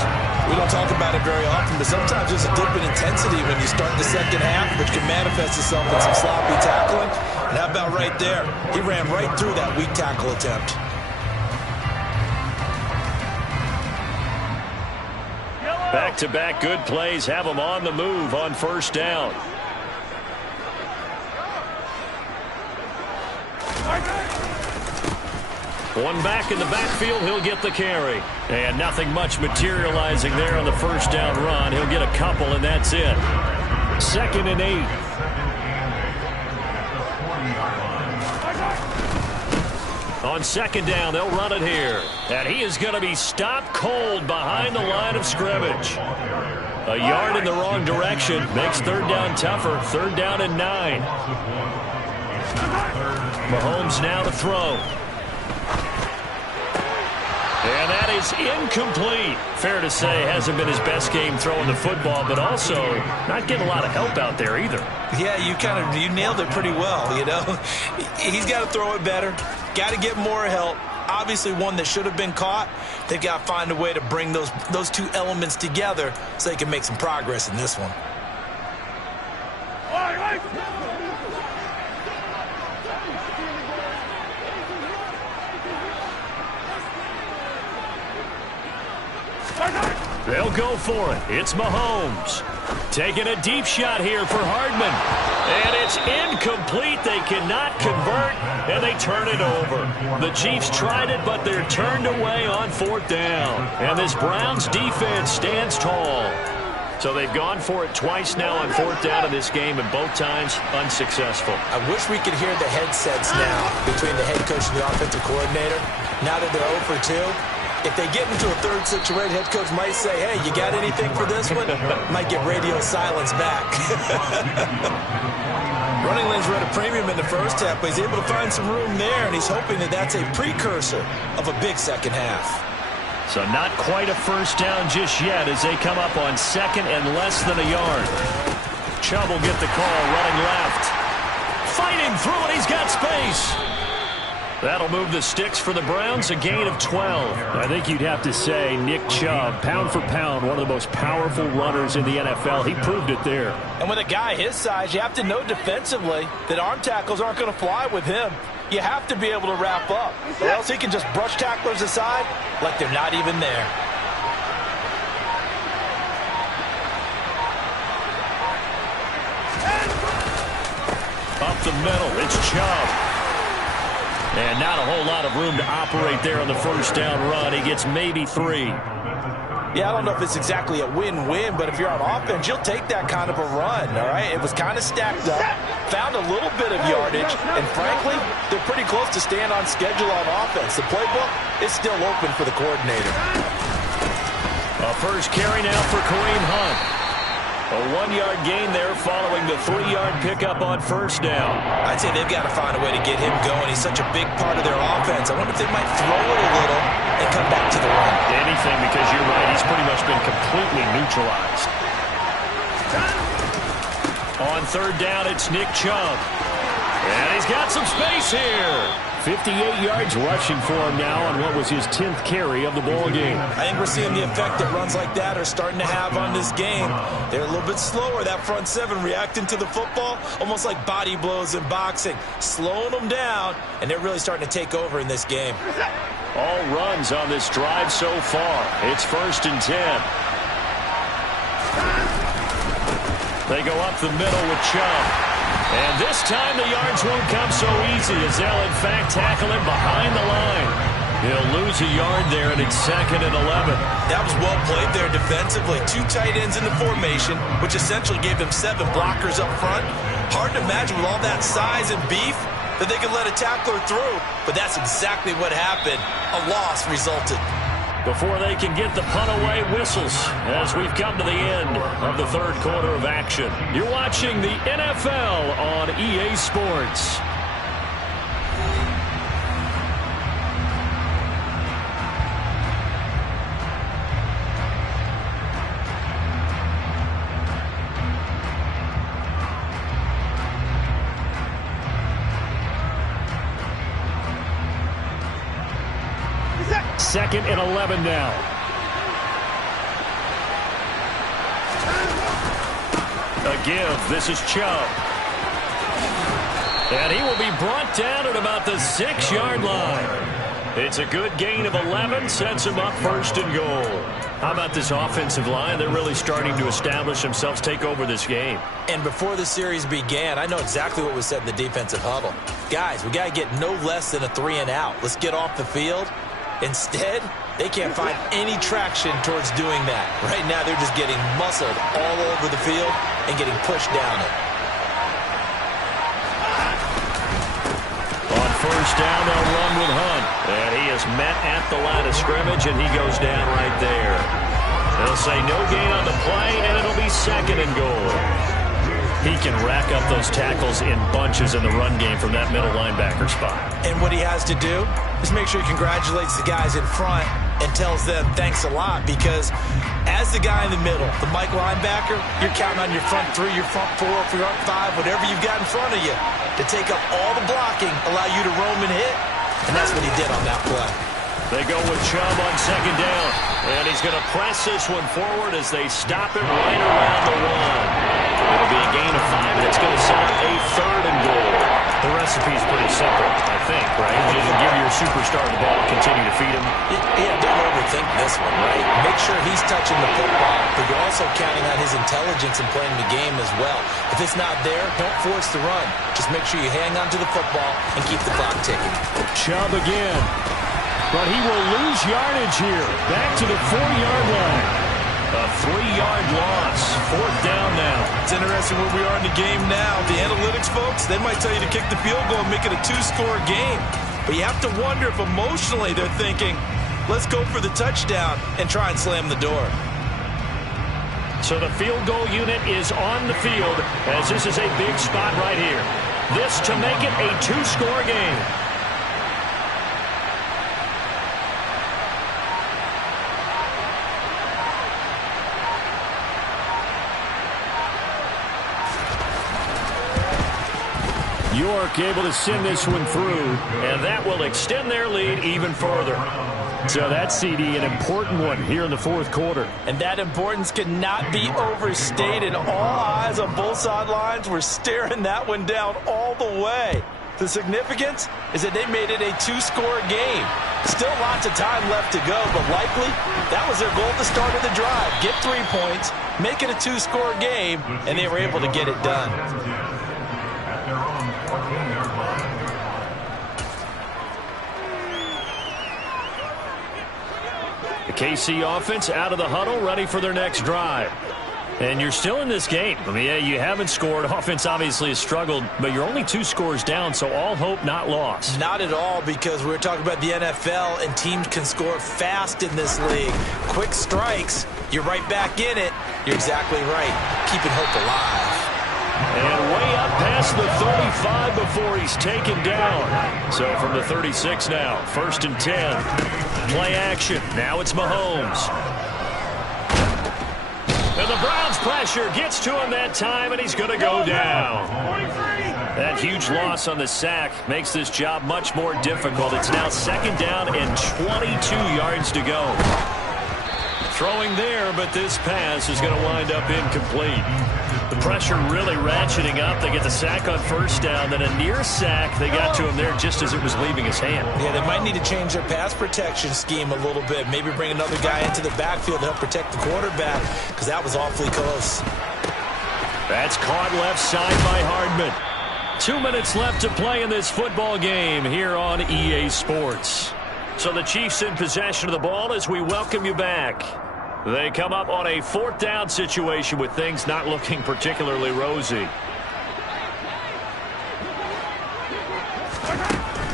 We don't talk about it very often, but sometimes there's a dip in intensity when you start the second half, which can manifest itself in some sloppy tackling. And how about right there? He ran right through that weak tackle attempt. Back-to-back good plays have them on the move on first down. One back in the backfield, he'll get the carry. And nothing much materializing there on the first down run. He'll get a couple, and that's it. 2nd and 8. On second down, they'll run it here. And he is going to be stopped cold behind the line of scrimmage. A yard in the wrong direction makes third down tougher. 3rd down and 9. Mahomes now to throw. And that is incomplete. Fair to say, hasn't been his best game throwing the football, but also not getting a lot of help out there either. Yeah, you nailed it pretty well, you know. He's got to throw it better. Got to get more help. Obviously one that should have been caught. They've got to find a way to bring those two elements together so they can make some progress in this one. They'll go for it. It's Mahomes. Taking a deep shot here for Hardman. And it's incomplete. They cannot convert, and they turn it over. The Chiefs tried it, but they're turned away on 4th down. And this Browns defense stands tall. So they've gone for it twice now on 4th down in this game, and both times unsuccessful. I wish we could hear the headsets now between the head coach and the offensive coordinator. Now that they're 0 for 2. If they get into a third situation, head coach might say, hey, you got anything for this one? Might get radio silence back. Running lanes were at a premium in the first half, but he's able to find some room there, and he's hoping that that's a precursor of a big second half. So not quite a first down just yet as they come up on 2nd and less than a yard. Chubb will get the call, running left. Fighting through it, he's got space. That'll move the sticks for the Browns, a gain of 12. I think you'd have to say Nick Chubb, pound for pound, one of the most powerful runners in the NFL. He proved it there. And with a guy his size, you have to know defensively that arm tackles aren't going to fly with him. You have to be able to wrap up, or else he can just brush tacklers aside like they're not even there. Up the middle, it's Chubb. And not a whole lot of room to operate there on the first down run. He gets maybe 3. Yeah, I don't know if it's exactly a win-win, but if you're on offense, you'll take that kind of a run, all right? It was kind of stacked up, found a little bit of yardage, and frankly, they're pretty close to staying on schedule on offense. The playbook is still open for the coordinator. A first carry now for Kareem Hunt. A 1-yard gain there following the 3-yard pickup on first down. I'd say they've got to find a way to get him going. He's such a big part of their offense. I wonder if they might throw it a little and come back to the run. Anything, because you're right. He's pretty much been completely neutralized. On 3rd down, it's Nick Chubb. And he's got some space here. 58 yards rushing for him now on what was his 10th carry of the ball game. I think we're seeing the effect that runs like that are starting to have on this game. They're a little bit slower, that front 7 reacting to the football, almost like body blows in boxing, slowing them down, and they're really starting to take over in this game. All runs on this drive so far. It's 1st and 10. They go up the middle with Chubb. And this time the yards won't come so easy as they'll in fact tackle him behind the line. He'll lose a yard there, and it's 2nd and 11. That was well played there defensively. 2 tight ends in the formation, which essentially gave them 7 blockers up front. Hard to imagine with all that size and beef that they could let a tackler through, but that's exactly what happened. A loss resulted. Before they can get the punt away, whistles as we've come to the end of the 3rd quarter of action. You're watching the NFL on EA Sports. 2nd and 11 now. A give. This is Chubb. And he will be brought down at about the 6-yard line. It's a good gain of 11, sets him up 1st and goal. How about this offensive line? They're really starting to establish themselves, take over this game. And before the series began, I know exactly what was said in the defensive huddle. Guys, we got to get no less than a 3-and-out. Let's get off the field. Instead, they can't find any traction towards doing that. Right now, they're just getting muscled all over the field and getting pushed down it. On 1st down, they'll run with Hunt. And he is met at the line of scrimmage, and he goes down right there. They'll say no gain on the play, and it'll be 2nd and goal. He can rack up those tackles in bunches in the run game from that middle linebacker spot. And what he has to do is make sure he congratulates the guys in front and tells them thanks a lot, because as the guy in the middle, the Mike linebacker, you're counting on your front 3, your front 4, your front 5, whatever you've got in front of you to take up all the blocking, allow you to roam and hit. And that's what he did on that play. They go with Chubb on 2nd down. And he's going to press this one forward as they stop it right around the 1. It'll be a gain of 5, and it's going to set up a 3rd and goal. The recipe's pretty simple, I think, right? You just give your superstar the ball, continue to feed him. Yeah, don't overthink this one, right? Make sure he's touching the football, but you're also counting on his intelligence in playing the game as well. If it's not there, don't force the run. Just make sure you hang on to the football and keep the clock ticking. Chubb again. But he will lose yardage here. Back to the 4-yard line. A 3-yard loss. 4th down now. It's interesting where we are in the game now. The analytics folks, they might tell you to kick the field goal and make it a 2-score game. But you have to wonder if emotionally they're thinking, let's go for the touchdown and try and slam the door. So the field goal unit is on the field as this is a big spot right here. This to make it a 2-score game. York able to send this one through, and that will extend their lead even further. So that's, CD, an important one here in the 4th quarter. And that importance cannot be overstated. All eyes on both sidelines were staring that one down all the way. The significance is that they made it a 2-score game. Still lots of time left to go, but likely that was their goal at the start of the drive. Get 3 points, make it a 2-score game, and they were able to get it done. The KC offense out of the huddle, ready for their next drive. And you're still in this game. I mean, yeah, you haven't scored. Offense obviously has struggled, but you're only 2 scores down, so all hope not lost. Not at all, because we're talking about the NFL, and teams can score fast in this league. Quick strikes, you're right back in it. You're exactly right. Keeping hope alive. And way up past the 35 before he's taken down. So from the 36 now, 1st and 10. Play action. Now it's Mahomes. And the Browns pressure gets to him that time, and he's going to go down. That huge loss on the sack makes this job much more difficult. It's now 2nd down and 22 yards to go. Throwing there, but this pass is going to wind up incomplete. The pressure really ratcheting up. They get the sack on 1st down, then a near sack. They got to him there just as it was leaving his hand. Yeah, they might need to change their pass protection scheme a little bit. Maybe bring another guy into the backfield to help protect the quarterback, because that was awfully close. That's caught left side by Hardman. 2 minutes left to play in this football game here on EA Sports. So the Chiefs in possession of the ball as we welcome you back. They come up on a 4th down situation with things not looking particularly rosy.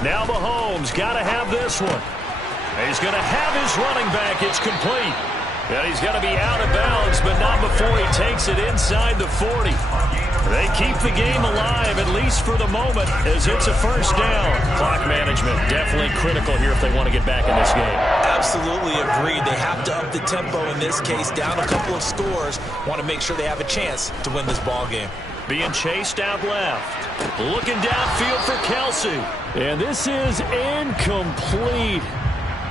Now Mahomes got to have this one. He's going to have his running back. It's complete. And he's got to be out of bounds, but not before he takes it inside the 40. They keep the game alive, at least for the moment, as it's a 1st down. Clock management definitely critical here if they want to get back in this game. Absolutely agreed. They have to up the tempo in this case, down a couple of scores. Want to make sure they have a chance to win this ball game. Being chased out left. Looking downfield for Kelsey. And this is incomplete.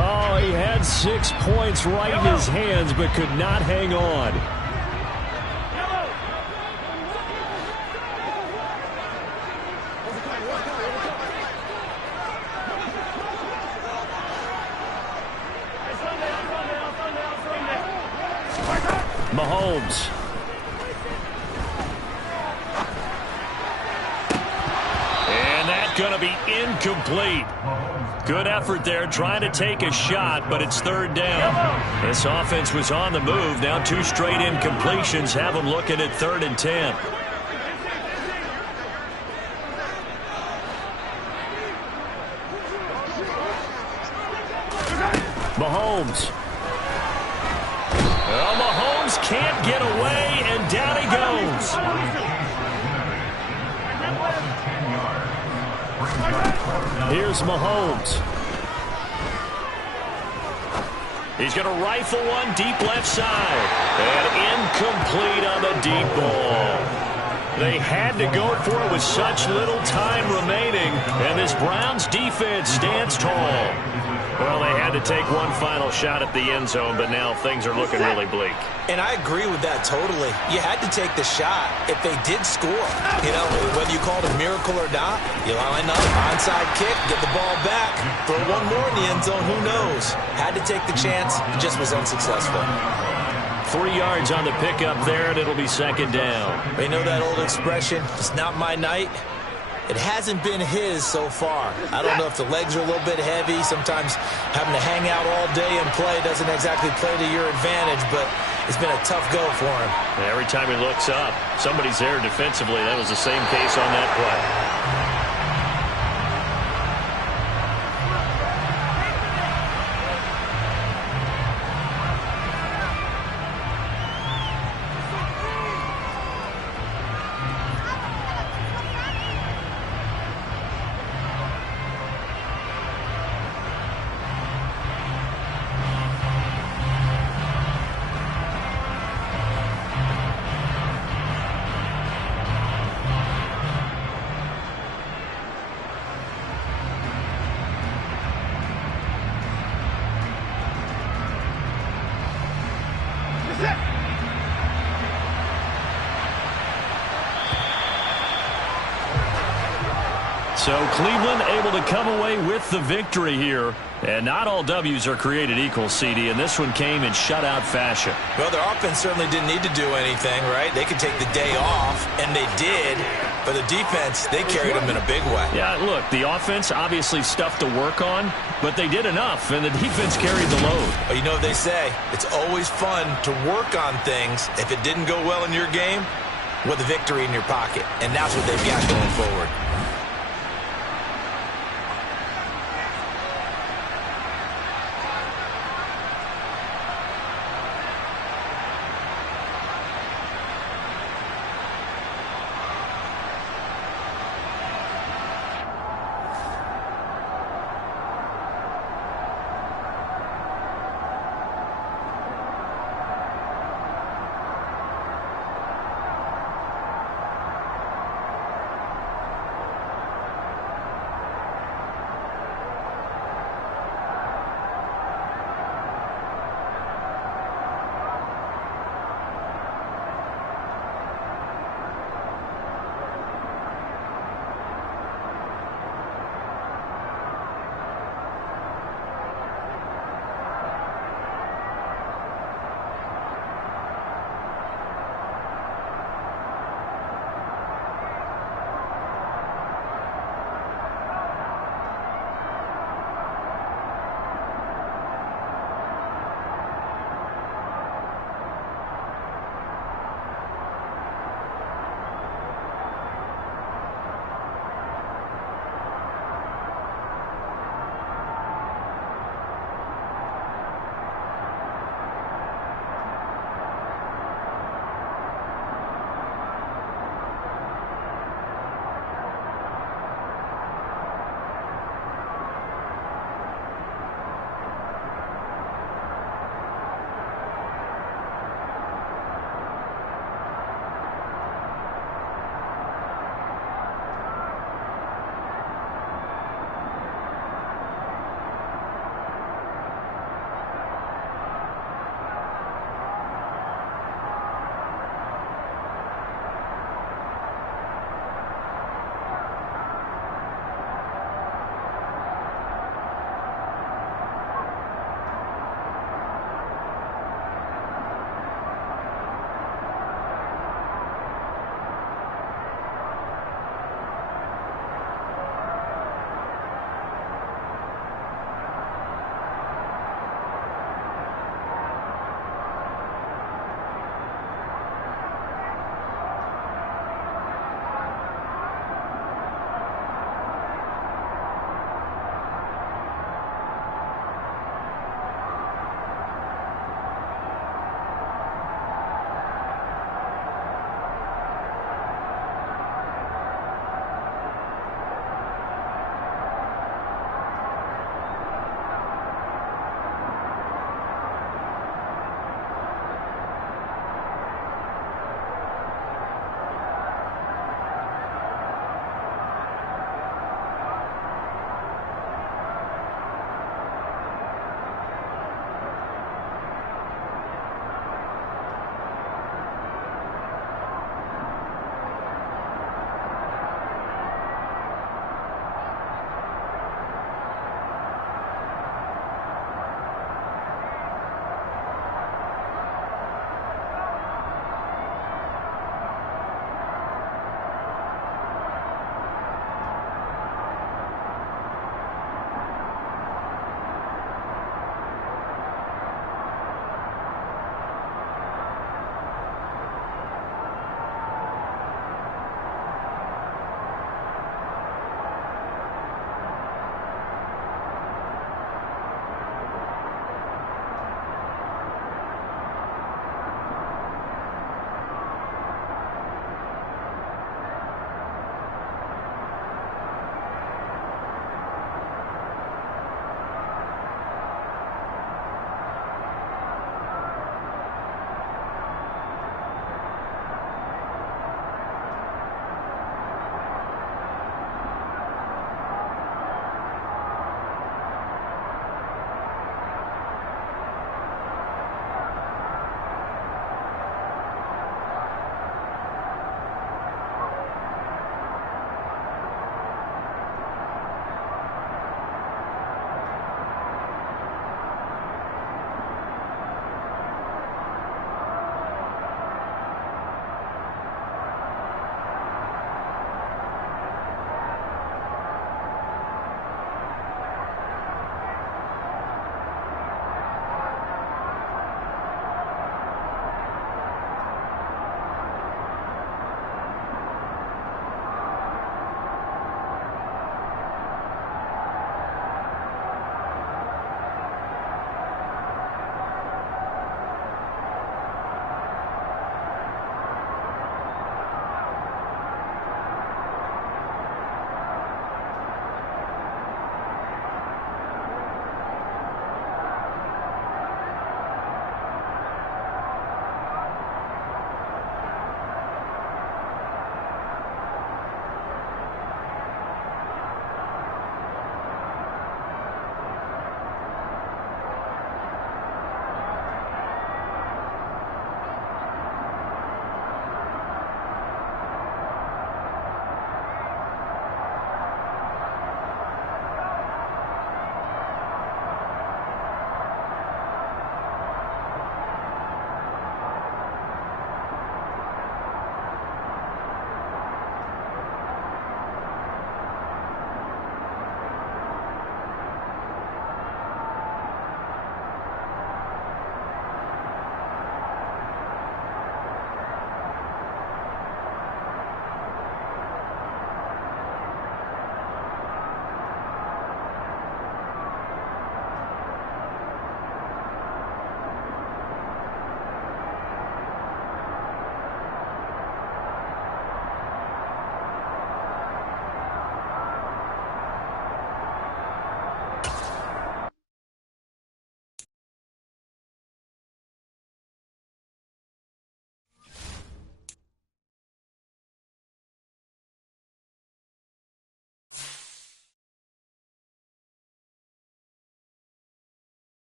Oh, he had 6 points right in his hands, but could not hang on. Mahomes. And that's going to be incomplete. Good effort there trying to take a shot, but it's third down. This offense was on the move. Now 2 straight incompletions have them looking at 3rd and 10. Mahomes. Well, Mahomes can't get away, and down he goes. Here's Mahomes. He's going to rifle one deep left side. And incomplete on the deep ball. They had to go for it with such little time remaining, and this Browns defense stands tall. Well, they had to take one final shot at the end zone, but now things are looking really bleak. And I agree with that totally. You had to take the shot if they did score. You know, whether you call it a miracle or not, you line up, onside kick, get the ball back, throw one more in the end zone, who knows? Had to take the chance, just was unsuccessful. 3 yards on the pickup there, and it'll be 2nd down. You know that old expression, it's not my night? It hasn't been his so far. I don't know if the legs are a little bit heavy. Sometimes having to hang out all day and play doesn't exactly play to your advantage, but it's been a tough go for him. Every time he looks up, somebody's there defensively. That was the same case on that play. So Cleveland able to come away with the victory here. And not all W's are created equal, CD, and this one came in shutout fashion. Well, their offense certainly didn't need to do anything, right? They could take the day off, and they did. But the defense, they carried them in a big way. Yeah, look, the offense obviously stuff to work on, but they did enough, and the defense carried the load. Well, you know what they say. It's always fun to work on things. If it didn't go well in your game, with a victory in your pocket. And that's what they've got going forward.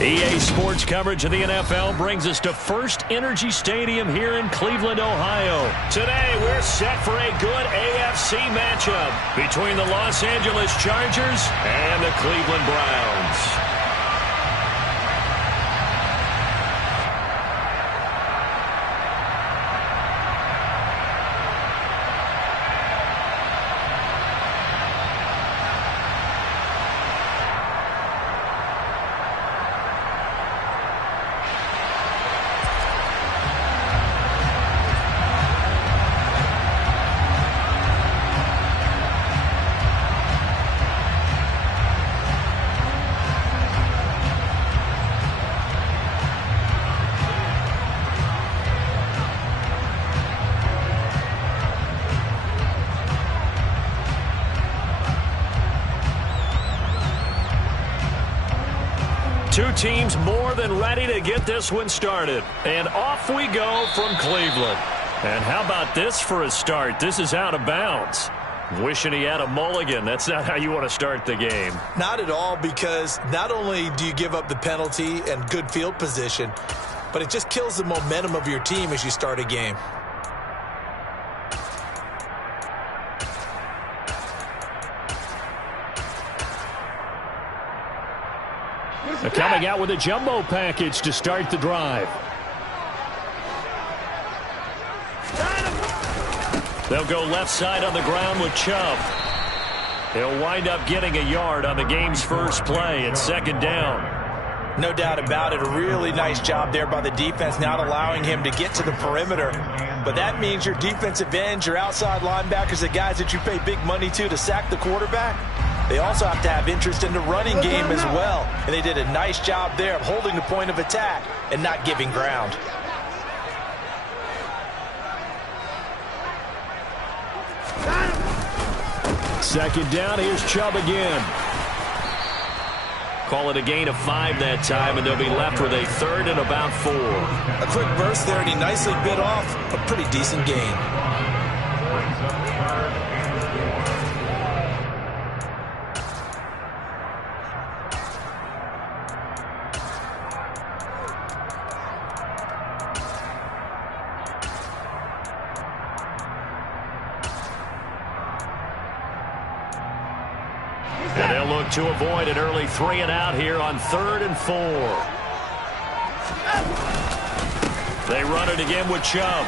EA Sports coverage of the NFL brings us to First Energy Stadium here in Cleveland, Ohio. Today, we're set for a good AFC matchup between the Los Angeles Chargers and the Cleveland Browns. Two teams more than ready to get this one started. And off we go from Cleveland. And how about this for a start? This is out of bounds. Wishing he had a mulligan. That's not how you want to start the game. Not at all, because not only do you give up the penalty and good field position, but it just kills the momentum of your team as you start a game. They're coming out with a jumbo package to start the drive. They'll go left side on the ground with Chubb. He'll wind up getting a yard on the game's first play at second down. No doubt about it. A really nice job there by the defense, not allowing him to get to the perimeter. But that means your defensive ends, your outside linebackers, the guys that you pay big money to sack the quarterback, they also have to have interest in the running game as well. And they did a nice job there of holding the point of attack and not giving ground. Second down, here's Chubb again. Call it a gain of 5 that time, and they'll be left with a third and about 4. A quick burst there, and he nicely bit off a pretty decent gain. And they'll look to avoid an early 3 and out here on 3rd and 4. They run it again with Chubb.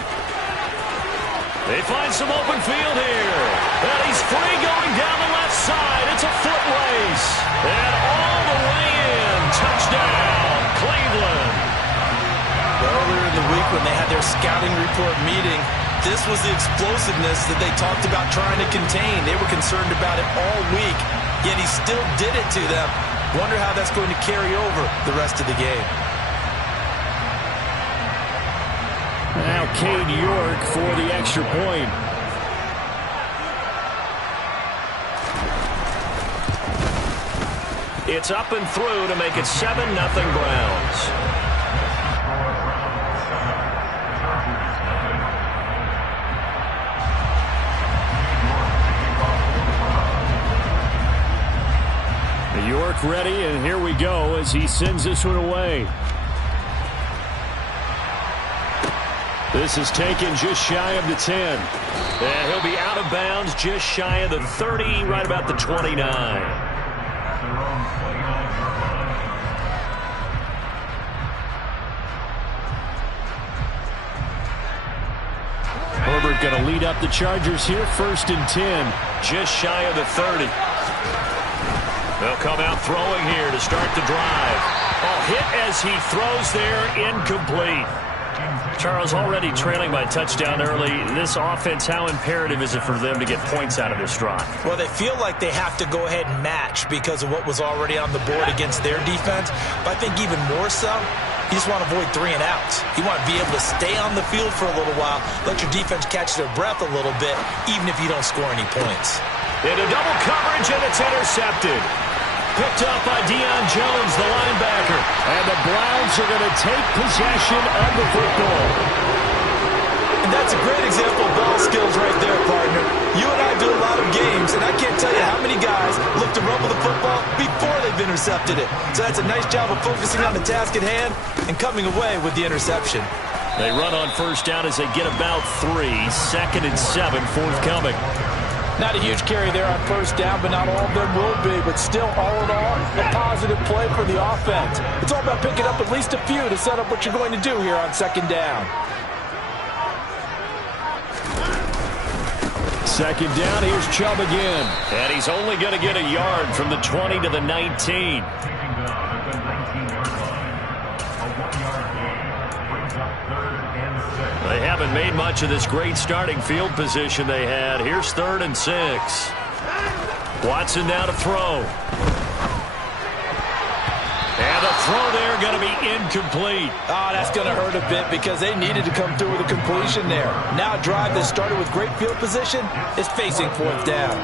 They find some open field here. And he's free going down the left side. It's a foot race. And all the way in. Touchdown, Cleveland. Earlier in the week when they had their scouting report meeting, this was the explosiveness that they talked about trying to contain. They were concerned about it all week, yet he still did it to them. Wonder how that's going to carry over the rest of the game. Now Cade York for the extra point. It's up and through to make it 7-0 Browns. York ready, and here we go as he sends this one away. This is taken just shy of the 10. And he'll be out of bounds just shy of the 30, right about the 29. Herbert going to lead up the Chargers here, 1st and 10. Just shy of the 30. They'll come out throwing here to start the drive. Oh, hit as he throws there, incomplete. Charles, already trailing by touchdown early. This offense, how imperative is it for them to get points out of this drive? Well, they feel like they have to go ahead and match because of what was already on the board against their defense. But I think even more so, you just want to avoid 3 and outs. You want to be able to stay on the field for a little while, let your defense catch their breath a little bit, even if you don't score any points. Into double coverage, and it's intercepted. Picked up by Deion Jones, the linebacker. And the Browns are going to take possession of the football. And that's a great example of ball skills right there, partner. You and I do a lot of games, and I can't tell you how many guys look to rumble the football before they've intercepted it. So that's a nice job of focusing on the task at hand and coming away with the interception. They run on first down as they get about 3. 2nd and 7 forthcoming. Not a huge carry there on first down, but not all of them will be. But still, all in all, a positive play for the offense. It's all about picking up at least a few to set up what you're going to do here on 2nd down. 2nd down, here's Chubb again. And he's only going to get a yard from the 20 to the 19. They haven't made much of this great starting field position they had. Here's 3rd and 6. Watson now to throw. And the throw there going to be incomplete. Oh, that's going to hurt a bit because they needed to come through with a completion there. Now a drive that started with great field position is facing 4th down.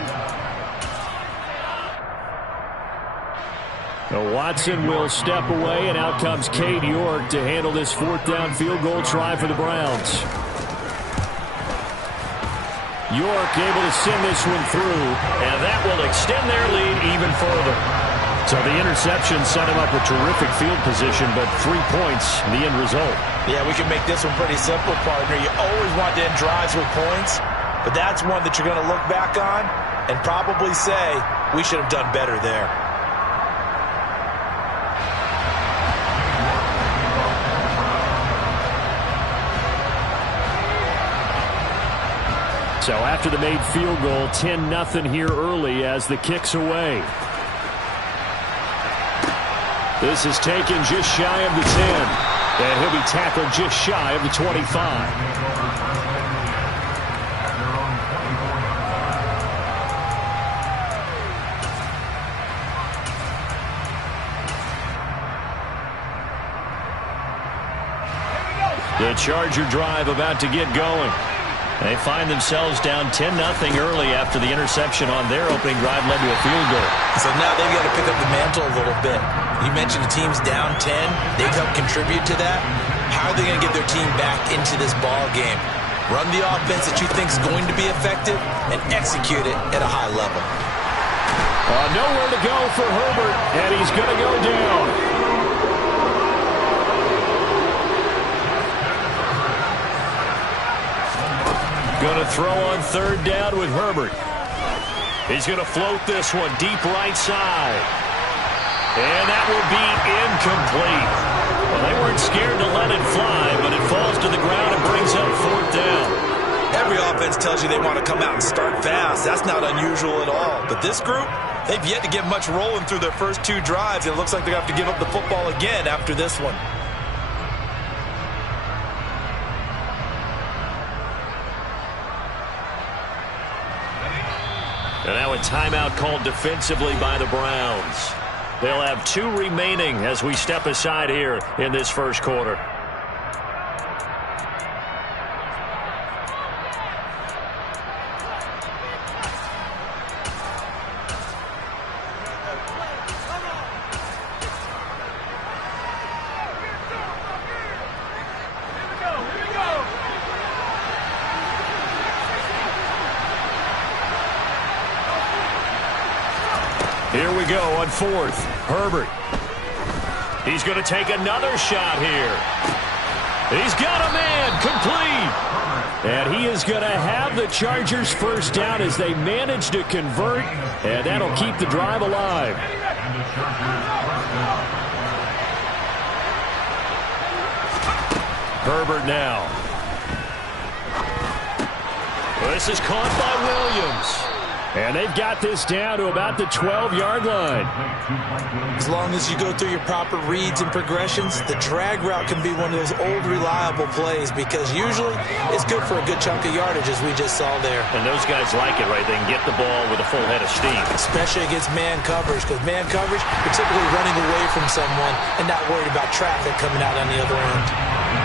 Now Watson will step away, and out comes Cade York to handle this 4th down field goal try for the Browns. York able to send this one through, and that will extend their lead even further. So the interception set him up with terrific field position, but 3 points, the end result. Yeah, we can make this one pretty simple, partner. You always want to end drives with points, but that's one that you're going to look back on and probably say, we should have done better there. So after the made field goal, 10-0 here early as the kick's away. This is taken just shy of the 10. And he'll be tackled just shy of the 25. The Charger drive about to get going. They find themselves down 10-0 early after the interception on their opening drive led to a field goal. So now they've got to pick up the mantle a little bit. You mentioned the team's down 10. They've helped contribute to that. How are they going to get their team back into this ball game? Run the offense that you think is going to be effective and execute it at a high level. Nowhere to go for Herbert, and he's going to go down. Going to throw on 3rd down with Herbert. He's going to float this one deep right side. And that will be incomplete. Well, they weren't scared to let it fly, but it falls to the ground and brings up 4th down. Every offense tells you they want to come out and start fast. That's not unusual at all. But this group, they've yet to get much rolling through their first 2 drives. And it looks like they're going to have to give up the football again after this one. And now a timeout called defensively by the Browns. They'll have 2 remaining as we step aside here in this first quarter. Here we go on 4th. Herbert. He's going to take another shot here. He's got a man complete. And he is going to have the Chargers first down as they manage to convert. And that'll keep the drive alive. Herbert now. This is caught by Williams. And they've got this down to about the 12-yard line. As long as you go through your proper reads and progressions, the drag route can be one of those old reliable plays because usually it's good for a good chunk of yardage as we just saw there. And those guys like it, right? They can get the ball with a full head of steam. Especially against man coverage because man coverage, you're typically running away from someone and not worried about traffic coming out on the other end.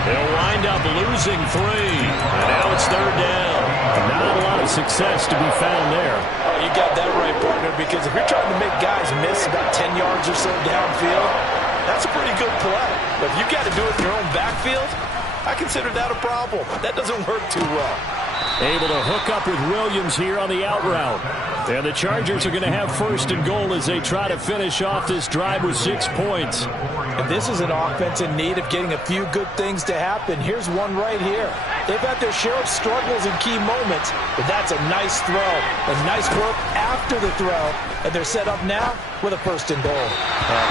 They'll wind up losing 3. And now it's 3rd down. Not a lot of success to be found there. Oh, you got that right, partner, because if you're trying to make guys miss about 10 yards or so downfield, that's a pretty good play. But if you've got to do it in your own backfield, I consider that a problem. That doesn't work too well. Able to hook up with Williams here on the out route. And the Chargers are going to have first and goal as they try to finish off this drive with 6 points. And this is an offense in need of getting a few good things to happen. Here's one right here. They've had their share of struggles in key moments, but that's a nice throw. A nice work after the throw. And they're set up now with a first and goal.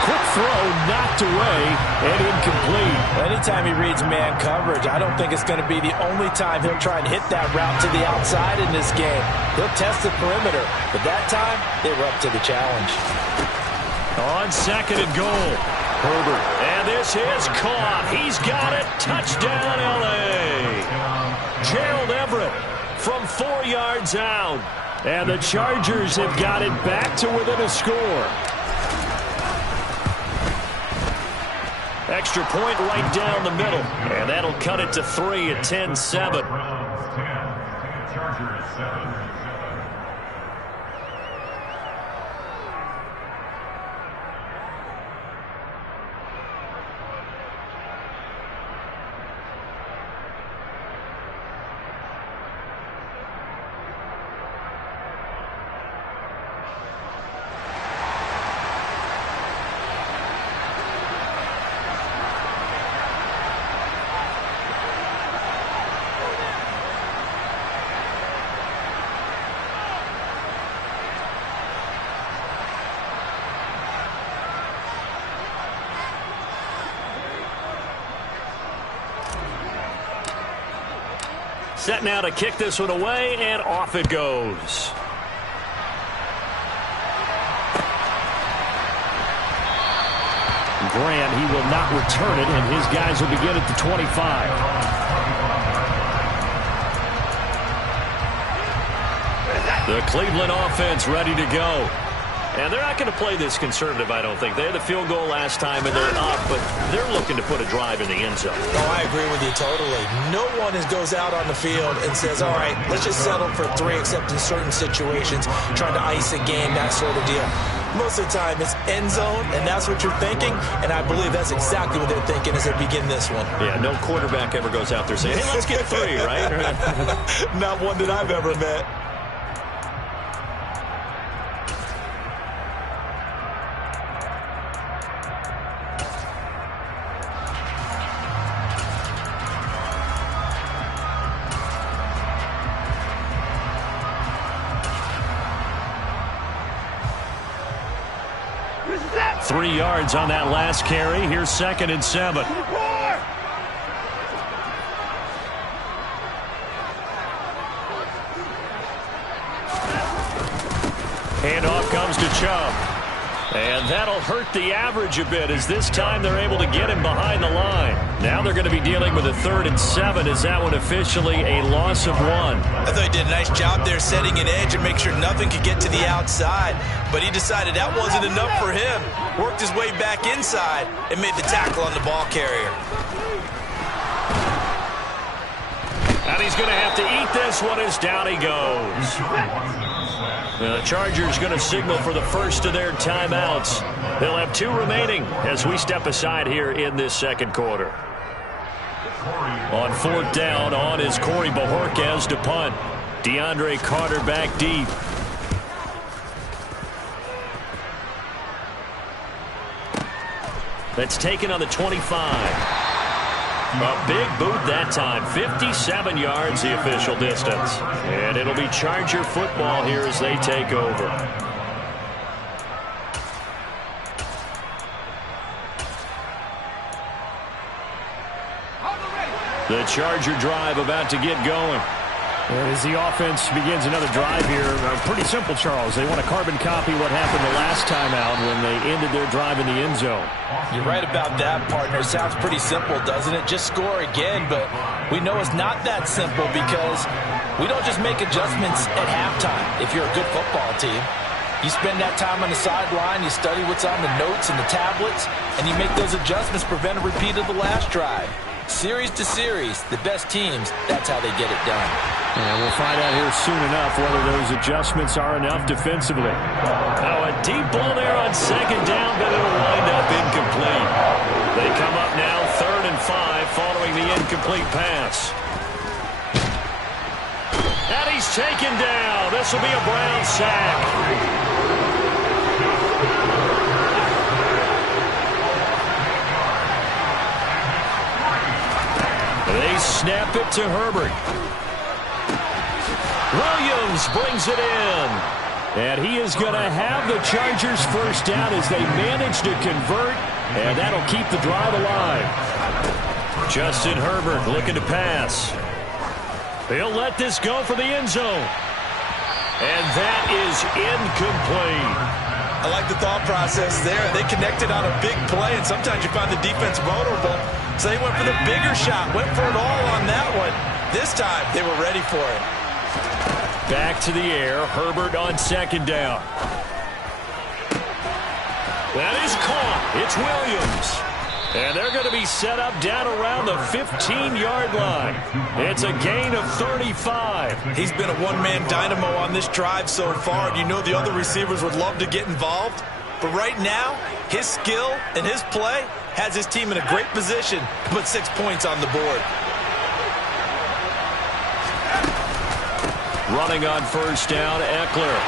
Quick throw, knocked away, and incomplete. Anytime he reads man coverage, I don't think it's going to be the only time he'll try and hit that route to the outside in this game. He'll test the perimeter, but that time, they were up to the challenge. On second and goal, Herbert. And this is caught. He's got it. Touchdown, L.A. Gerald Everett from 4 yards out. And the Chargers have got it back to within a score. Extra point right down the middle. And that'll cut it to 3 at 10-7. Chargers 7. Set now to kick this one away, and off it goes. Grant, he will not return it, and his guys will begin at the 25. The Cleveland offense ready to go. And they're not going to play this conservative, I don't think. They had the field goal last time, and they're up, but they're looking to put a drive in the end zone. Oh, I agree with you totally. No one goes out on the field and says, all right, let's just settle for 3, except in certain situations, trying to ice a game, that sort of deal. Most of the time, it's end zone, and that's what you're thinking, and I believe that's exactly what they're thinking as they begin this one. Yeah, no quarterback ever goes out there saying, hey, let's get 3, right? Not one that I've ever met. Three yards on that last carry. Here's 2nd and 7. Handoff comes to Chubb. And that'll hurt the average a bit, as this time they're able to get him behind the line. Now they're going to be dealing with a 3rd and 7. Is that one officially a loss of 1? I thought he did a nice job there setting an edge and make sure nothing could get to the outside. But he decided that wasn't enough for him. Worked his way back inside and made the tackle on the ball carrier. And he's going to have to eat this one as down he goes. The Chargers going to signal for the first of their timeouts. They'll have 2 remaining as we step aside here in this second quarter. On 4th down, on is Corey Bojorquez to punt. DeAndre Carter back deep. That's taken on the 25. A big boot that time. 57 yards the official distance. And it'll be Charger football here as they take over. The Charger drive about to get going. And as the offense begins another drive here, pretty simple, Charles. They want to carbon copy what happened the last time out when they ended their drive in the end zone. You're right about that, partner. Sounds pretty simple, doesn't it? Just score again, but we know it's not that simple because we don't just make adjustments at halftime if you're a good football team. You spend that time on the sideline, you study what's on the notes and the tablets, and you make those adjustments, prevent a repeat of the last drive. Series to series, the best teams, that's how they get it done. And we'll find out here soon enough whether those adjustments are enough defensively. Now a deep ball there on 2nd down, but it'll wind up incomplete. They come up now 3rd and 5 following throwing the incomplete pass. And he's taken down. This will be a Brown sack. They snap it to Herbert. Williams brings it in. And he is going to have the Chargers first down as they manage to convert. And that'll keep the drive alive. Justin Herbert looking to pass. He'll let this go for the end zone. And that is incomplete. I like the thought process there. They connected on a big play, and sometimes you find the defense vulnerable. So they went for the bigger shot, went for it all on that one. This time, they were ready for it. Back to the air. Herbert on second down. That is caught. It's Williams. And they're going to be set up down around the 15-yard line. It's a gain of 35. He's been a one-man dynamo on this drive so far, and you know the other receivers would love to get involved. But right now, his skill and his play has his team in a great position to put 6 points on the board. Running on first down, Eckler.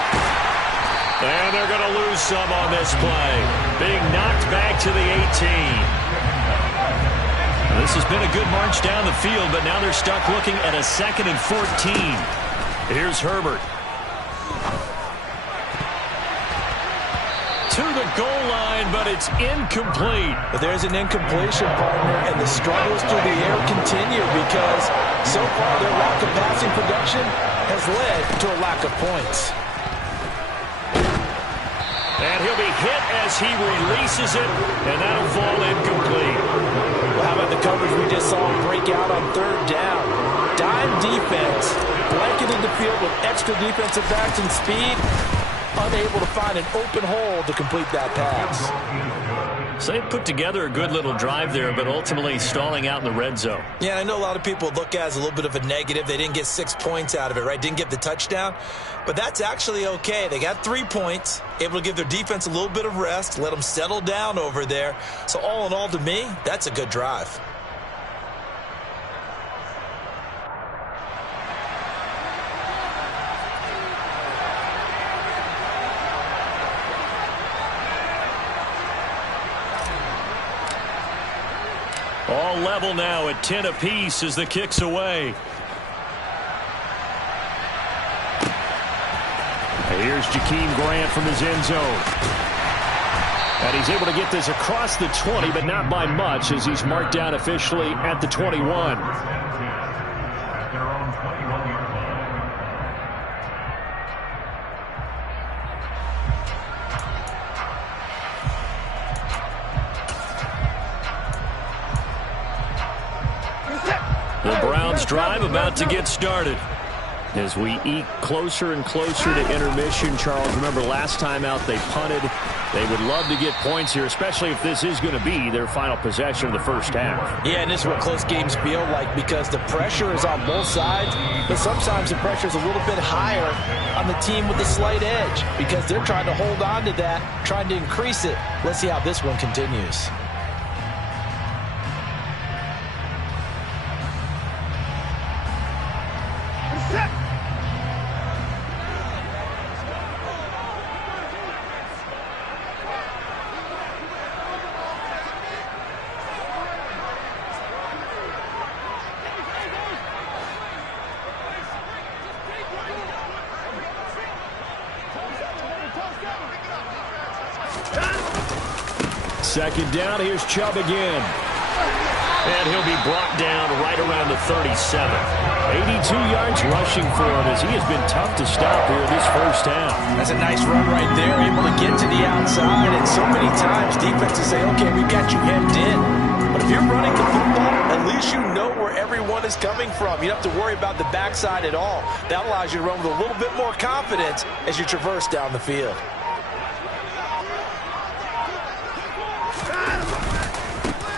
And they're going to lose some on this play. Being knocked back to the 18. This has been a good march down the field, but now they're stuck looking at a 2nd and 14. Here's Herbert. To the goal line, but it's incomplete. But there's an incompletion, partner, and the struggles through the air continue because so far their lack of passing production has led to a lack of points. And he'll be hit as he releases it, and that'll fall incomplete. Well, how about the coverage we just saw him break out on third down? Dime defense, blanketed the field with extra defensive backs and speed, unable to find an open hole to complete that pass. So they put together a good little drive there, but ultimately stalling out in the red zone. Yeah, I know a lot of people look at it as a little bit of a negative. They didn't get 6 points out of it, right? Didn't get the touchdown. But that's actually okay. They got 3 points, able to give their defense a little bit of rest, let them settle down over there. So all in all, to me, that's a good drive. All level now at 10 apiece as the kick's away. Here's Jakeem Grant from his end zone. And he's able to get this across the 20, but not by much as he's marked down officially at the 21. At their own 21-yard line. The Browns drive about to get started. As we eke closer and closer to intermission, Charles, remember last time out they punted. They would love to get points here, especially if this is going to be their final possession of the first half. Yeah, and this is what close games feel like because the pressure is on both sides, but sometimes the pressure is a little bit higher on the team with the slight edge because they're trying to hold on to that, trying to increase it. Let's see how this one continues. Second down, here's Chubb again. And he'll be brought down right around the 37. 82 yards rushing for him as he has been tough to stop here this first half. That's a nice run right there, able to get to the outside, and so many times defenses say, okay, we got you hemmed in. But if you're running the football, at least you know where everyone is coming from. You don't have to worry about the backside at all. That allows you to run with a little bit more confidence as you traverse down the field.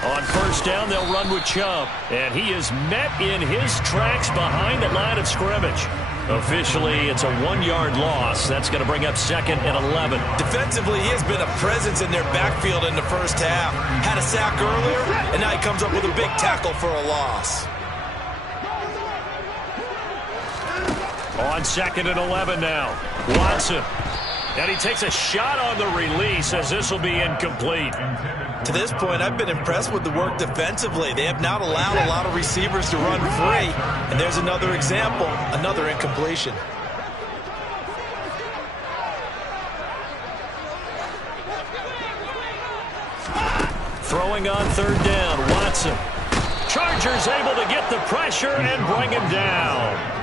On first down, they'll run with Chubb. And he is met in his tracks behind the line of scrimmage. Officially, it's a 1-yard loss. That's going to bring up 2nd and 11. Defensively, he has been a presence in their backfield in the first half. Had a sack earlier, and now he comes up with a big tackle for a loss. On 2nd and 11 now. Watson. And he takes a shot on the release as this will be incomplete. To this point, I've been impressed with the work defensively. They have not allowed a lot of receivers to run free. And there's another example, another incompletion. Throwing on 3rd down, Watson. Chargers able to get the pressure and bring him down.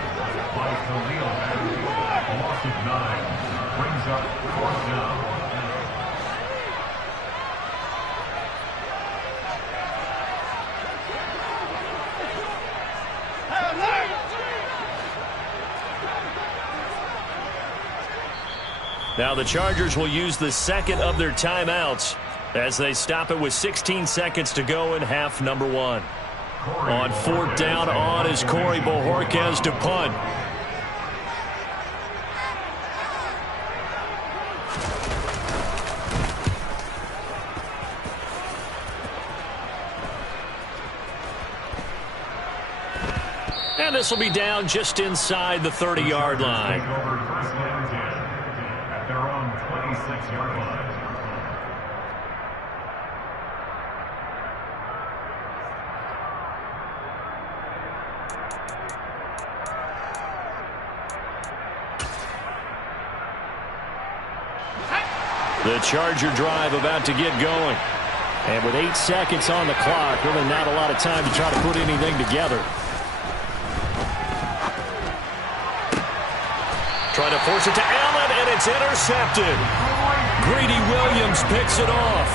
Loss of 9. Brings up 4th down. Now the Chargers will use the 2nd of their timeouts as they stop it with 16 seconds to go in half number 1. On 4th down on is Corey Bojorquez to punt. And this will be down just inside the 30-yard line. At their own 26-yard line. The Charger drive about to get going. And with 8 seconds on the clock, really not a lot of time to try to put anything together. Trying to force it to Allen, and it's intercepted. Greedy Williams picks it off.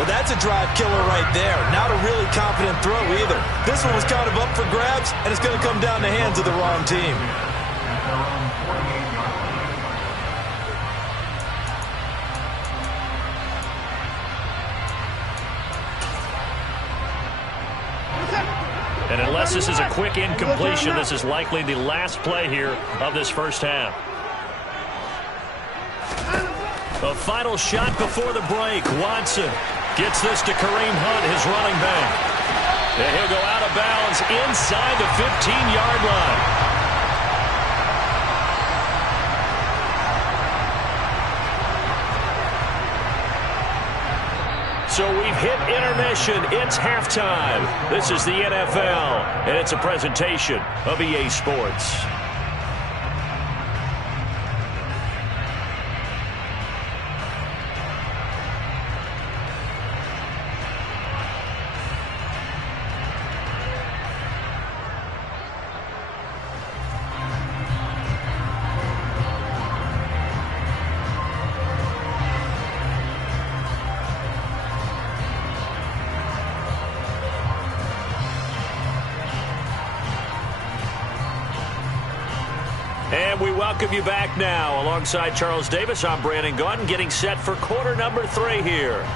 Well, that's a drive killer right there. Not a really confident throw either. This one was kind of up for grabs, and it's going to come down the hands of the wrong team. At their own 48-yard line. And unless this is a quick incompletion, this is likely the last play here of this first half. A final shot before the break. Watson gets this to Kareem Hunt, his running back. And he'll go out of bounds inside the 15-yard line. So we've hit intermission. It's halftime. This is the NFL, and it's a presentation of EA Sports. And we welcome you back now. Alongside Charles Davis, I'm Brandon Gaudin, getting set for quarter number 3 here.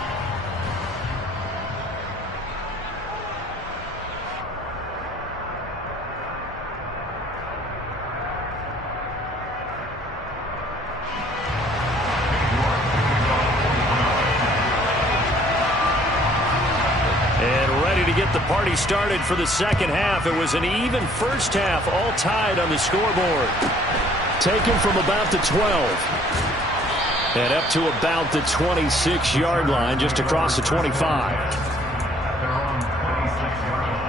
Get the party started for the second half. It was an even first half, all tied on the scoreboard. Taken from about the 12. And up to about the 26-yard line, just across the 25. At their own 26-yard line.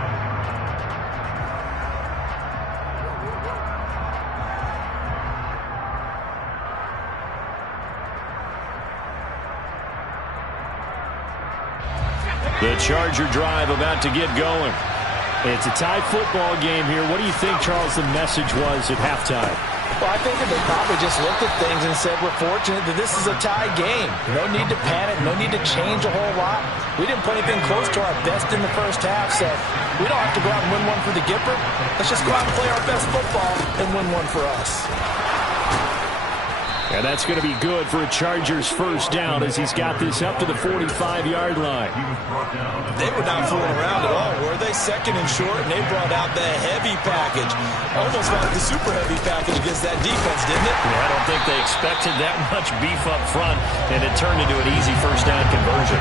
The Charger drive about to get going. It's a tie football game here. What do you think, Charles, the message was at halftime? Well, I think that they probably just looked at things and said, we're fortunate that this is a tie game. No need to panic, no need to change a whole lot. We didn't put anything close to our best in the first half, so we don't have to go out and win one for the Gipper. Let's just go out and play our best football and win one for us. And that's going to be good for a Chargers first down as he's got this up to the 45-yard line. They were not fooling around at all, were they? Second and short, and they brought out the heavy package. Almost like the super heavy package against that defense, didn't it? Yeah, I don't think they expected that much beef up front, and it turned into an easy first down conversion.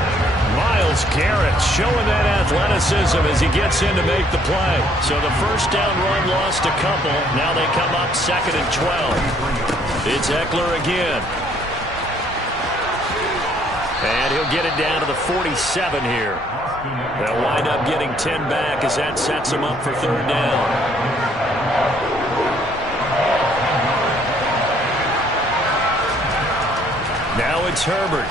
Myles Garrett showing that athleticism as he gets in to make the play. So the first down run lost a couple. Now they come up 2nd and 12. It's Eckler again. And he'll get it down to the 47 here. They'll wind up getting 10 back as that sets him up for 3rd down. Now it's Herbert.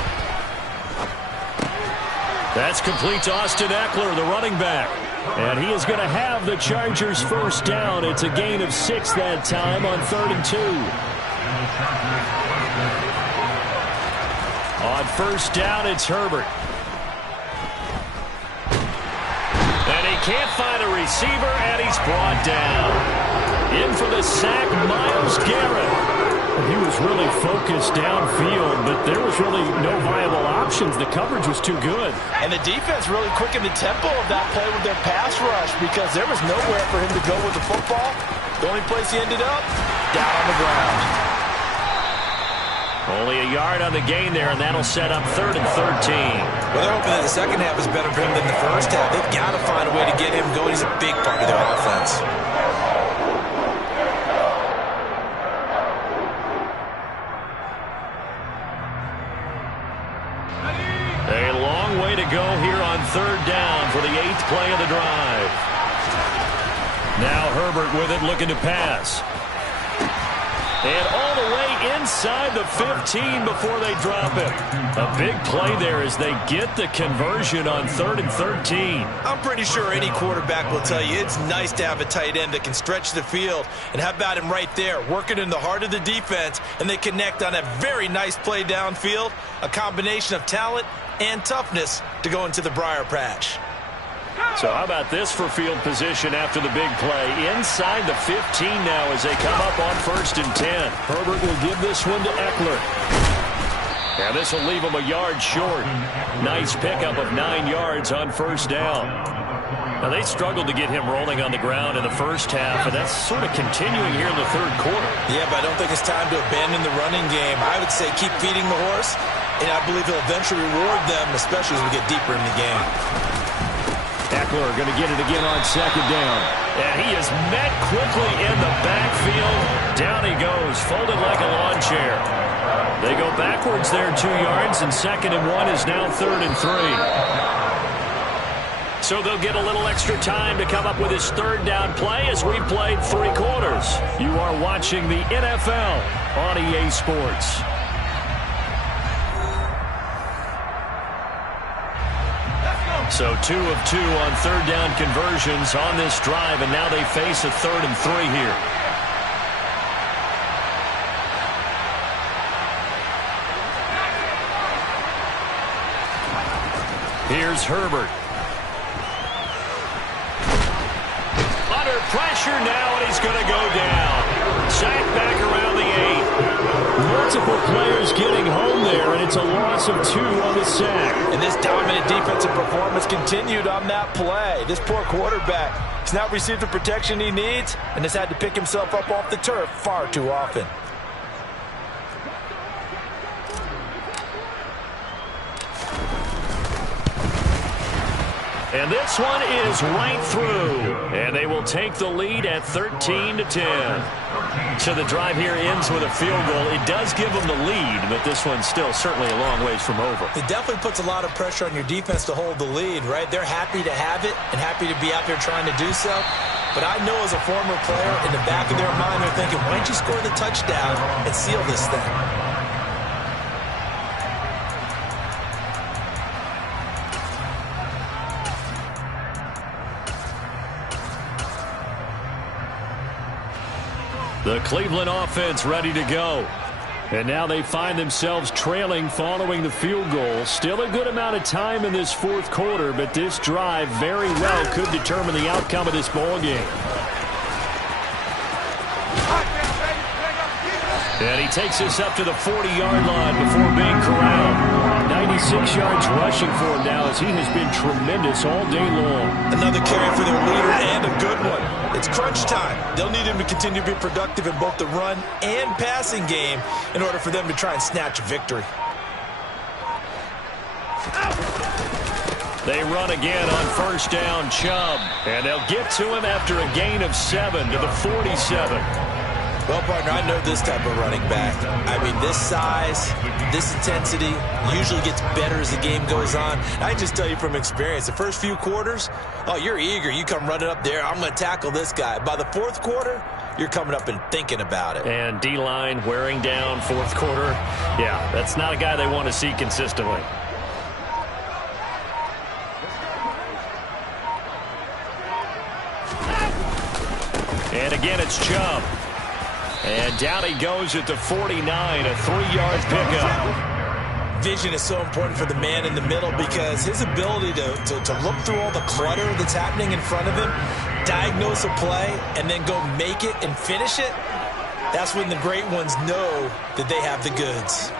That's complete to Austin Eckler, the running back. And he is going to have the Chargers first down. It's a gain of 6 that time on 3rd and 2. On first down, it's Herbert. And he can't find a receiver, and he's brought down. In for the sack, Myles Garrett. He was really focused downfield, but there was really no viable options. The coverage was too good. And the defense really quickened the tempo of that play with their pass rush because there was nowhere for him to go with the football. The only place he ended up, down on the ground. Only a yard on the gain there, and that'll set up 3rd and 13. Well, they're hoping that the second half is better for him than the first half. They've got to find a way to get him going. He's a big part of their offense. A long way to go here on 3rd down for the 8th play of the drive. Now Herbert with it, looking to pass. And all the way inside the 15 before they drop it. A big play there as they get the conversion on 3rd and 13. I'm pretty sure any quarterback will tell you it's nice to have a tight end that can stretch the field. And how about him right there, working in the heart of the defense, and they connect on a very nice play downfield. A combination of talent and toughness to go into the briar patch. So how about this for field position after the big play? Inside the 15 now as they come up on 1st and 10. Herbert will give this one to Eckler. And this will leave him a yard short. Nice pickup of 9 yards on 1st down. Now they struggled to get him rolling on the ground in the first half, and that's sort of continuing here in the 3rd quarter. Yeah, but I don't think it's time to abandon the running game. I would say keep feeding the horse, and I believe he'll eventually reward them, especially as we get deeper in the game. Eckler going to get it again on 2nd down. And he is met quickly in the backfield. Down he goes, folded like a lawn chair. They go backwards there 2 yards, and 2nd and 1 is now 3rd and 3. So they'll get a little extra time to come up with his 3rd down play as we've played 3 quarters. You are watching the NFL on EA Sports. So 2 of 2 on 3rd down conversions on this drive, and now they face a 3rd and 3 here. Here's Herbert. Under pressure now, and he's going to go down. Sack back around the 8. Multiple players getting home there, and it's a loss of 2 on the sack. And this dominant defensive performance continued on that play. This poor quarterback has not received the protection he needs and has had to pick himself up off the turf far too often. And this one is right through. And they will take the lead at 13-10. So the drive here ends with a field goal. It does give them the lead, but this one's still certainly a long ways from over. It definitely puts a lot of pressure on your defense to hold the lead, right? They're happy to have it and happy to be out there trying to do so. But I know as a former player, in the back of their mind, they're thinking, why don't you score the touchdown and seal this thing? The Cleveland offense ready to go. And now they find themselves trailing following the field goal. Still a good amount of time in this 4th quarter, but this drive very well could determine the outcome of this ball game. And he takes us up to the 40-yard line before being corralled. 96 yards rushing for him now as he has been tremendous all day long. Another carry for their leader and a good one. It's crunch time. They'll need him to continue to be productive in both the run and passing game in order for them to try and snatch a victory. They run again on first down, Chubb. And they'll get to him after a gain of 7 to the 47. Well, partner, I know this type of running back. I mean, this size, this intensity usually gets better as the game goes on. I can just tell you from experience, the first few quarters, oh, you're eager. You come running up there, I'm going to tackle this guy. By the fourth quarter, you're coming up and thinking about it. And D-line wearing down fourth quarter. Yeah, that's not a guy they want to see consistently. And again, it's Chubb. And down he goes at the 49, a 3-yard pickup. Vision is so important for the man in the middle because his ability to look through all the clutter that's happening in front of him, diagnose a play, and then go make it and finish it, that's when the great ones know that they have the goods.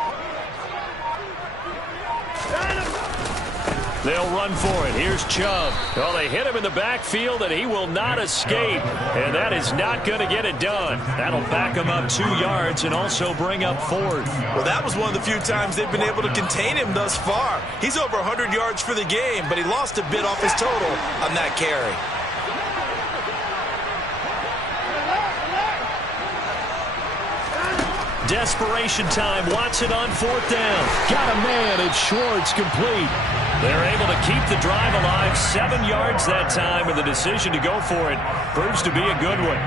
They'll run for it. Here's Chubb. Well, they hit him in the backfield, and he will not escape. And that is not going to get it done. That'll back him up 2 yards and also bring up 4th. Well, that was one of the few times they've been able to contain him thus far. He's over 100 yards for the game, but he lost a bit off his total on that carry. Desperation time. Watson on 4th down. Got a man. It's Schwartz complete. They're able to keep the drive alive. 7 yards that time, and the decision to go for it proves to be a good one.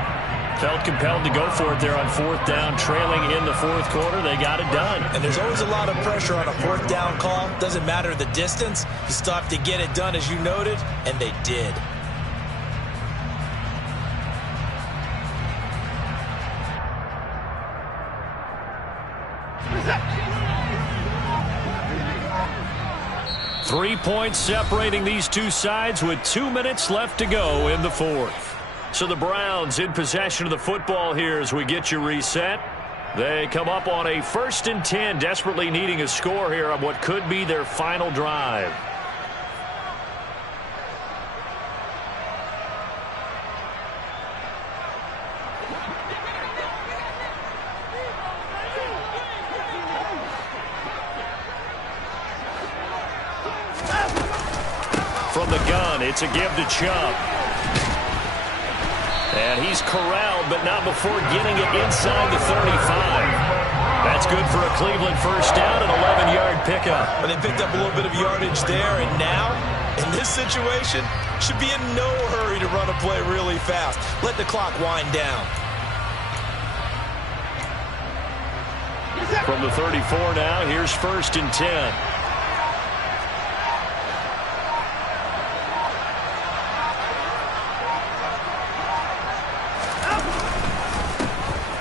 Felt compelled to go for it there on 4th down, trailing in the 4th quarter. They got it done. And there's always a lot of pressure on a 4th down call. Doesn't matter the distance. You still have to get it done, as you noted, and they did. Three points separating these two sides with 2 minutes left to go in the 4th. So the Browns in possession of the football here as we get you reset. They come up on a 1st and 10, desperately needing a score here on what could be their final drive. From the gun, it's a give to Chubb. And he's corralled, but not before getting it inside the 35. That's good for a Cleveland first down, an 11-yard pickup. But they picked up a little bit of yardage there, and now, in this situation, should be in no hurry to run a play really fast. Let the clock wind down. From the 34 now, here's 1st and 10.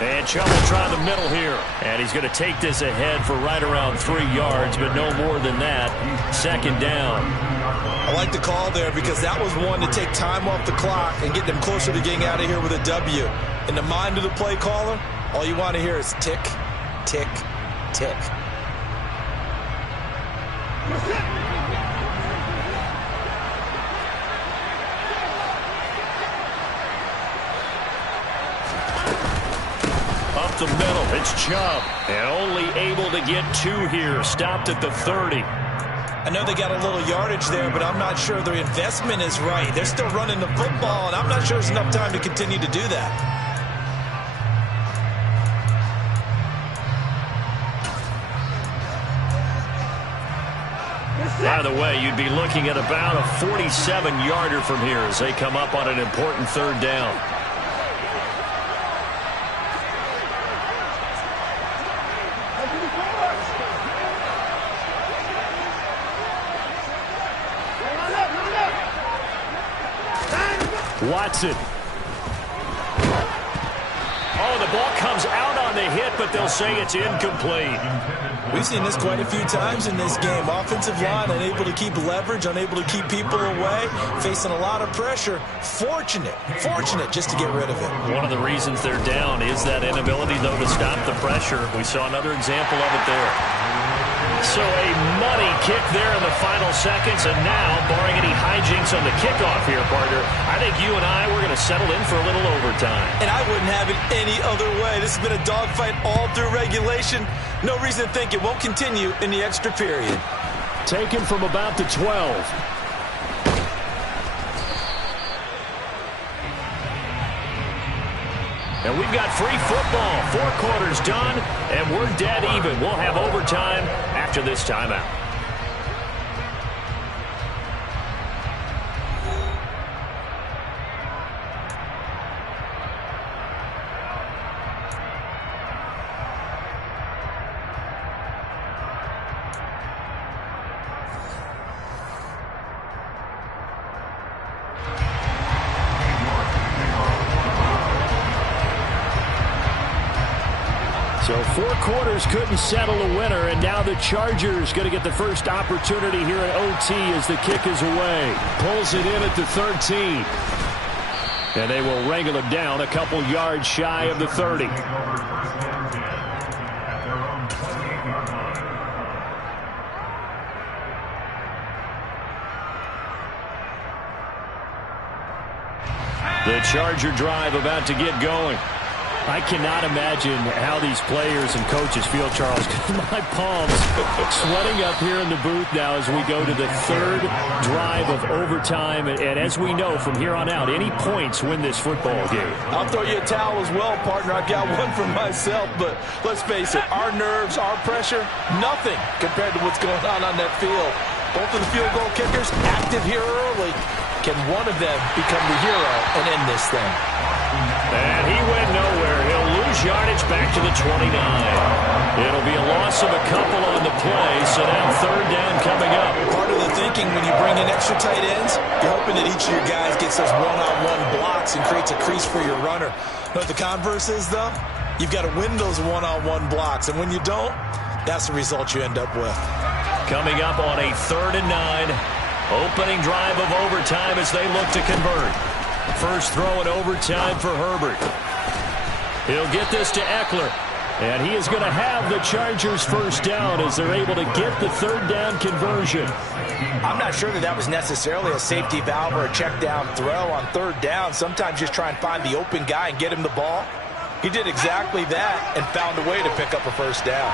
And Chubb will try the middle here. And he's going to take this ahead for right around 3 yards, but no more than that. 2nd down. I like the call there because that was one to take time off the clock and get them closer to getting out of here with a W. In the mind of the play caller, all you want to hear is tick, tick, tick. Up the middle, it's Chubb. And only able to get 2 here. Stopped at the 30. I know they got a little yardage there, but I'm not sure their investment is right. They're still running the football, and I'm not sure there's enough time to continue to do that. By the way, you'd be looking at about a 47-yarder from here as they come up on an important 3rd down. Watson. Oh, the ball comes out on the the hit, but they'll say it's incomplete. We've seen this quite a few times in this game. Offensive line unable to keep leverage, unable to keep people away, facing a lot of pressure. Fortunate just to get rid of it. One of the reasons they're down is that inability, though, to stop the pressure. We saw another example of it there. So a money kick there in the final seconds, and now, barring any hijinks on the kickoff here, partner, I think you and we're going to settle in for a little overtime. And I wouldn't have it any other way. This has been a dogfight all through regulation. No reason to think it won't continue in the extra period. Taken from about the 12. And we've got free football. 4 quarters done, and we're dead even. We'll have overtime after this timeout. So 4 quarters couldn't settle a winner, and now the Chargers going to get the first opportunity here at OT as the kick is away. Pulls it in at the 13. And they will wrangle him down a couple yards shy of the 30. The Charger drive about to get going. I cannot imagine how these players and coaches feel, Charles. My palms sweating up here in the booth now as we go to the 3rd drive of overtime. And as we know from here on out, any points win this football game. I'll throw you a towel as well, partner. I've got one for myself, but let's face it, our nerves, our pressure, nothing compared to what's going on that field. Both of the field goal kickers active here early. Can one of them become the hero and end this thing? And he went nowhere. He'll lose yardage back to the 29. It'll be a loss of a couple on the play, so now 3rd down coming up. Part of the thinking when you bring in extra tight ends, you're hoping that each of your guys gets those one-on-one blocks and creates a crease for your runner. You know what the converse is, though? You've got to win those one-on-one blocks, and when you don't, that's the result you end up with. Coming up on a 3rd and 9. Opening drive of overtime as they look to convert. First throw in overtime for Herbert. He'll get this to Eckler. And he is going to have the Chargers first down as they're able to get the 3rd down conversion. I'm not sure that was necessarily a safety valve or a check down throw on 3rd down. Sometimes just try and find the open guy and get him the ball. He did exactly that and found a way to pick up a first down.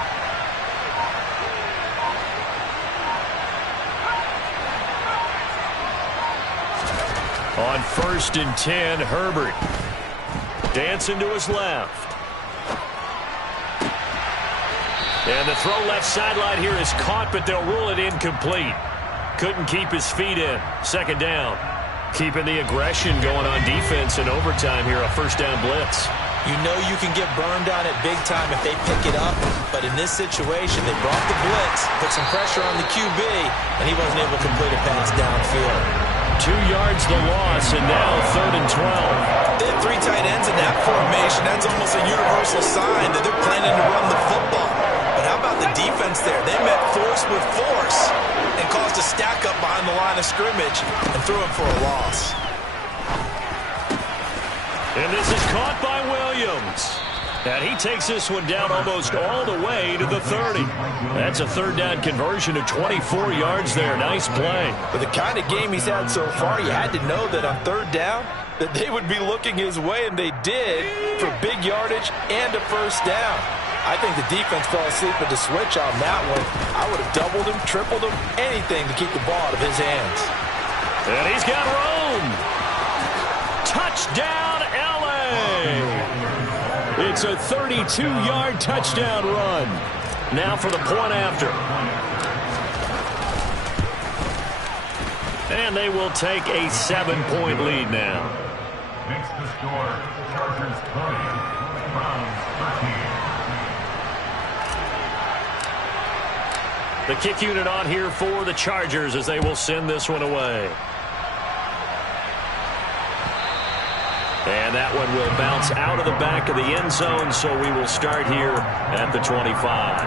On 1st and 10, Herbert dancing to his left. And the throw left sideline here is caught, but they'll rule it incomplete. Couldn't keep his feet in. 2nd down. Keeping the aggression going on defense in overtime here, a first down blitz. You know you can get burned on it big time if they pick it up, but in this situation, they brought the blitz, put some pressure on the QB, and he wasn't able to complete a pass downfield. 2 yards the loss, and now 3rd and 12. They have 3 tight ends in that formation. That's almost a universal sign that they're planning to run the football. But how about the defense there? They met force with force and caused a stack up behind the line of scrimmage and threw him for a loss. And this is caught by Williams. And he takes this one down almost all the way to the 30. That's a 3rd down conversion of 24 yards there. Nice play. With the kind of game he's had so far, you had to know that on 3rd down that they would be looking his way, and they did, for big yardage and a first down. I think the defense fell asleep at the switch on that one. I would have doubled him, tripled him, anything to keep the ball out of his hands. And he's got room. Touchdown, L.A. It's a 32-yard touchdown run. Now for the point after. And they will take a 7-point lead now. Makes the score Chargers 20, Browns 13. The kick unit on here for the Chargers as they will send this one away. And that one will bounce out of the back of the end zone, so we will start here at the 25.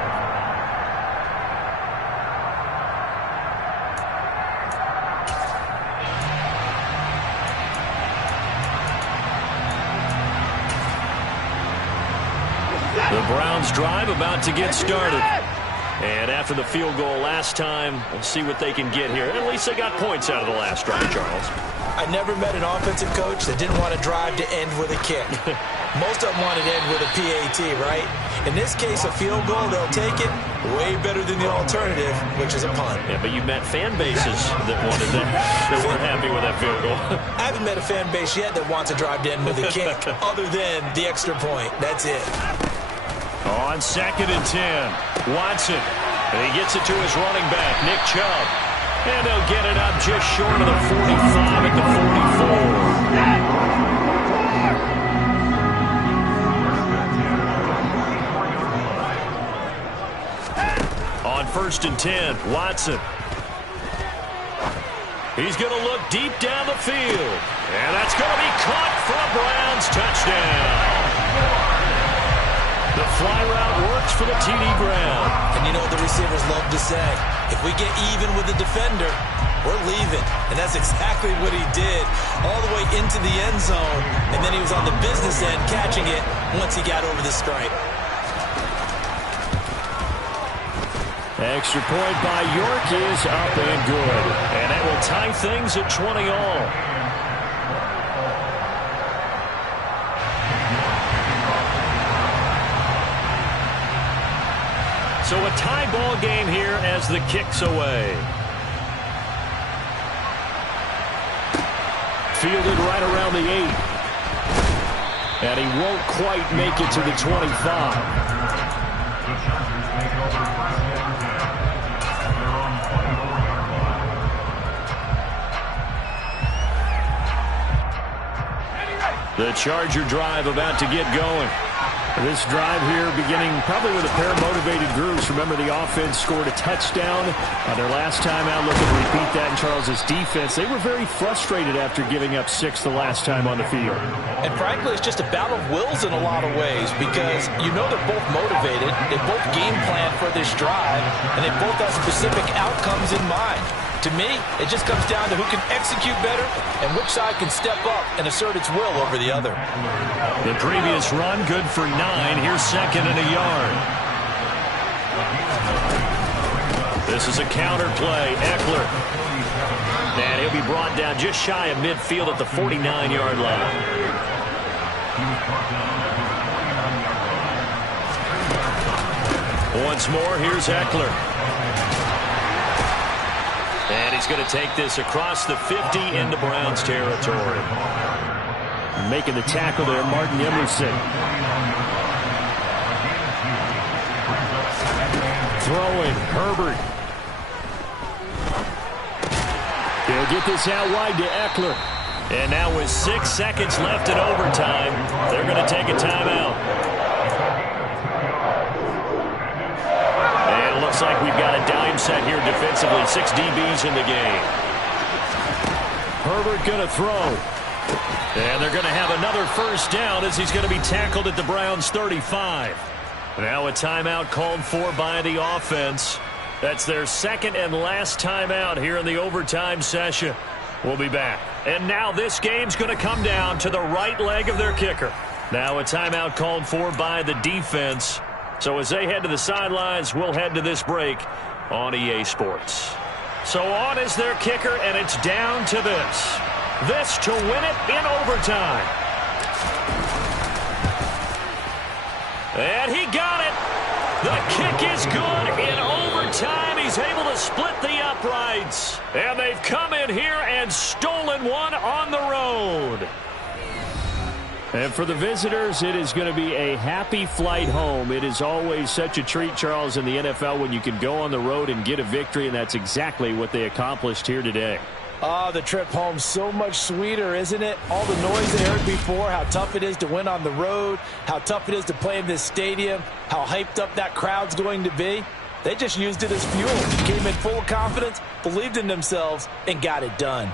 The Browns drive about to get started. And after the field goal last time, we'll see what they can get here. At least they got points out of the last drive, Charles. I never met an offensive coach that didn't want to drive to end with a kick. Most of them wanted to end with a PAT, right? In this case, a field goal, they'll take it. Way better than the alternative, which is a punt. Yeah, but you met fan bases that wanted that. They weren't happy with that field goal. I haven't met a fan base yet that wants to drive to end with a kick other than the extra point. That's it. On 2nd and 10, Watson. And he gets it to his running back, Nick Chubb. And they'll get it up just short of the 45 at the 44. On 1st and 10, Watson. He's going to look deep down the field. And that's going to be caught for a Browns touchdown. The fly route works for the TD Brown. And you know what the receivers love to say? If we get even with the defender, we're leaving. And that's exactly what he did, all the way into the end zone. And then he was on the business end catching it once he got over the stripe. Extra point by York is up and good. And that will tie things at 20 all. So a tie ball game here as the kick's away. Fielded right around the 8. And he won't quite make it to the 25. The Chargers take over 1st and 10 at their own 24-yard line. The Charger drive about to get going. This drive here beginning probably with a pair of motivated groups. Remember, the offense scored a touchdown their last time out. Looking to repeat that in Charles's defense. They were very frustrated after giving up 6 the last time on the field. And frankly, it's just a battle of wills in a lot of ways because you know they're both motivated. They both game plan for this drive, and they both have specific outcomes in mind. To me, it just comes down to who can execute better and which side can step up and assert its will over the other. The previous run, good for 9. Here's 2nd and a yard. This is a counter play. Eckler. And he'll be brought down just shy of midfield at the 49-yard line. Once more, here's Eckler. And he's going to take this across the 50 into Browns territory. Making the tackle there, Martin Emerson. Throwing, Herbert. He'll get this out wide to Eckler. And now with 6 seconds left in overtime, they're going to take a timeout. And it looks like we've got a dime set here defensively. 6 DBs in the game. Herbert going to throw. And they're going to have another first down as he's going to be tackled at the Browns' 35. Now a timeout called for by the offense. That's their 2nd and last timeout here in the overtime session. We'll be back. And now this game's going to come down to the right leg of their kicker. Now a timeout called for by the defense. So as they head to the sidelines, we'll head to this break on EA Sports. So on is their kicker, and it's down to this. This to win it in overtime. And he got it. The kick is good in overtime. He's able to split the uprights. And they've come in here and stolen one on the road. And for the visitors, it is going to be a happy flight home. It is always such a treat, Charles, in the NFL when you can go on the road and get a victory, and that's exactly what they accomplished here today. Oh, the trip home so much sweeter, isn't it? All the noise they heard before, how tough it is to win on the road, how tough it is to play in this stadium, how hyped up that crowd's going to be. They just used it as fuel. Came in full of confidence, believed in themselves, and got it done.